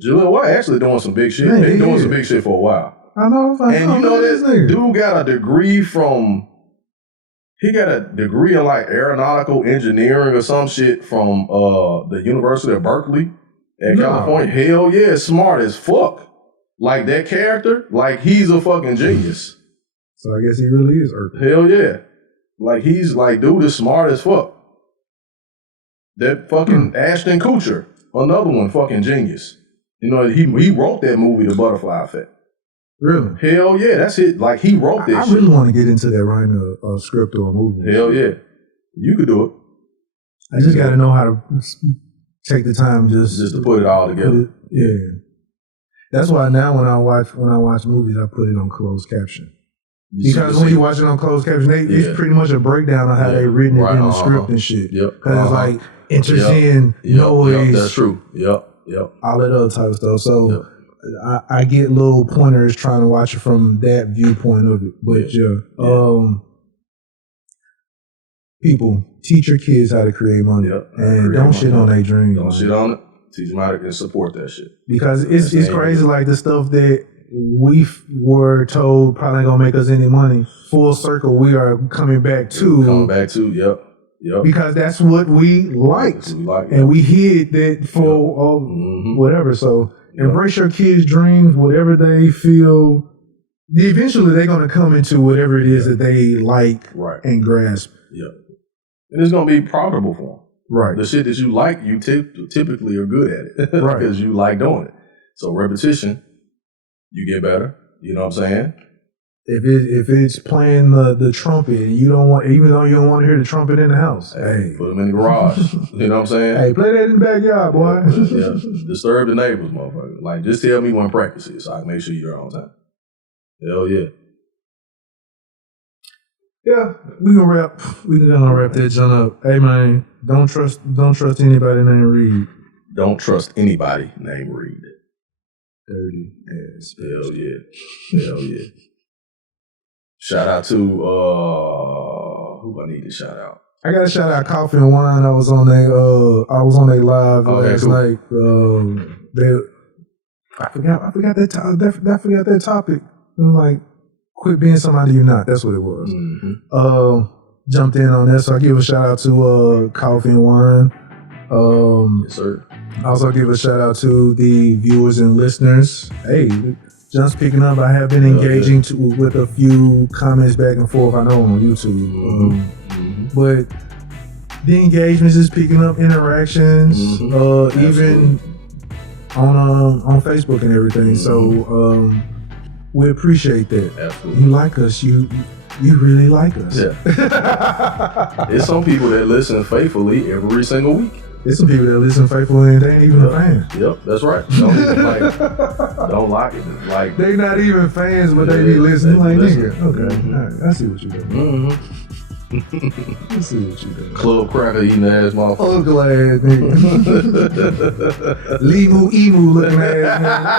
Julian White actually doing some big shit. He's doing some big shit for a while. I know. And you know this dude got a degree from He got a degree in like aeronautical engineering or some shit from the University of Berkeley in California. Hell yeah, smart as fuck. Like that character, like he's a fucking genius. So I guess he really is Earth. Hell yeah. Like he's like, dude is smart as fuck. That fucking Ashton Kutcher, another one, fucking genius. You know, he wrote that movie, The Butterfly Effect. Really? Hell yeah, that's it. Like he wrote that shit. I really want to get into that writing a script or a movie. Hell yeah. You could do it. I just got to know how to take the time just to put it all together. Yeah. That's why now when I watch movies, I put it on closed caption. Because when you watch it on closed caption, it's pretty much a breakdown of how they written it in the script and shit. Yep. Because it's like interesting noise. That's true. Yep. All that other type of stuff. So I get little pointers trying to watch it from that viewpoint of it. But people, teach your kids how to create money. And don't shit on their dreams. Don't shit on it. Teach them how to support that shit. Because it's crazy, like the stuff that we were told probably ain't gonna make us any money. Full circle, we are coming back to. Yep. Because that's what we liked. And we hid that for whatever. So embrace your kids' dreams, whatever they feel. Eventually, they're gonna come into whatever it is that they like and grasp. Yep. And it's gonna be profitable for them. Right. The shit that you like, you typically are good at it. Right. Because you like doing it. So repetition, you get better. You know what I'm saying? If it's playing the trumpet, you don't want, even though you don't want to hear the trumpet in the house, hey, put them in the garage. You know what I'm saying? Hey, play that in the backyard, boy. Disturb the neighbors, motherfucker. Like, just tell me when practice is, so I can make sure you're on time. Hell yeah. Yeah, we gonna wrap that joint up. Hey man, don't trust anybody named Reed. Don't trust anybody named Reed. Dirty ass. Hell yeah. Shout out to who I need to shout out. I gotta shout out Coffee and Wine. I was on their live last night. I forgot that topic. It was like, quit being somebody you're not. That's what it was. Jumped in on that, so I give a shout out to Coffee and Wine. Yes, sir. Also give a shout out to the viewers and listeners. Hey, just picking up. I have been engaging with a few comments back and forth. I know on YouTube, but the engagements is picking up. Interactions, even on Facebook and everything. So we appreciate that. Absolutely. You like us. You really like us. Yeah. There's some people that listen faithfully every single week. There's some people that listen faithfully and they ain't even a fan. Yep, that's right. Don't even don't like it. Like, they not even fans, but they be listening. Like, nigga, okay, all right, I see what you're doing. I see what you're doing. Club cracker eating ass motherfucker. Ugly ass nigga. Limu emu looking ass nigga.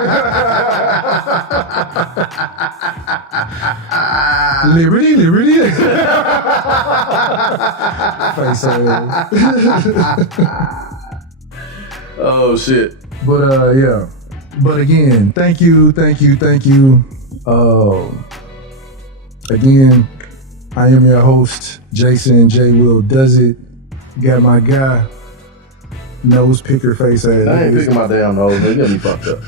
Liberty. Face ass. Oh shit. But yeah. But again, thank you. Again, I am your host, Jason J. Will Does It. Got my guy, nose picker face ass. I ain't picking my damn nose, man. You got me fucked up.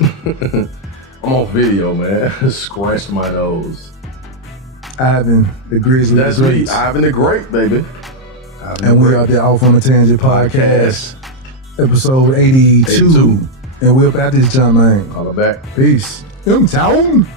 I'm on video, man. Scratched my nose. Ivan, the Grizzly. That's me, Ivan the Great, baby. And we are the Off on a Tangent podcast, episode 82. And we're about this jump, man. All back. Peace. Town.